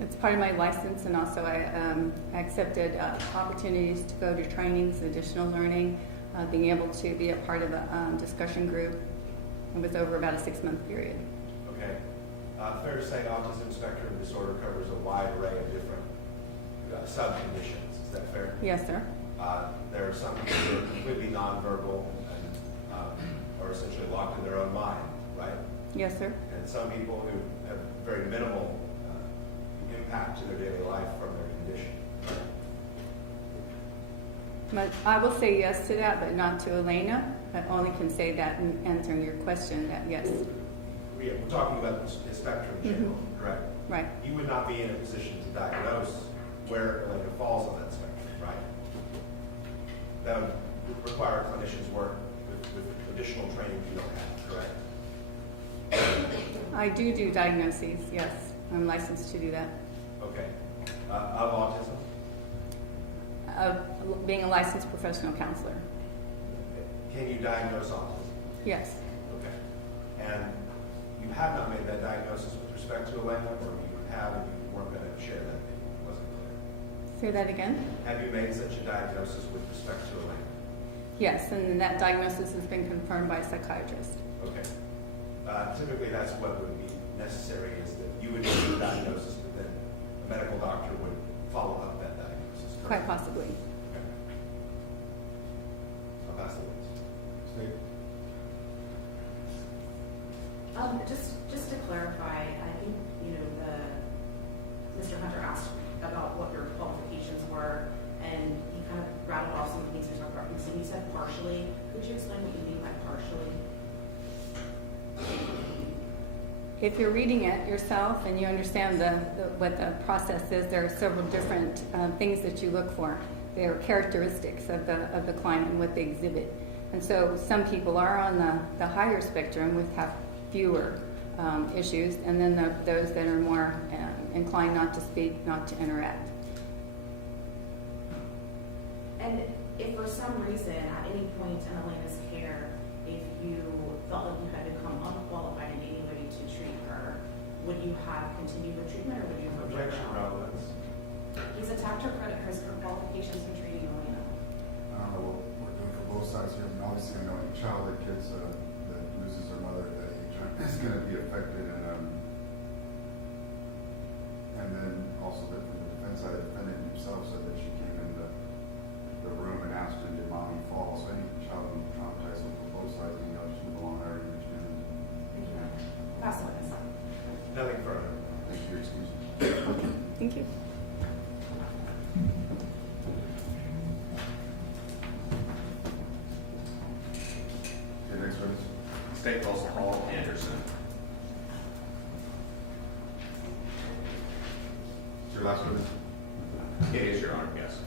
It's part of my license, and also I accepted opportunities to go to trainings, additional learning, being able to be a part of a discussion group. It was over about a 6-month period. Okay. Fair to say autism spectrum disorder covers a wide array of different sub-conditions. Is that fair? Yes, sir. There are some people who are completely nonverbal and are essentially locked in their own mind, right? Yes, sir. And some people who have very minimal impact to their daily life from their condition. But I will say yes to that, but not to Elena. I only can say that in answering your question, that yes. We're talking about the spectrum in general, correct? Right. You would not be in a position to diagnose where Elena falls on that spectrum, right? That would require clinicians' work with additional training you don't have, correct? I do diagnoses, yes. I'm licensed to do that. Okay. Of autism? Of being a licensed professional counselor. Can you diagnose autism? Yes. Okay. And you have not made that diagnosis with respect to Elena, or you have and you weren't going to share that? It wasn't clear. Say that again? Have you made such a diagnosis with respect to Elena? Yes, and that diagnosis has been confirmed by a psychiatrist. Okay. Typically, that's what would be necessary, is that you would make a diagnosis, but then a medical doctor would follow up that diagnosis. Quite possibly. Okay. I'll pass the witness. Steve? Just to clarify, I think, Mr. Hunter asked about what your qualifications were, and he kind of rattled off some of the things we talked about. So you said partially. Could you explain what you mean by partially? If you're reading it yourself and you understand what the process is, there are several different things that you look for. They are characteristics of the client and what they exhibit. And so some people are on the higher spectrum with have fewer issues, and then those that are more inclined not to speak, not to interact. And if for some reason, at any point in Elena's care, if you felt like you had become unqualified in any way to treat her, would you have continued the treatment, or would you have Objection, relevance. He's attacked her credit because her qualifications in treating Elena. I don't know what we're doing for both sides here. Obviously, I know any child that gets that loses their mother at that age is going to be affected, and then also that from the defense side, the defendant himself said that she came in the room and asked her, "Did mommy fall?" So any child who's traumatized on both sides, just move along there and understand. Pass the witness. Nothing further. Thank you. Excuse me. Thank you. Okay, next witness. State calls Paul Anderson. Is your last witness? It is, Your Honor, yes.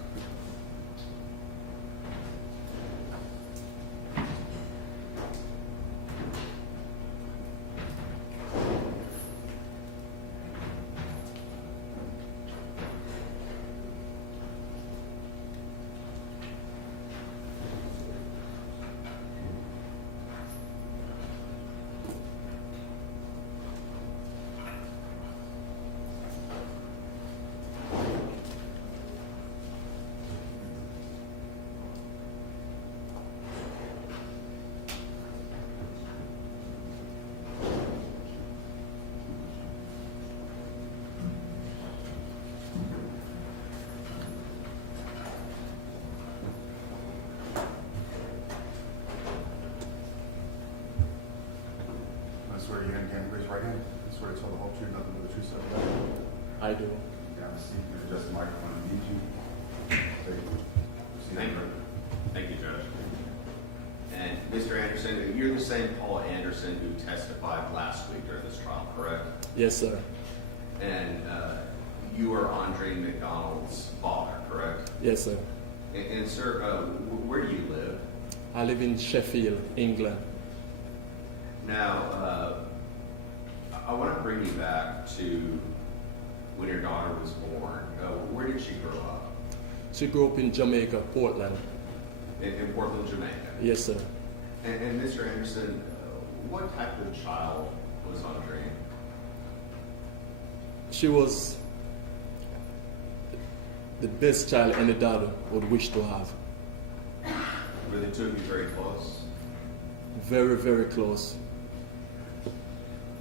I swear you again, raise your right hand. I swear to tell the whole truth, nothing but the truth, so help you God. I do. Down the seat, you adjust the microphone and need you. Thank you. Thank you, Judge. And Mr. Anderson, you're the same Paul Anderson who testified last week during this trial, correct? Yes, sir. And you are Andre McDonald's father, correct? Yes, sir. And sir, where do you live? I live in Sheffield, England. Now, I want to bring you back to when your daughter was born. Where did she grow up? She grew up in Jamaica, Portland. In Portland, Jamaica. Yes, sir. And Mr. Anderson, what type of child was Andre? She was the best child any dad would wish to have. Were the two of you very close? Very, very close.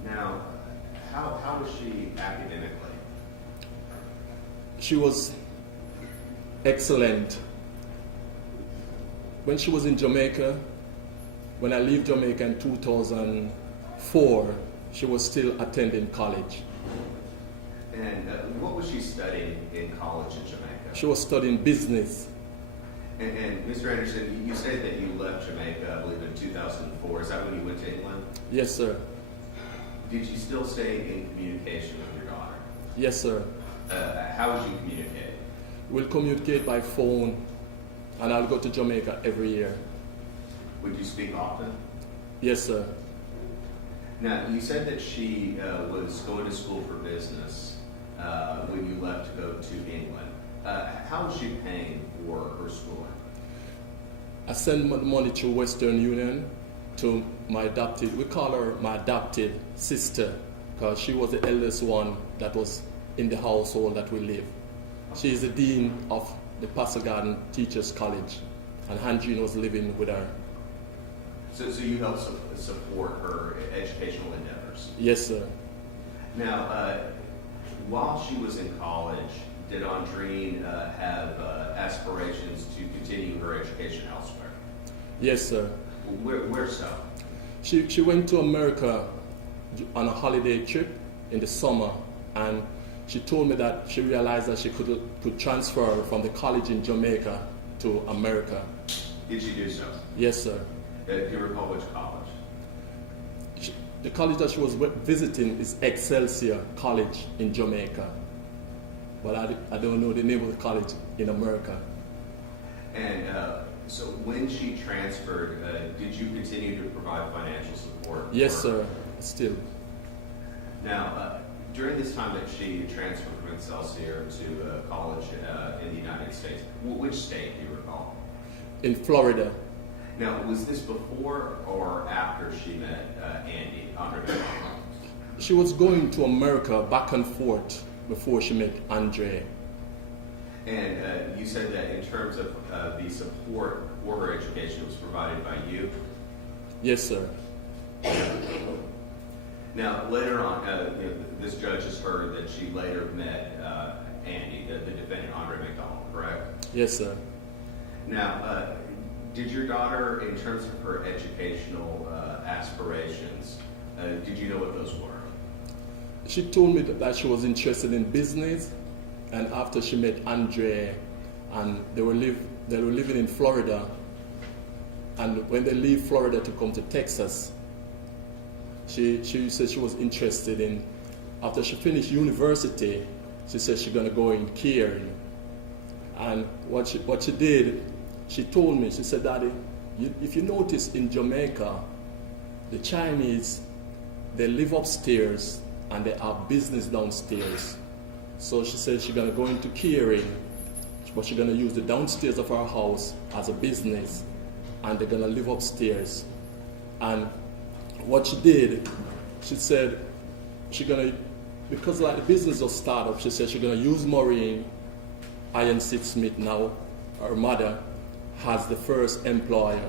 Now, how was she academically? She was excellent. When she was in Jamaica, when I left Jamaica in 2004, she was still attending college. And what was she studying in college in Jamaica? She was studying business. And Mr. Anderson, you said that you left Jamaica, I believe, in 2004. Is that when you went to England? Yes, sir. Did you still stay in communication with your daughter? Yes, sir. How would you communicate? We'll communicate by phone, and I'll go to Jamaica every year. Would you speak often? Yes, sir. Now, you said that she was going to school for business when you left to go to England. How was she paying for her schooling? I send money to Western Union to my adopted, we call her my adopted sister, because she was the eldest one that was in the household that we live. She is the dean of the Pastor Garden Teachers College, and Handreen was living with her. So you helped support her educational endeavors? Yes, sir. Now, while she was in college, did Andreen have aspirations to continue her education elsewhere? Yes, sir. Where so? She went to America on a holiday trip in the summer, and she told me that she realized that she could transfer from the college in Jamaica to America. Did she do so? Yes, sir. Do you recall which college? The college that she was visiting is Excelsior College in Jamaica, but I don't know the name of the college in America. And so when she transferred, did you continue to provide financial support? Yes, sir, still. Now, during this time that she transferred from Excelsior to college in the United States, which state do you recall? In Florida. Now, was this before or after she met Andy, Andre McDonald? She was going to America back and forth before she met Andre. And you said that in terms of the support for her education was provided by you? Yes, sir. Now, later on, this judge has heard that she later met Andy, the defendant, Andre McDonald, correct? Yes, sir. Now, did your daughter, in terms of her educational aspirations, did you know what those were? She told me that she was interested in business, and after she met Andre, and they were living in Florida, and when they leave Florida to come to Texas, she said she was interested in, after she finished university, she said she's gonna go in catering. And what she did, she told me, she said, Daddy, if you notice in Jamaica, the Chinese, they live upstairs and they have business downstairs. So she said she's gonna go into catering, but she's gonna use the downstairs of our house as a business, and they're gonna live upstairs. And what she did, she said because like the business was startup, she said she's gonna use Maureen, Iron Sid Smith now, her mother, has the first employee,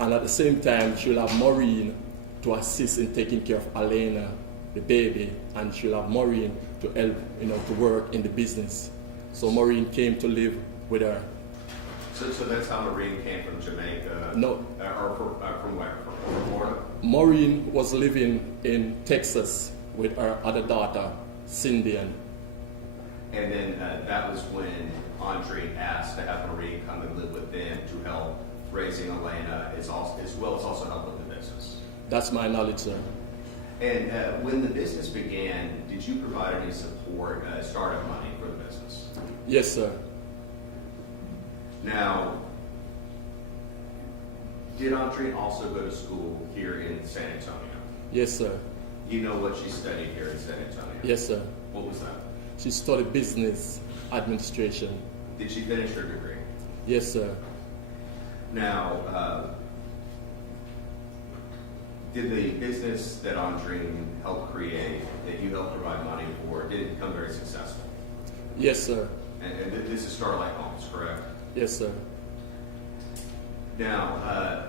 and at the same time she'll have Maureen to assist in taking care of Elena, the baby, and she'll have Maureen to help, to work in the business. So Maureen came to live with her. So that's how Maureen came from Jamaica? No. Or from where? From Florida? Maureen was living in Texas with her other daughter, Cindy. And then that was when Andre asked to have Maureen come and live with them to help raising Elena, as well as also help with the business. That's my knowledge, sir. And when the business began, did you provide any support, startup money for the business? Yes, sir. Now, did Andre also go to school here in San Antonio? Yes, sir. You know what she studied here in San Antonio? Yes, sir. What was that? She studied business administration. Did she finish her degree? Yes, sir. Now, did the business that Andreen helped create, that you helped provide money for, did it become very successful? Yes, sir. And this is Starlight Homes, correct? Yes, sir. Now,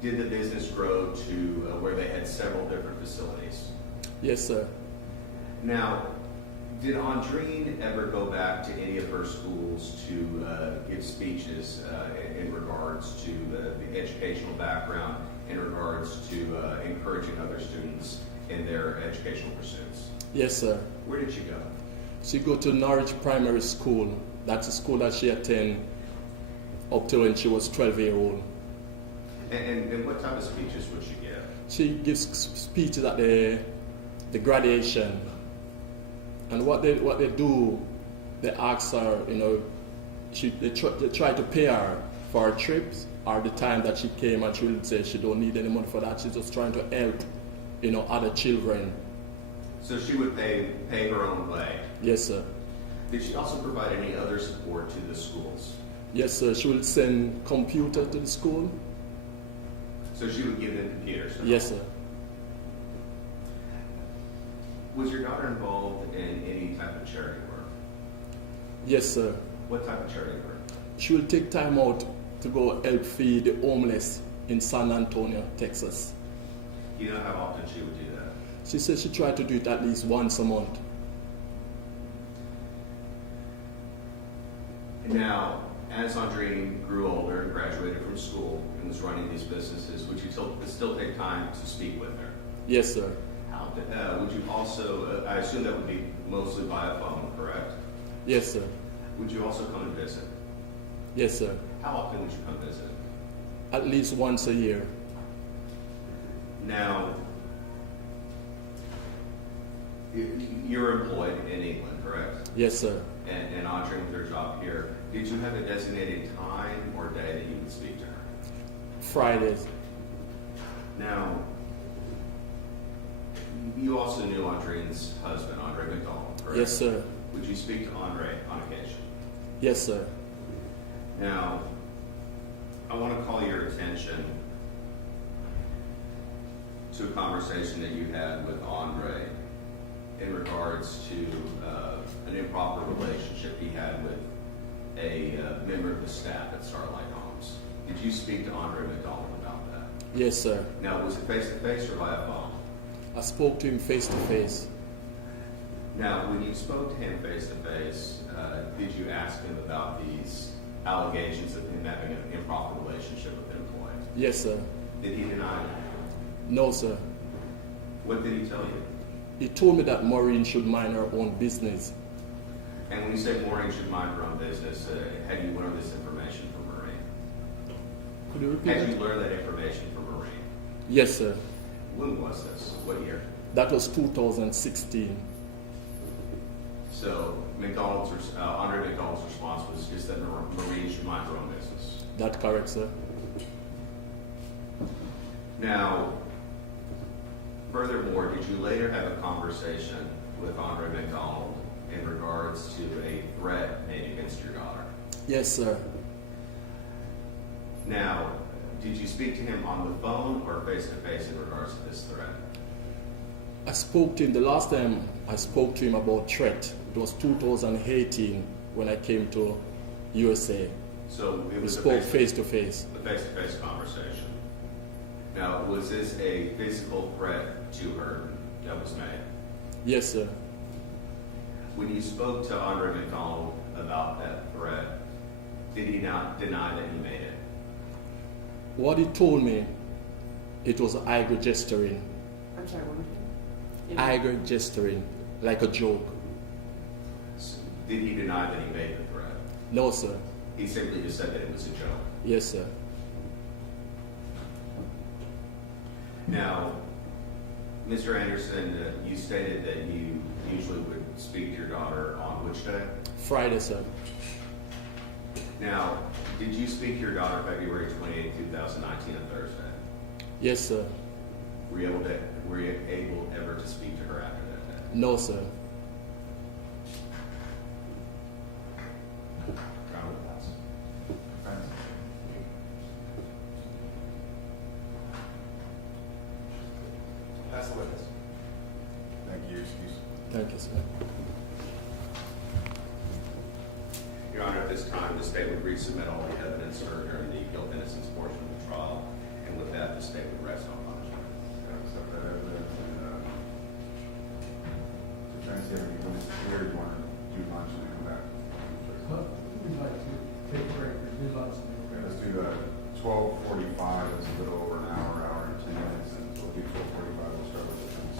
did the business grow to where they had several different facilities? Yes, sir. Now, did Andreen ever go back to any of her schools to give speeches in regards to the educational background, in regards to encouraging other students in their educational pursuits? Yes, sir. Where did she go? She go to Norwich Primary School. That's a school that she attended up till when she was 12-year-old. And what type of speeches would she give? She gives speeches at the graduation. And what they do, they ask her, you know, they try to pay her for her trips or the time that she came, and she will say she don't need any money for that. She's just trying to help, you know, other children. So she would pay her own way. Yes, sir. Did she also provide any other support to the schools? Yes, sir. She will send computer to the school. So she would give them computers? Yes, sir. Was your daughter involved in any type of charity work? Yes, sir. What type of charity work? She will take time out to go help feed the homeless in San Antonio, Texas. Do you know how often she would do that? She says she tried to do it at least once a month. Now, as Andreen grew older and graduated from school and was running these businesses, would you still take time to speak with her? Yes, sir. Would you also, I assume that would be mostly via phone, correct? Yes, sir. Would you also come and visit? Yes, sir. How often would you come visit? At least once a year. Now, you're employed in England, correct? Yes, sir. And Andreen with her job here, did you have a designated time or day that you would speak to her? Fridays. Now, you also knew Andreen's husband, Andre McDonald, correct? Yes, sir. Would you speak to Andre on occasion? Yes, sir. Now, I want to call your attention to a conversation that you had with Andre in regards to an improper relationship he had with a member of the staff at Starlight Homes. Did you speak to Andre McDonald about that? Yes, sir. Now, was it face-to-face or via phone? I spoke to him face to face. Now, when you spoke to him face-to-face, did you ask him about these allegations of him having an improper relationship with an employee? Yes, sir. Did he deny that? No, sir. What did he tell you? He told me that Maureen should mind her own business. And when you say Maureen should mind her own business, had you learned this information from Maureen? Could you repeat Had that? you learned that information from Maureen? Yes, sir. When was this? What year? That was 2016. So Andre McDonald's response was just that Maureen should mind her own business. That's correct, sir. Now, furthermore, did you later have a conversation with Andre McDonald in regards to a threat made against your daughter? Yes, sir. Now, did you speak to him on the phone or face-to-face in regards to this threat? I spoke to him, the last time I spoke to him about threat, it was 2018 when I came to USA. So it We was spoke face to face. a face-to-face conversation. Now, was this a physical threat to her that was made? Yes, sir. When you spoke to Andre McDonald about that threat, did he not deny that he made it? What he told me, it was Iger gesturing. I'm sorry, what was it? Iger gesturing, like a joke. Did he deny that he made the threat? No, sir. He simply just said that it was a joke. Yes, sir. Now, Mr. Anderson, you stated that you usually would speak to your daughter on which day? Friday, sir. Now, did you speak to your daughter February 28, 2019, on Thursday? Yes, sir. Were you able ever No, sir. Your Honor, pass. Defense? Pass the witness. Thank you, excuse. Thank you, sir. Your Honor, at this time, the state would resubmit all the evidence heard during the guilt innocence portion of the trial, and with that, the state would rest on punishment. Accept that evidence and, defense, you have any witness here, you want to do lunch and then come back? We'd like to take a break, or do lots of. Okay, let's do 12:45, it's a little over an hour, hour and 10 minutes, and so we'll do 12:45, we'll start with defense.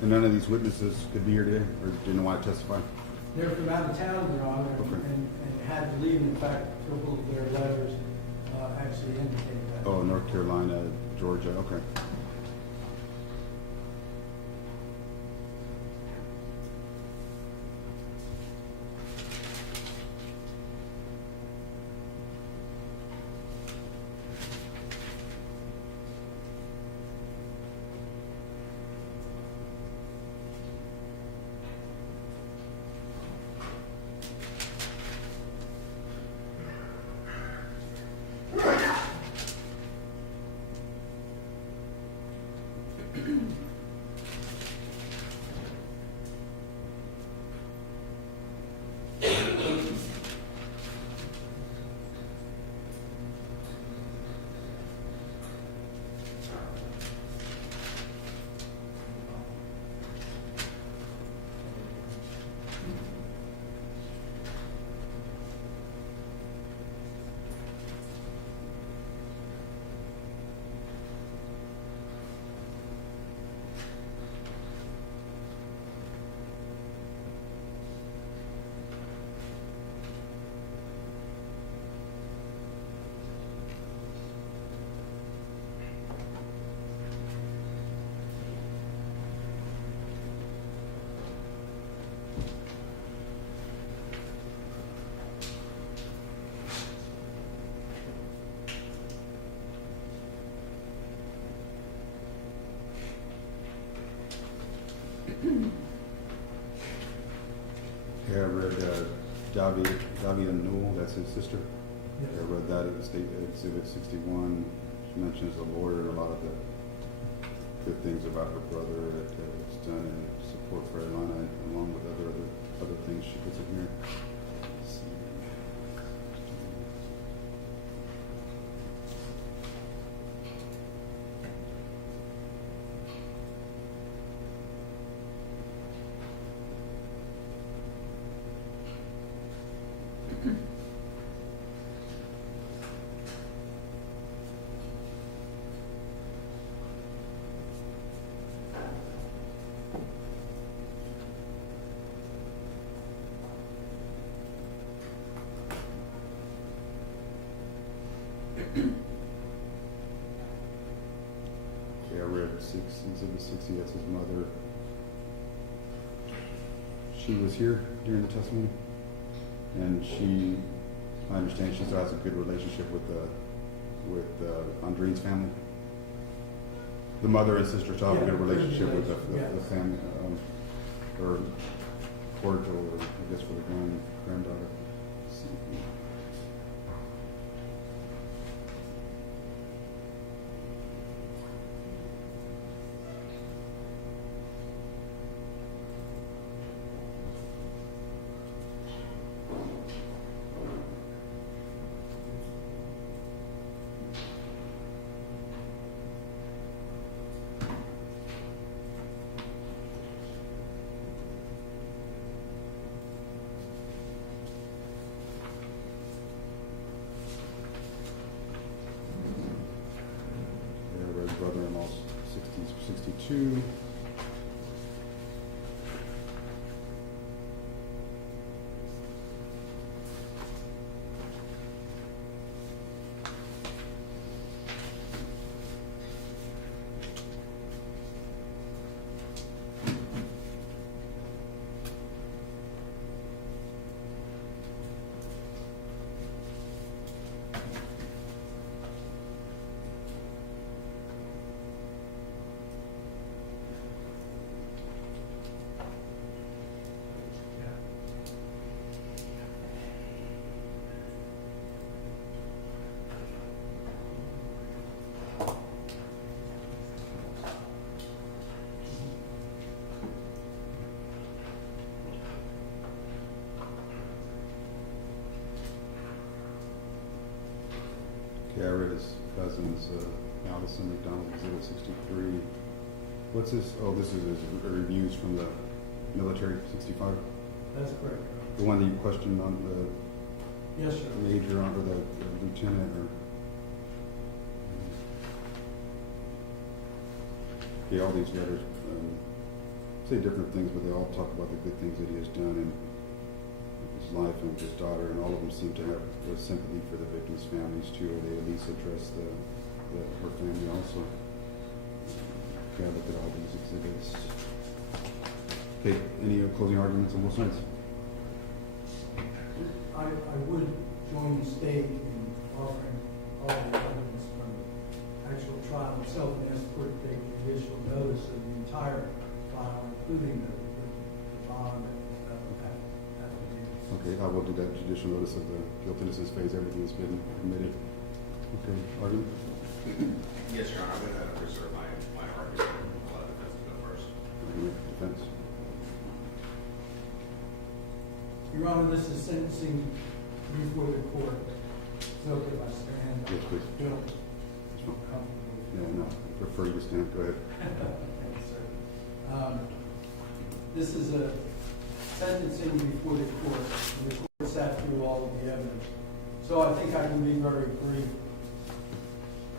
And none of these witnesses could be here today, or didn't want to testify? They're from out of town, Your Honor, Okay. and had to leave. In fact, a couple of their letters actually indicate that. Oh, North Carolina, Georgia, okay. Yeah, I read Davia Newell, that's his sister. Yes. I read that at the state exhibit 61. She mentions a lawyer and a lot of the good things about her brother that was done in support for Atlanta, along with other things she puts in here. Let's see. Yeah, I read exhibit 60, that's his mother. She was here during the testimony, and I understand she still has a good relationship with Andreen's family. The mother and sister still have a Yeah, good relationship with yeah. the family, or cordial, or I guess for the granddaughter. Let's see. Brother-in-law's 62. Okay, I read his cousin's Allison McDonald exhibit 63. What's this? Oh, this is his reviews from the military 65. That's correct. The one that you questioned on the Yes, sir. major, or the lieutenant, or yeah, all these letters. say different things, but they all talk about the good things that he has done in his life and with his daughter, and all of them seem to have sympathy for the victims' families too, or they at least address her family also. Okay, I look at all these exhibits. Okay, any closing arguments on both sides? I would join the state in offering all the evidence from the actual trial itself and ask the court to take judicial notice of the entire trial, including the bond affidavits. Okay, I will do that judicial notice of the guilt innocence phase. Everything has been admitted. Okay, argument? Yes, Your Honor, I'm going to reserve my argument. I'll let the defense go first. Argument, defense. Your Honor, this is sentencing before the court. So if I stand, Yes, please. feel That's fine. comfortable. Yeah, no, I prefer you to stand. Go ahead. Thank you, sir. This is a sentencing before the court. The court sat through all of the evidence. So I think I can be very brief.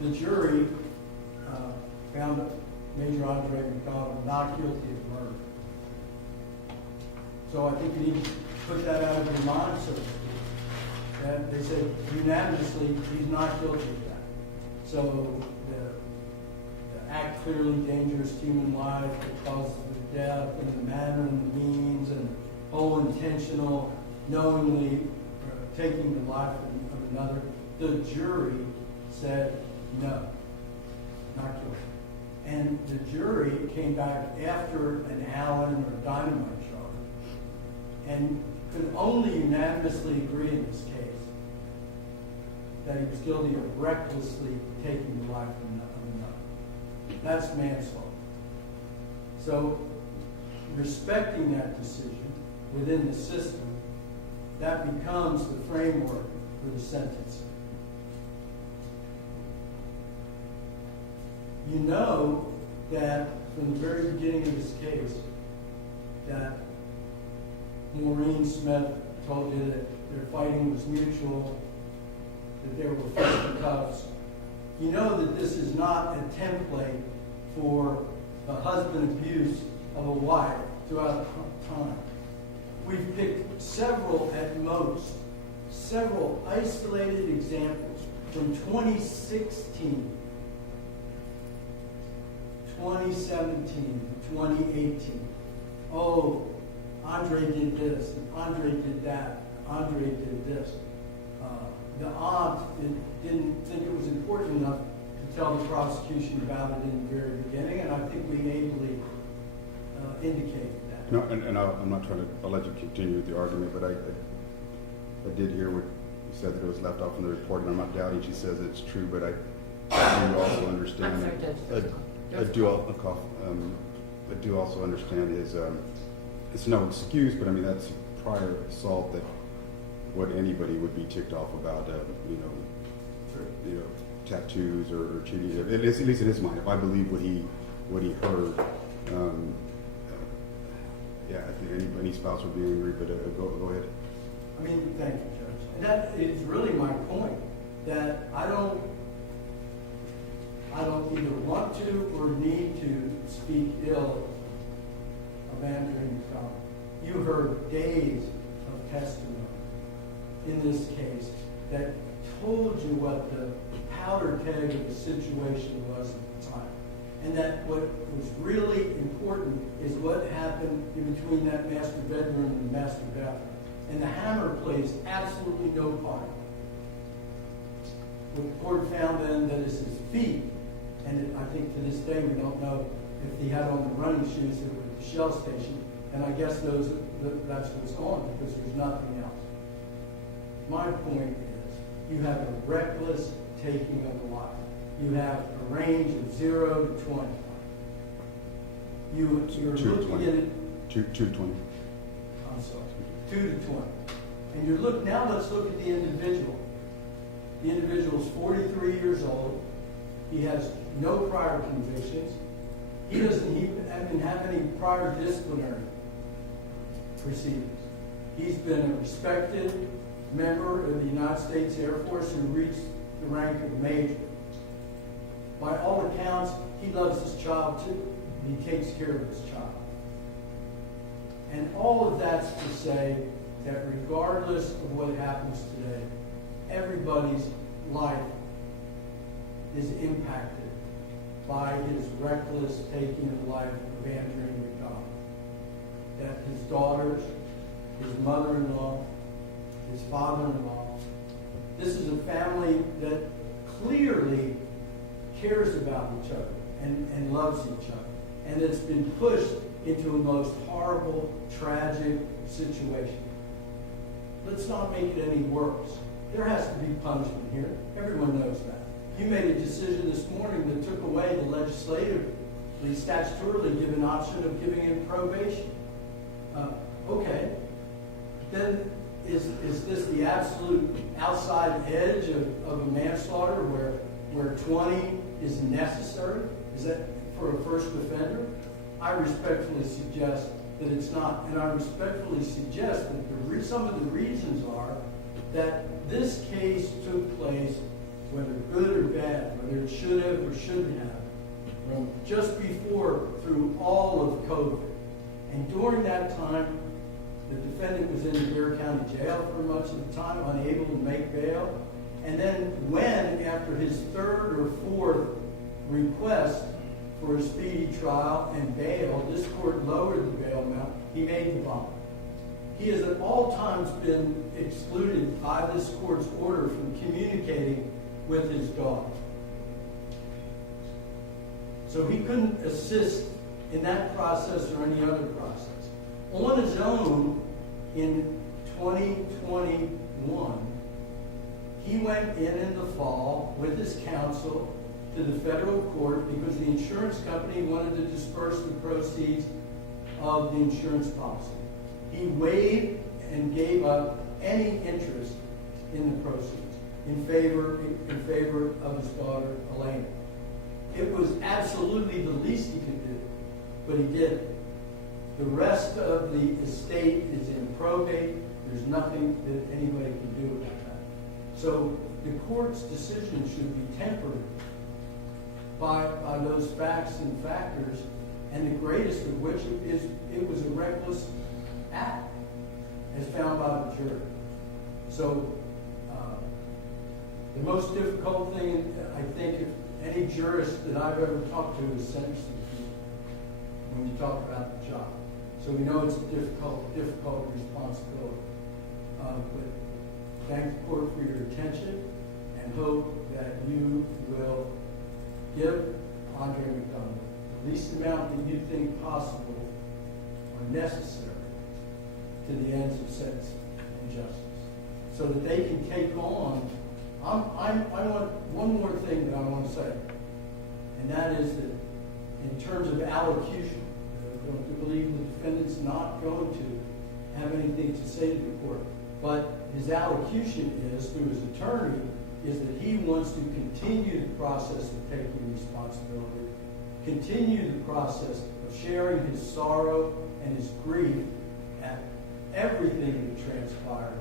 The jury found Major Andre McDonald not guilty of murder. So I think you need to put that out of your mind, so to speak. And they said unanimously he's not guilty of that. So the act clearly endangers human life, it causes the death in the manner and the means, and whole intentional, knowingly taking the life of another. The jury said no, not guilty. And the jury came back after an Allen or dynamite charge and could only unanimously agree in this case that he was guilty of recklessly taking the life of another. That's manslaughter. So, respecting that decision within the system, that becomes the framework for the sentencing. You know that from the very beginning of this case that Maureen Smith told you that their fighting was mutual, that there were fisticuffs. You know that this is not a template for the husband abuse of a wife throughout time. We've picked several, at most, several isolated examples from 2016, 2017, 2018. Oh, Andre did this, and Andre did that, Andre did this. The aunt didn't think it was important enough to tell the prosecution about it in the very beginning, and I think we ably indicated that. No, and I'm not trying to, I'll let you continue with the argument, but I did hear what you said, that it was left off in the report, and I'm not doubting she says it's true, but I do also understand. I do also understand his, it's no excuse, but I mean, that's prior assault that what anybody would be ticked off about, tattoos or cheating. At least in his mind, if I believe what he heard, I think any spouse would be angry. But go ahead. I mean, thank you, Judge. And that is really my point. That I don't either want to or need to speak ill of Andrew McDonald. You heard days of testimony in this case that told you what the powder keg of the situation was at the time. And that what was really important is what happened in between that master bedroom and the master bathroom. And the hammer plays absolutely no part. The court found then that it's his feet, and I think to this day we don't know if he had on the running shoes that were at the Shell station, and I guess that's what's on, because there's nothing else. My point is, you have a reckless taking of the life. You have a range of 0 to 20. You're looking at it. 2 to 20. I'm sorry. 2 to 20. And you're now let's look at the individual. The individual is 43 years old. He has no prior convictions. He doesn't even have any prior disciplinary proceedings. He's been a respected member of the United States Air Force who reached the rank of major. By all accounts, he loves his child too, and he takes care of his child. And all of that's to say that regardless of what happens today, everybody's life is impacted by his reckless taking of life of Andrew McDonald. That his daughters, his mother-in-law, his father-in-law, this is a family that clearly cares about each other and loves each other. And it's been pushed into a most horrible, tragic situation. Let's not make it any worse. There has to be punishment here. Everyone knows that. You made a decision this morning that took away the legislatively, statutorily given option of giving him probation. Okay. Then is this the absolute outside edge of a manslaughter where 20 is necessary? Is that for a first offender? I respectfully suggest that it's not. And I respectfully suggest that some of the reasons are that this case took place, whether good or bad, whether it should have or shouldn't have, from just before through all of COVID. And during that time, the defendant was in the Dare County Jail for much of the time, unable to make bail. And then when, after his third or fourth request for a speedy trial and bail, this court lowered the bail amount, he made the bond. He has at all times been excluded by this court's order from communicating with his daughter. So he couldn't assist in that process or any other process. On his own, in 2021, he went in the fall with his counsel to the federal court because the insurance company wanted to disperse the proceeds of the insurance policy. He waived and gave up any interest in the proceeds in favor of his daughter, Elena. It was absolutely the least he could do, but he did it. The rest of the estate is in probate. There's nothing that anybody can do about that. So the court's decision should be tempered by those facts and factors, and the greatest of which is it was a reckless act, as found by the jury. So the most difficult thing, I think, if any jurist that I've ever talked to is sentencing people when you talk about the job. So we know it's a difficult responsibility. But thank the court for your attention and hope that you will give Andre McDonald the least amount that you think possible or necessary to the ends of sentencing and justice, so that they can take on. I want one more thing that I want to say, and that is that in terms of allocution, I don't believe the defendant's not going to have anything to say to the court, but his allocution is, through his attorney, is that he wants to continue the process of taking responsibility, continue the process of sharing his sorrow and his grief at everything that transpired,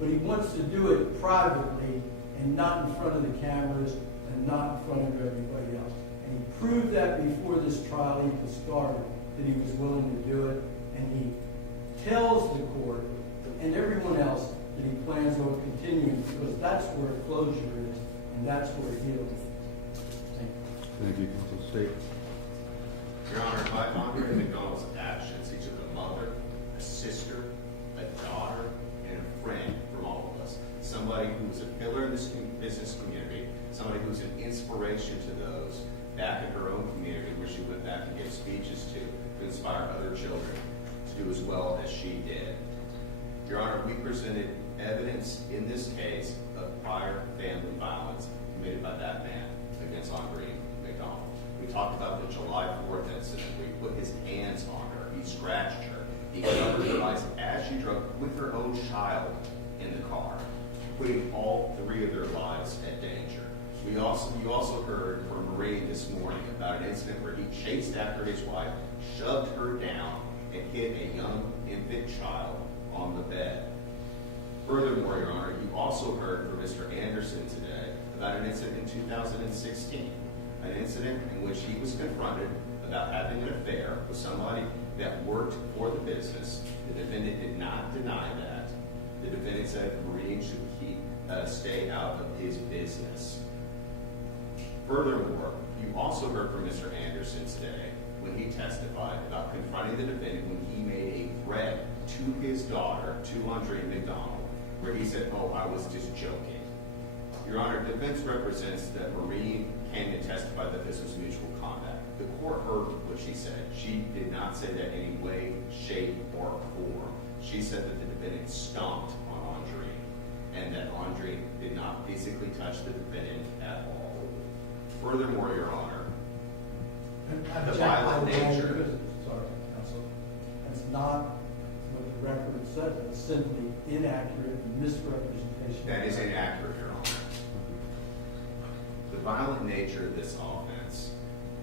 but he wants to do it privately and not in front of the cameras and not in front of everybody else. And he proved that before this trial even started, that he was willing to do it, and he tells the court and everyone else that he plans on continuing, because that's where closure is, and that's where healing is. Thank you. Thank you, Counsel State. Your Honor, by Andre McDonald's actions, he took a mother, a sister, a daughter, and a friend from all of us. Somebody who was a pillar in this business community, somebody who's an inspiration to those back in her own community where she went back and gave speeches to inspire other children to do as well as she did. Your Honor, we presented evidence in this case of prior family violence committed by that man against Andre McDonald. We talked about the July 4th incident where he put his hands on her, he scratched her, he covered her eyes as she drove with her own child in the car, putting all three of their lives at danger. You also heard from Maureen this morning about an incident where he chased after his wife, shoved her down, and hit a young infant child on the bed. Furthermore, Your Honor, you also heard from Mr. Anderson today about an incident in 2016, an incident in which he was confronted about having an affair with somebody that worked for the business. The defendant did not deny that. The defendant said Maureen should stay out of his business. Furthermore, you also heard from Mr. Anderson today when he testified about confronting the defendant when he made a threat to his daughter, to Lorna McDonald, where he said, "Oh, I was just joking." Your Honor, defense represents that Maureen came and testified that this was mutual combat. The court heard what she said. She did not say that in any way, shape, or form. She said that the defendant stomped on Andre, and that Andre did not physically touch the defendant at all. Furthermore, Your Honor, the violent nature. Sorry, counsel. That's not what the record says. It's simply inaccurate misrepresentation. That is inaccurate, Your Honor. The violent nature of this offense,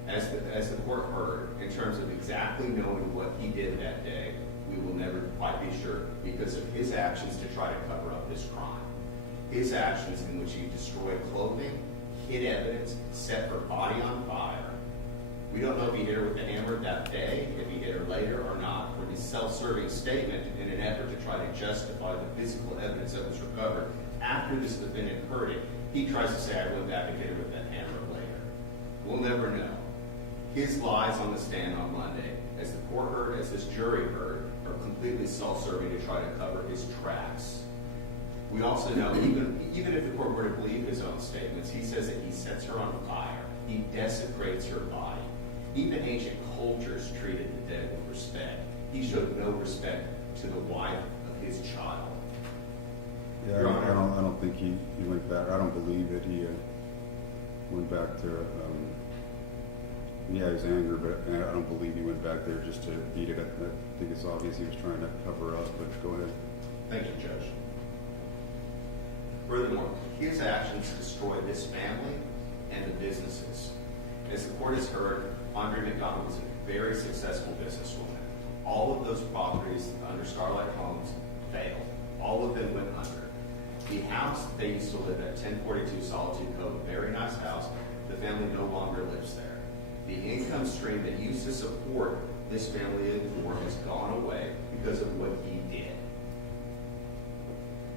as the court heard, in terms of exactly knowing what he did that day, we will never quite be sure because of his actions to try to cover up this crime. His actions in which he destroyed clothing, hid evidence, set her body on fire. We don't know if he hit her with a hammer that day, if he hit her later or not, for his self-serving statement in an effort to try to justify the physical evidence that was recovered. After this defendant heard it, he tries to say, "I went back and hit her with that hammer later." We'll never know. His lies on the stand on Monday, as the court heard, as this jury heard, are completely self-serving to try to cover his tracks. We also know, even if the court were to believe his own statements, he says that he sets her on fire. He desecrates her body. Even ancient cultures treated the dead with respect. He showed no respect to the wife of his child. Yeah, Your Honor. I don't think he went back. I don't believe that he went back to. He had his anger, but I don't believe he went back there just to beat it. I think it's obvious he was trying to cover up. But go ahead. Thank you, Judge. Furthermore, his actions destroyed this family and the businesses. As the court has heard, Lorna McDonald was a very successful businesswoman. All of those properties under Starlight Homes failed. All of them went under. The house they used to live at, 1042 Solitude Cove, a very nice house, the family no longer lives there. The income stream that used to support this family of four has gone away because of what he did.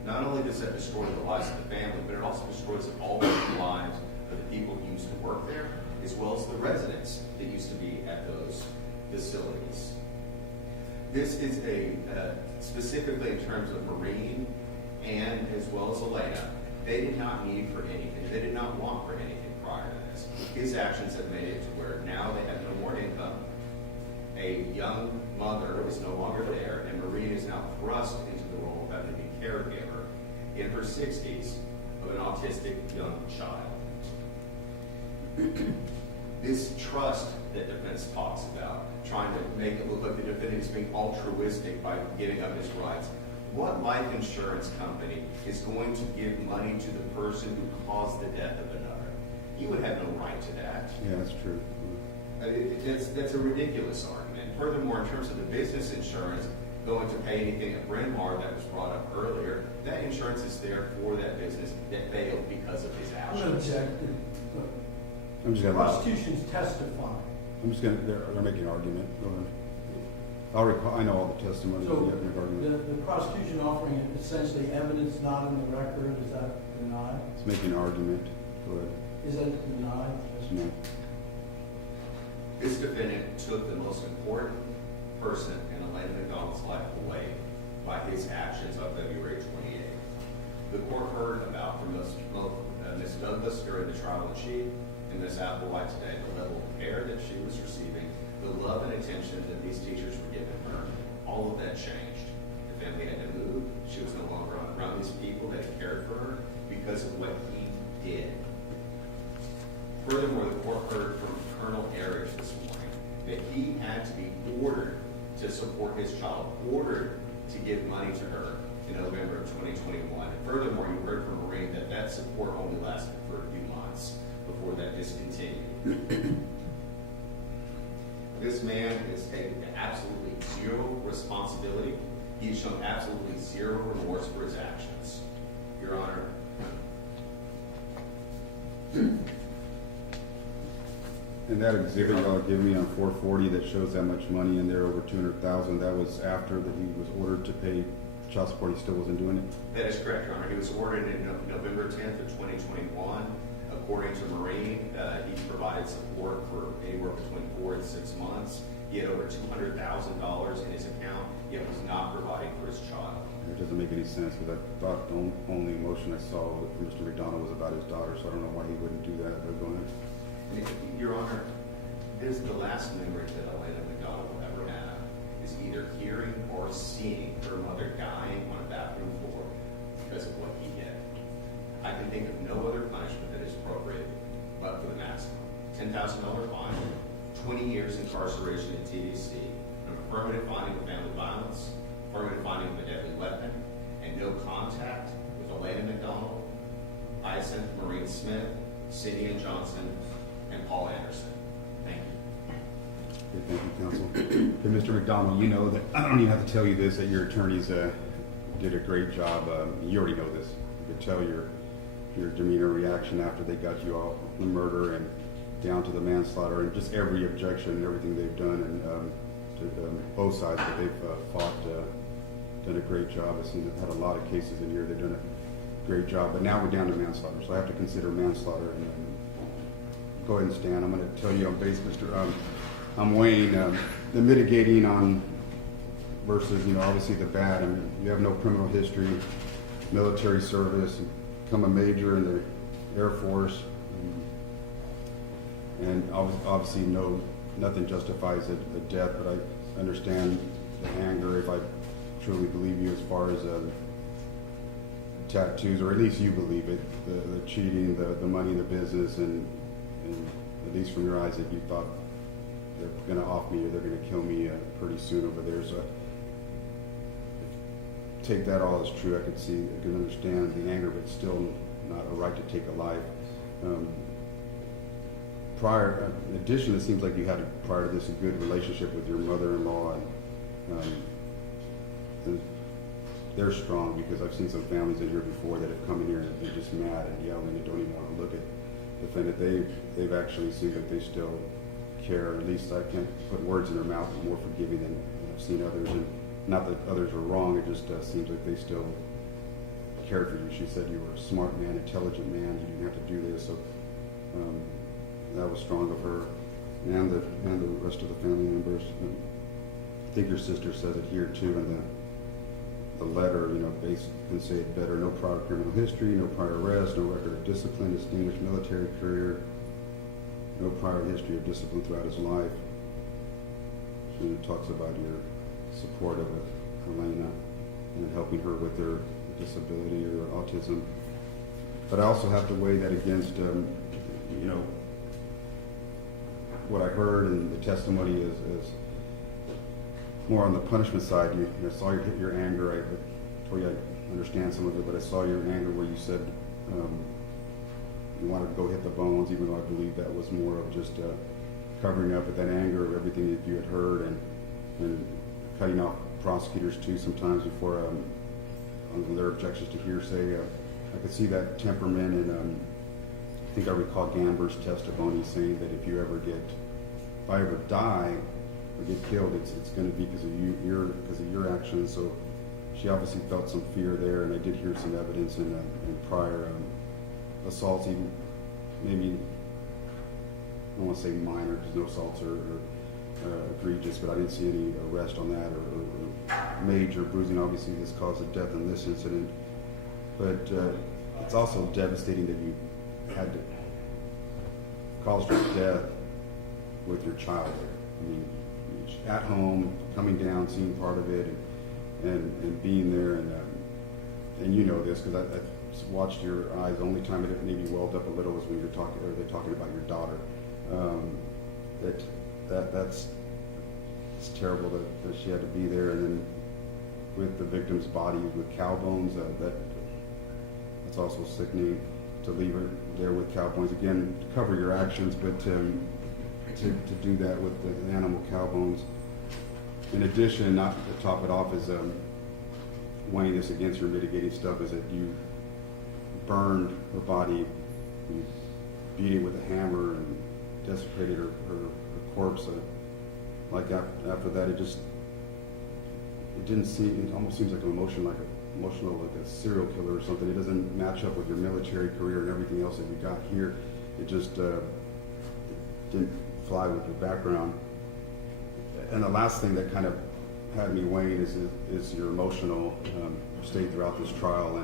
Not only does that destroy the lives of the family, but it also destroys all of the lives of the people who used to work there, as well as the residents that used to be at those facilities. This is specifically in terms of Maureen and as well as Elena, they did not need for anything. They did not want for anything prior to this. His actions have made it to where now they have no more income. A young mother is no longer there, and Maureen is now thrust into the role of having to be caregiver in her 60s of an autistic young child. This trust that defense talks about, trying to make it look like the defendant is being altruistic by giving up his rights. What life insurance company is going to give money to the person who caused the death of another? He would have no right to that. Yeah, that's true. That's a ridiculous argument. Furthermore, in terms of the business insurance going to pay anything at Bryn Mawr that was brought up earlier, that insurance is there for that business that failed because of his I'm going to actions. object. I'm just The gonna. prosecution's testifying. I'm just gonna. They're making an argument. Go ahead. I know all the testimony. So Yeah, make argument. the prosecution offering essentially evidence not in the record, is that denied? It's making an argument. Go ahead. Is that denied? No. This defendant took the most important person in Elena McDonald's life away by his actions on February 28th. The court heard about from both Ms. Douglas during the trial in chief and Ms. Applewhite today the level of care that she was receiving, the love and attention that these teachers were giving her. All of that changed. The family had to move. She was no longer around these people that cared for her because of what he did. Furthermore, the court heard from Colonel Erredge this morning that he had to be ordered to support his child, ordered to give money to her in November of 2021. And furthermore, you heard from Maureen that that support only lasted for a few months before that discontinued. This man has taken absolutely zero responsibility. He has shown absolutely zero remorse for his actions. Your Honor, And that exhibit y'all give me on 440 that shows that much money in there, over 200,000, that was after that he was ordered to pay child support, he still wasn't doing it? That is correct, Your Honor. He was ordered in November 10th of 2021. According to Maureen, he provided support for anywhere between 4 and 6 months. He had over $200,000 in his account, yet was not providing for his child. It doesn't make any sense, because I thought the only emotion I saw from Mr. McDonald was about his daughter, so I don't know why he wouldn't do that, but go ahead. Your Honor, this is the last memory that Elena McDonald will ever have, is either hearing or seeing her mother dying on a bathroom floor because of what he did. I can think of no other punishment that is appropriate but for the maximum. $10,000 fine, 20 years incarceration in TDC, an affirmative finding of family violence, affirmative finding of a deadly weapon, and no contact with Elena McDonald, Hyacinth Maureen Smith, Cindy and Johnson, and Paul Anderson. Thank you. Okay, thank you, counsel. Okay, Mr. McDonald, you know that, I don't even have to tell you this, that your attorneys did a great job. You already know this. You could tell your demeanor reaction after they got you off the murder and down to the manslaughter and just every objection and everything they've done, and to both sides that they've fought, done a great job. I've seen they've had a lot of cases in here. They've done a great job, but now we're down to manslaughter, so I have to consider manslaughter. And go ahead and stand. I'm going to tell you on base, Mr. I'm weighing the mitigating on versus, obviously the bad. I mean, you have no criminal history, military service, become a major in the Air Force, and obviously nothing justifies a death, but I understand the anger, if I truly believe you, as far as tattoos, or at least you believe it, the cheating, the money in the business, and at least from your eyes that you thought they're going to off me or they're going to kill me pretty soon over there. So take that all as true. I can understand the anger, but still not a right to take a life. In addition, it seems like you had prior to this a good relationship with your mother-in-law, and they're strong, because I've seen some families in here before that have come in here and they're just mad and yelling and don't even want to look at the defendant. They've actually seemed like they still care. At least I can't put words in their mouth, but more forgiving than I've seen others. And not that others are wrong, it just seems like they still cared for you. She said you were a smart man, intelligent man, you didn't have to do this. So that was strong of her and the rest of the family members. I think your sister says it here too in the letter, basically can say it better. No prior criminal history, no prior arrest, no record of discipline, distinguished military career, no prior history of discipline throughout his life. And it talks about your support of Elena and helping her with her disability or autism. But I also have to weigh that against, what I heard and the testimony is more on the punishment side. I saw your anger. I told you I understand some of it, but I saw your anger where you said you wanted to go hit the bones, even though I believe that was more of just covering up with that anger of everything that you had heard and cutting off prosecutors too sometimes before on their objections to hearsay. I could see that temperament, and I think I recall Gamber's testimony saying that if I ever die or get killed, it's going to be because of your actions. So she obviously felt some fear there, and I did hear some evidence in prior assaults, even maybe, I don't want to say minor, because no assaults are egregious, but I didn't see any arrest on that or major bruising. Obviously, this caused the death in this incident, but it's also devastating that you had to cause her death with your child there. I mean, at home, coming down, seeing part of it, and being there, and you know this because I watched your eyes. The only time it maybe welled up a little was when you're talking about your daughter. That's it's terrible that she had to be there, and then with the victim's body with cow bones, that's also sickening to leave her there with cow bones. Again, to cover your actions, but to do that with the animal cow bones. In addition, not to top it off, is weighing this against your mitigating stuff, is that you burned her body, you beat it with a hammer, and desecrated her corpse. After that, it didn't seem. It almost seems like an emotional like a serial killer or something. It doesn't match up with your military career and everything else that you got here. It just it didn't fly with your background. And the last thing that kind of had me weighing is your emotional state throughout this trial.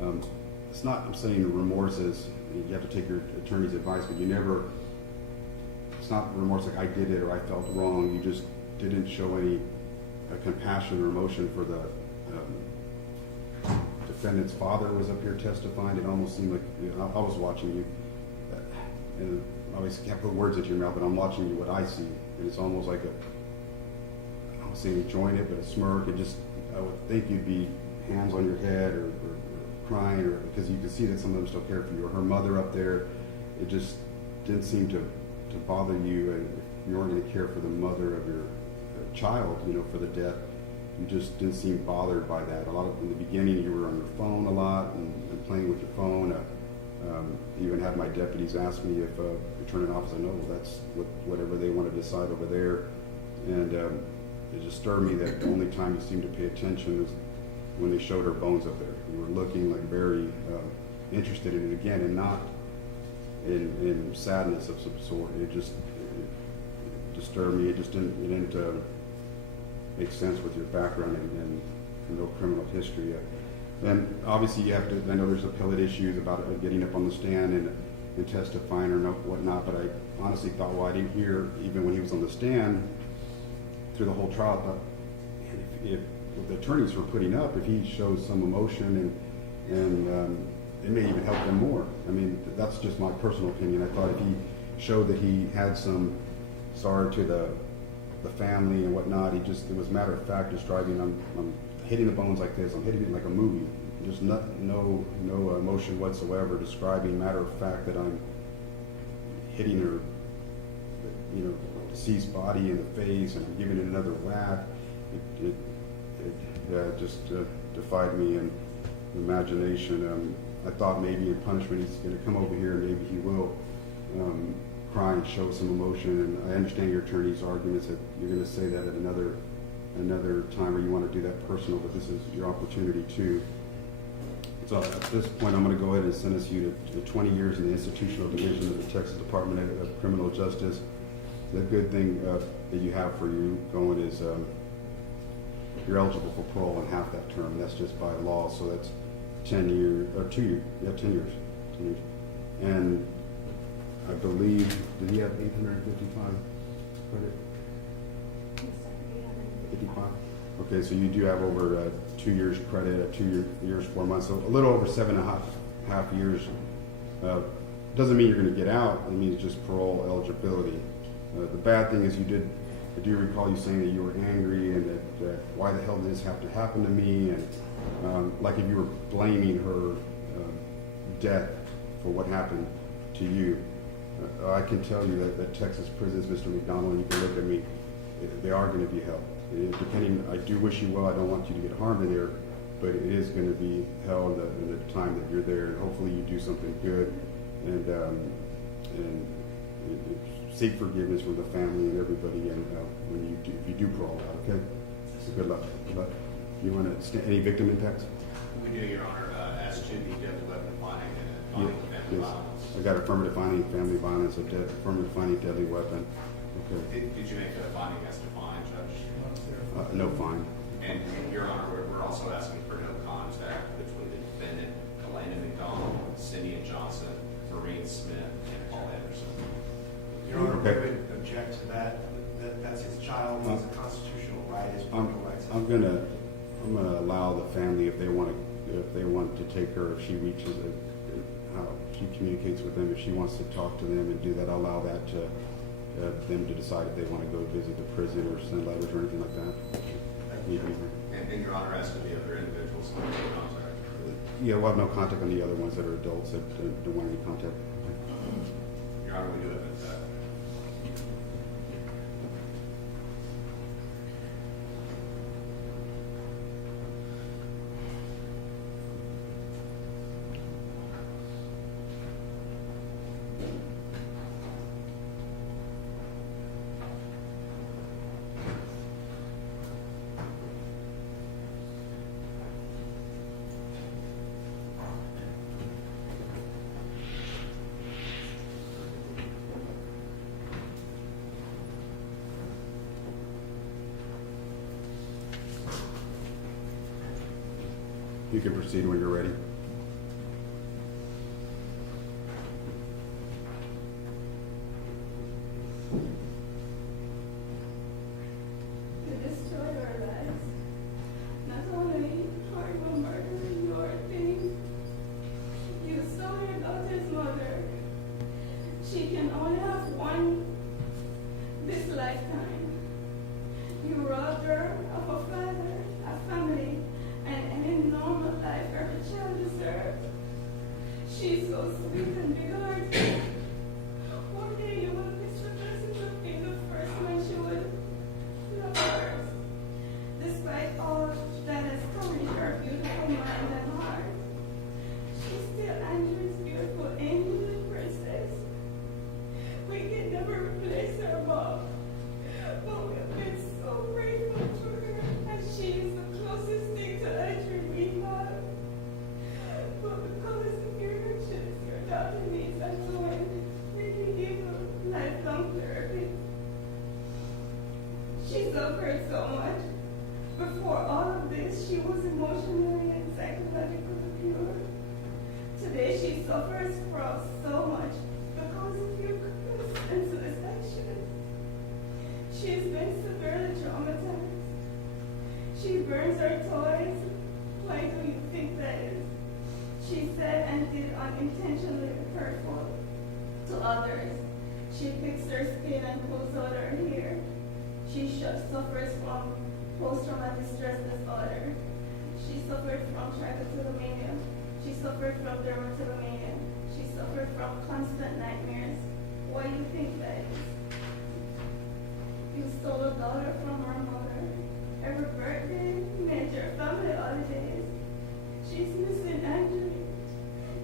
And it's not, I'm saying remorse is, you have to take your attorney's advice, but you never, it's not remorse like I did it or I felt wrong. You just didn't show any compassion or emotion for the defendant's father was up here testifying. It almost seemed like, I was watching you, and obviously can't put words into your mouth, but I'm watching you what I see. And it's almost like I don't say enjoying it, but a smirk. It just, I would think you'd be hands on your head or crying, or because you could see that some of them still care for you. Or her mother up there, it just didn't seem to bother you. And if you weren't going to care for the mother of your child, for the death, you just didn't seem bothered by that. In the beginning, you were on your phone a lot and playing with your phone. Even had my deputies ask me if returning officer, no, well, that's whatever they want to decide over there. And it disturbed me that the only time you seemed to pay attention was when they showed her bones up there. You were looking like very interested in it again, and not in sadness of some sort. It disturbed me. It didn't make sense with your background and no criminal history. And obviously you have to, I know there's appellate issues about getting up on the stand and testifying or whatnot, but I honestly thought, well, I didn't hear, even when he was on the stand through the whole trial, I thought, if the attorneys were putting up, if he shows some emotion and it may even help them more. I mean, that's just my personal opinion. I thought if he showed that he had some sorrow to the family and whatnot, it was matter of fact, describing, I'm hitting the bones like this, I'm hitting it like a movie, just no emotion whatsoever, describing matter of fact that I'm hitting her, deceased body in the face and giving it another whack. It just defied me in imagination. I thought maybe in punishment he's going to come over here and maybe he will cry and show some emotion. And I understand your attorney's arguments that you're going to say that at another time where you want to do that personal, but this is your opportunity too. So at this point, I'm going to go ahead and sentence you to 20 years in the institutional division of the Texas Department of Criminal Justice. The good thing that you have for you going is you're eligible for parole in half that term. That's just by law, so that's 10 years, or 2 years, 10 years. 10 years. And I believe, did he have 855 credit? 55? Okay, so you do have over 2 years credit, 2 years, 4 months, so a little over 7.5 years. Doesn't mean you're going to get out, it means just parole eligibility. The bad thing is I do recall you saying that you were angry and that why the hell did this have to happen to me, and like if you were blaming her death for what happened to you. I can tell you that Texas prisons, Mr. McDonald, you can look at me, they are going to be hell. Depending, I do wish you well, I don't want you to get harmed in there, but it is going to be hell in the time that you're there, and hopefully you do something good and seek forgiveness from the family and everybody, and when if you do parole out, okay? So good luck. Good luck. You want to any victim impacts? We do, Your Honor. As to the deadly weapon finding and family violence. I got affirmative finding family violence, affirmative finding deadly weapon. Okay. Did you make a finding as to fine, Judge? No fine. And Your Honor, we're also asking for no contact between the defendant, Elena McDonald, Cindy Johnson, Maureen Smith, and Paul Anderson. Your Honor, we would object to that. That's his child. It's a constitutional right. His parental rights. I'm gonna allow the family if they want to take her, if she reaches how she communicates with them, if she wants to talk to them and do that, I'll allow that to them to decide if they want to go visit the prison or send letters or anything like that. And Your Honor, as to the other individuals, no contact. Yeah, we'll have no contact on the other ones that are adults that don't want any contact. Your Honor, we do have that. You can proceed when you're ready. You destroyed our lives. Not only horrible murder, your thing, you stole your daughter's mother. She can only have one this lifetime. You robbed her of a father, a family, and any normal life every child deserves. She's so sweet and big-hearted. One day you will miss the blessings of being the first one she would love hers. Despite all that has tarnished her beautiful mind and heart, she's still Andrew's beautiful angel and princess. We can never replace her, Mom, but we've been so grateful to her, and she is the closest thing to Andrew we have. But because of your actions, your daughter needs a joy. We can give her lifelong therapy. She suffered so much. Before all of this, she was emotionally and psychologically pure. Today, she suffers from so much because of your goodness and satisfaction. She's been severely traumatized. She burns her toys. Why do you think that is? She said and did unintentionally hurtful to others. She picks her skin and pulls out her hair. She suffers from post-traumatic stress disorder. She suffered from trichotillomania. She suffered from dermatillomania. She suffered from constant nightmares. Why do you think that is? You stole a daughter from her mother. Every birthday, major family holidays. She's missing Andrew.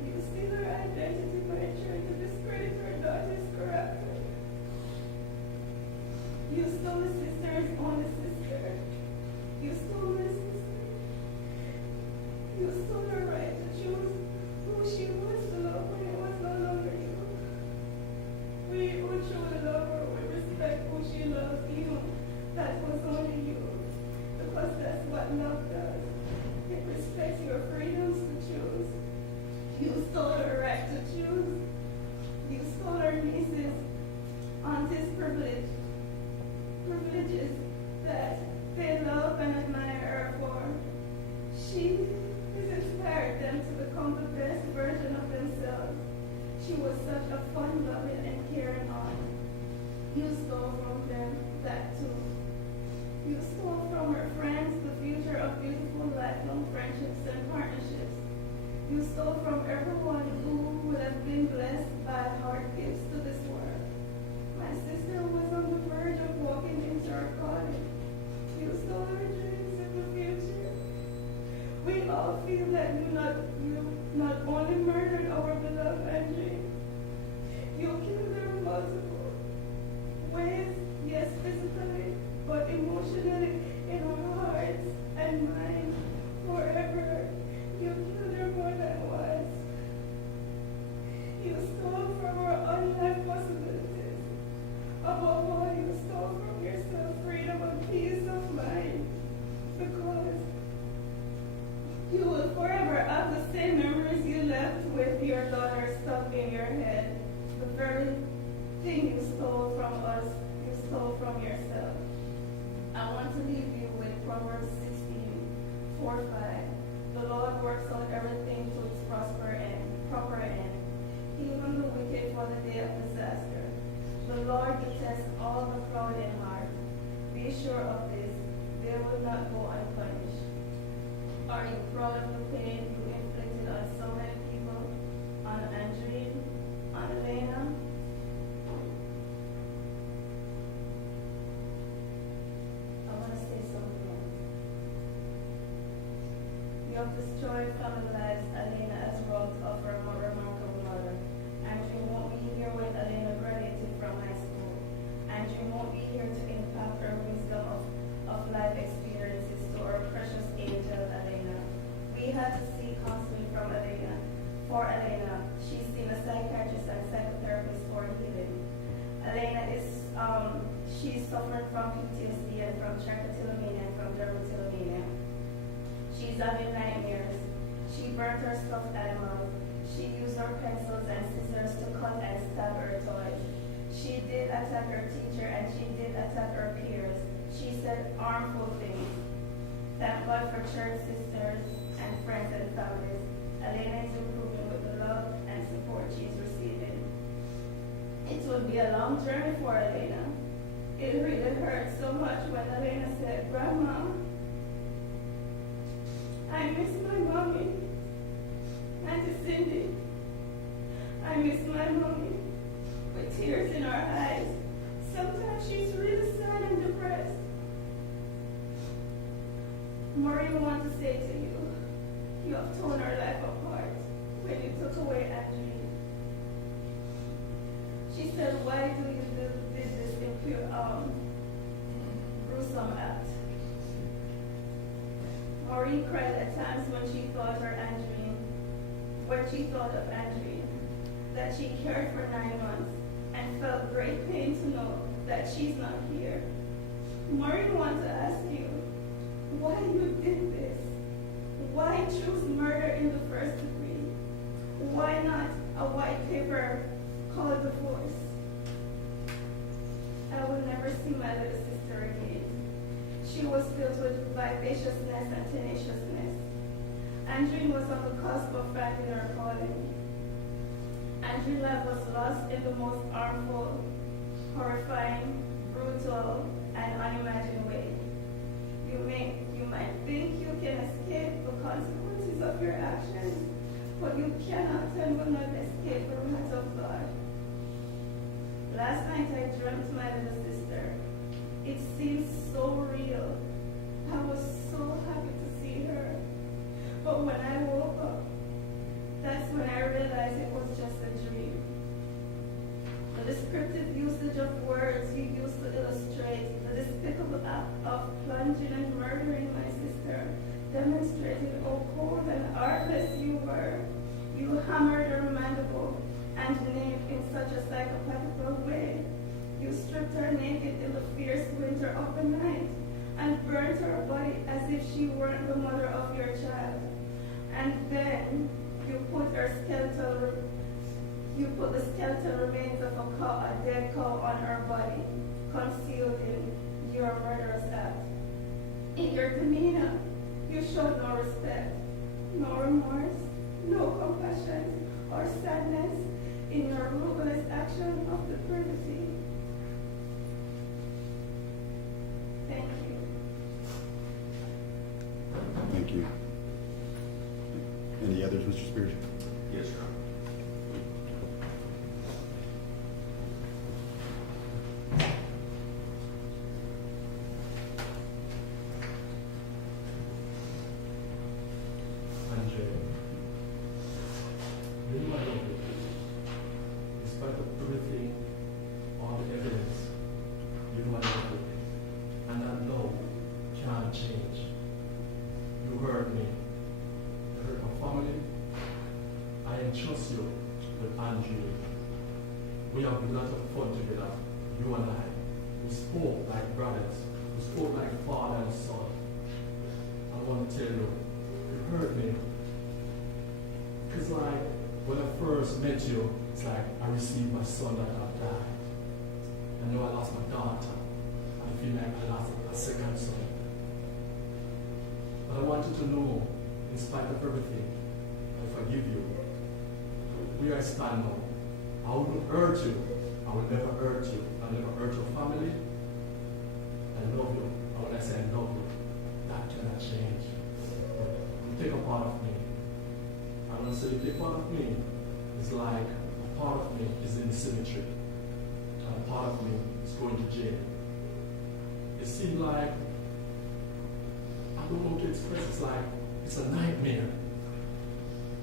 You steal her identity by trying to discredit her daughter's character. You stole a sister's only sister. You stole my sister. You stole her right to choose who she was to love when it was no longer you. We who truly love her would respect who she loves, even that was only you. Because that's what love does. It respects your freedoms to choose. You stole her right to choose. You stole her niece's auntie's privileges that they love and admire her for. She has inspired them to become the best version of themselves. She was such a fun, loving, and caring aunt. You stole from them that too. You stole from her friends the future of beautiful lifelong friendships and partnerships. You stole from everyone who would have been blessed by hard gifts to this world. My sister was on the verge of walking into her calling. You stole her dreams of the future. We all feel that you not only murdered our beloved Andre, you killed her in multiple ways, yes, physically, but emotionally in our hearts and minds forever. You killed her more than once. You stole from our own life possibilities. Above all, you stole from yourself freedom and peace of mind. Because you will forever have the same memories you left with your daughter stuck in your head. The very thing you stole from us, you stole from yourself. I want to leave you with Proverbs 16:4-5. The Lord works out everything to its proper end, even the wicked for the day of disaster. The Lord detests all the proud in heart. Be sure of this, they will not go unpunished. Are you proud of the pain you inflicted on so many people? On Andreen? On Elena? I want to say something. You have destroyed family lives Elena has robbed of her remarkable mother. Andrew won't be here when Elena graduated from high school. Andrew won't be here to impact her wisdom of life experiences to our precious angel Elena. We had to seek counseling from Elena. For Elena, she's seen a psychiatrist and psychotherapist for healing. Elena she's suffering from PTSD and from trichotillomania and from dermatillomania. She's having nightmares. burnt her stuffed animals. She used her pencils and scissors to cut and stab her toys. She did attack her teacher and she did attack her peers. She said harmful things. Thank God for church sisters and friends and families. Elena is improving with the love and support she's receiving. It will be a long journey for Elena. It really hurt so much when Elena said, Grandma, I miss my mommy. Auntie Cindy, I miss my mommy. With tears in her eyes. Sometimes she's really sad and depressed. Maureen wants to say to you, you have torn her life apart when you took away Andrew. She said, why do you do this gruesome act? Maureen cried at times when she thought of Andrew, that she cared for 9 months and felt great pain to know that she's not here. Maureen wants to ask you, why you did this? Why choose murder in the first degree? Why not a white paper called divorce? I will never see my little sister again. She was filled with vivaciousness and tenaciousness. Andrew was on the cusp of finding her calling. Andrew's life was lost in the most harmful, horrifying, brutal, and unimagined way. You might think you can escape the consequences of your actions, but you cannot and will not escape the wrath of God. Last night I dreamt my little sister. It seemed so real. I was so happy to see her. But when I woke up, that's when I realized it was just a dream. The descriptive usage of words you used to illustrate the despicable act of plunging and murdering my sister demonstrated how cold and heartless you were. You hammered her mandible and nail in such a psychopathical way. You stripped her naked in the fierce winter of the night and burnt her body as if she weren't the mother of your child. And then you put the skeletal remains of a dead cow on her body, concealed in your murderous act. In your demeanor, you showed no respect, no remorse, no compassion or sadness in your ruthless action of depravity. Thank you. Thank you. Any others, Mr. Spears? Yes, Your Honor. Despite of everything, all the evidence, you are lovely, and that love can't change. You hurt me, you hurt my family. I entrust you with Andrew. We have a lot of fun together, you and I. We spoke like brothers, we spoke like father and son. I want to tell you, you hurt me. Because like, when I first met you, it's like I received my son that had died. I know I lost my daughter. I feel like I lost a second son. But I want you to know, in spite of everything, I forgive you. Where I stand now, I will hurt you. I will never hurt you. I'll never hurt your family. I love you. And when I say I love you, that cannot change. You take a part of me. And when I say you take part of me, it's like a part of me is in the cemetery. And a part of me is going to jail. It seems like, I don't know how to express, it's like, it's a nightmare.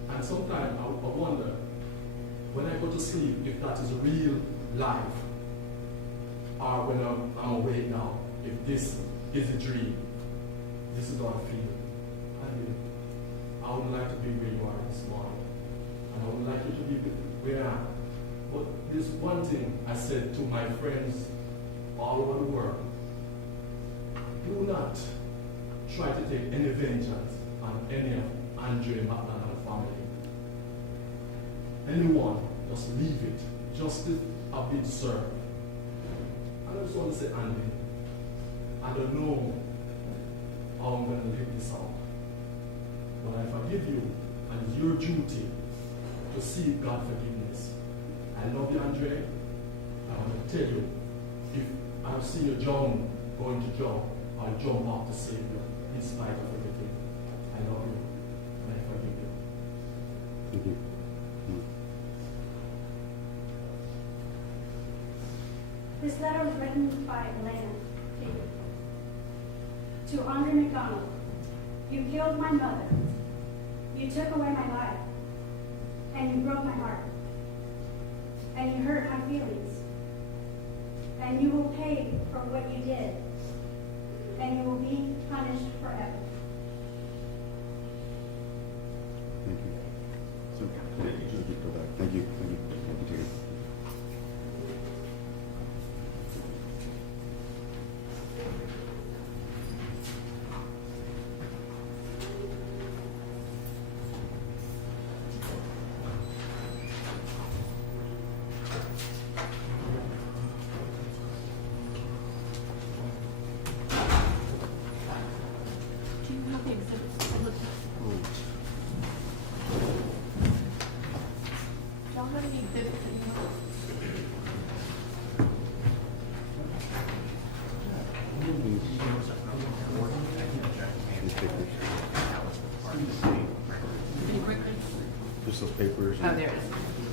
And sometimes I wonder, when I go to sleep, if that is real life, or when I'm awake now, if this is a dream, this is how I feel. I would like to be where you are this morning, and I would like you to be where I am. But there's one thing I said to my friends all over the world: do not try to take any vengeance on any of Andre McDonald's family. Anyone, just leave it. Justice have been served. I just want to say, Andy, I don't know how I'm going to live this out. But I forgive you, and it's your duty to seek God forgiveness. I love you, Andre. I want to tell you, if I see you going to jail, I'll jump out to save you, in spite of everything. I love you, and I forgive you. Thank you. This letter was written by Elena to Andre McDonald. You killed my mother. You took away my life. And you broke my heart. And you hurt my feelings. And you will pay for what you did. And you will be punished forever. Thank you. So, go back. Thank you. Thank you. Thank you. Do you have the exhibits to look at? Y'all have any exhibits that you want? Just those papers. Oh, there it is.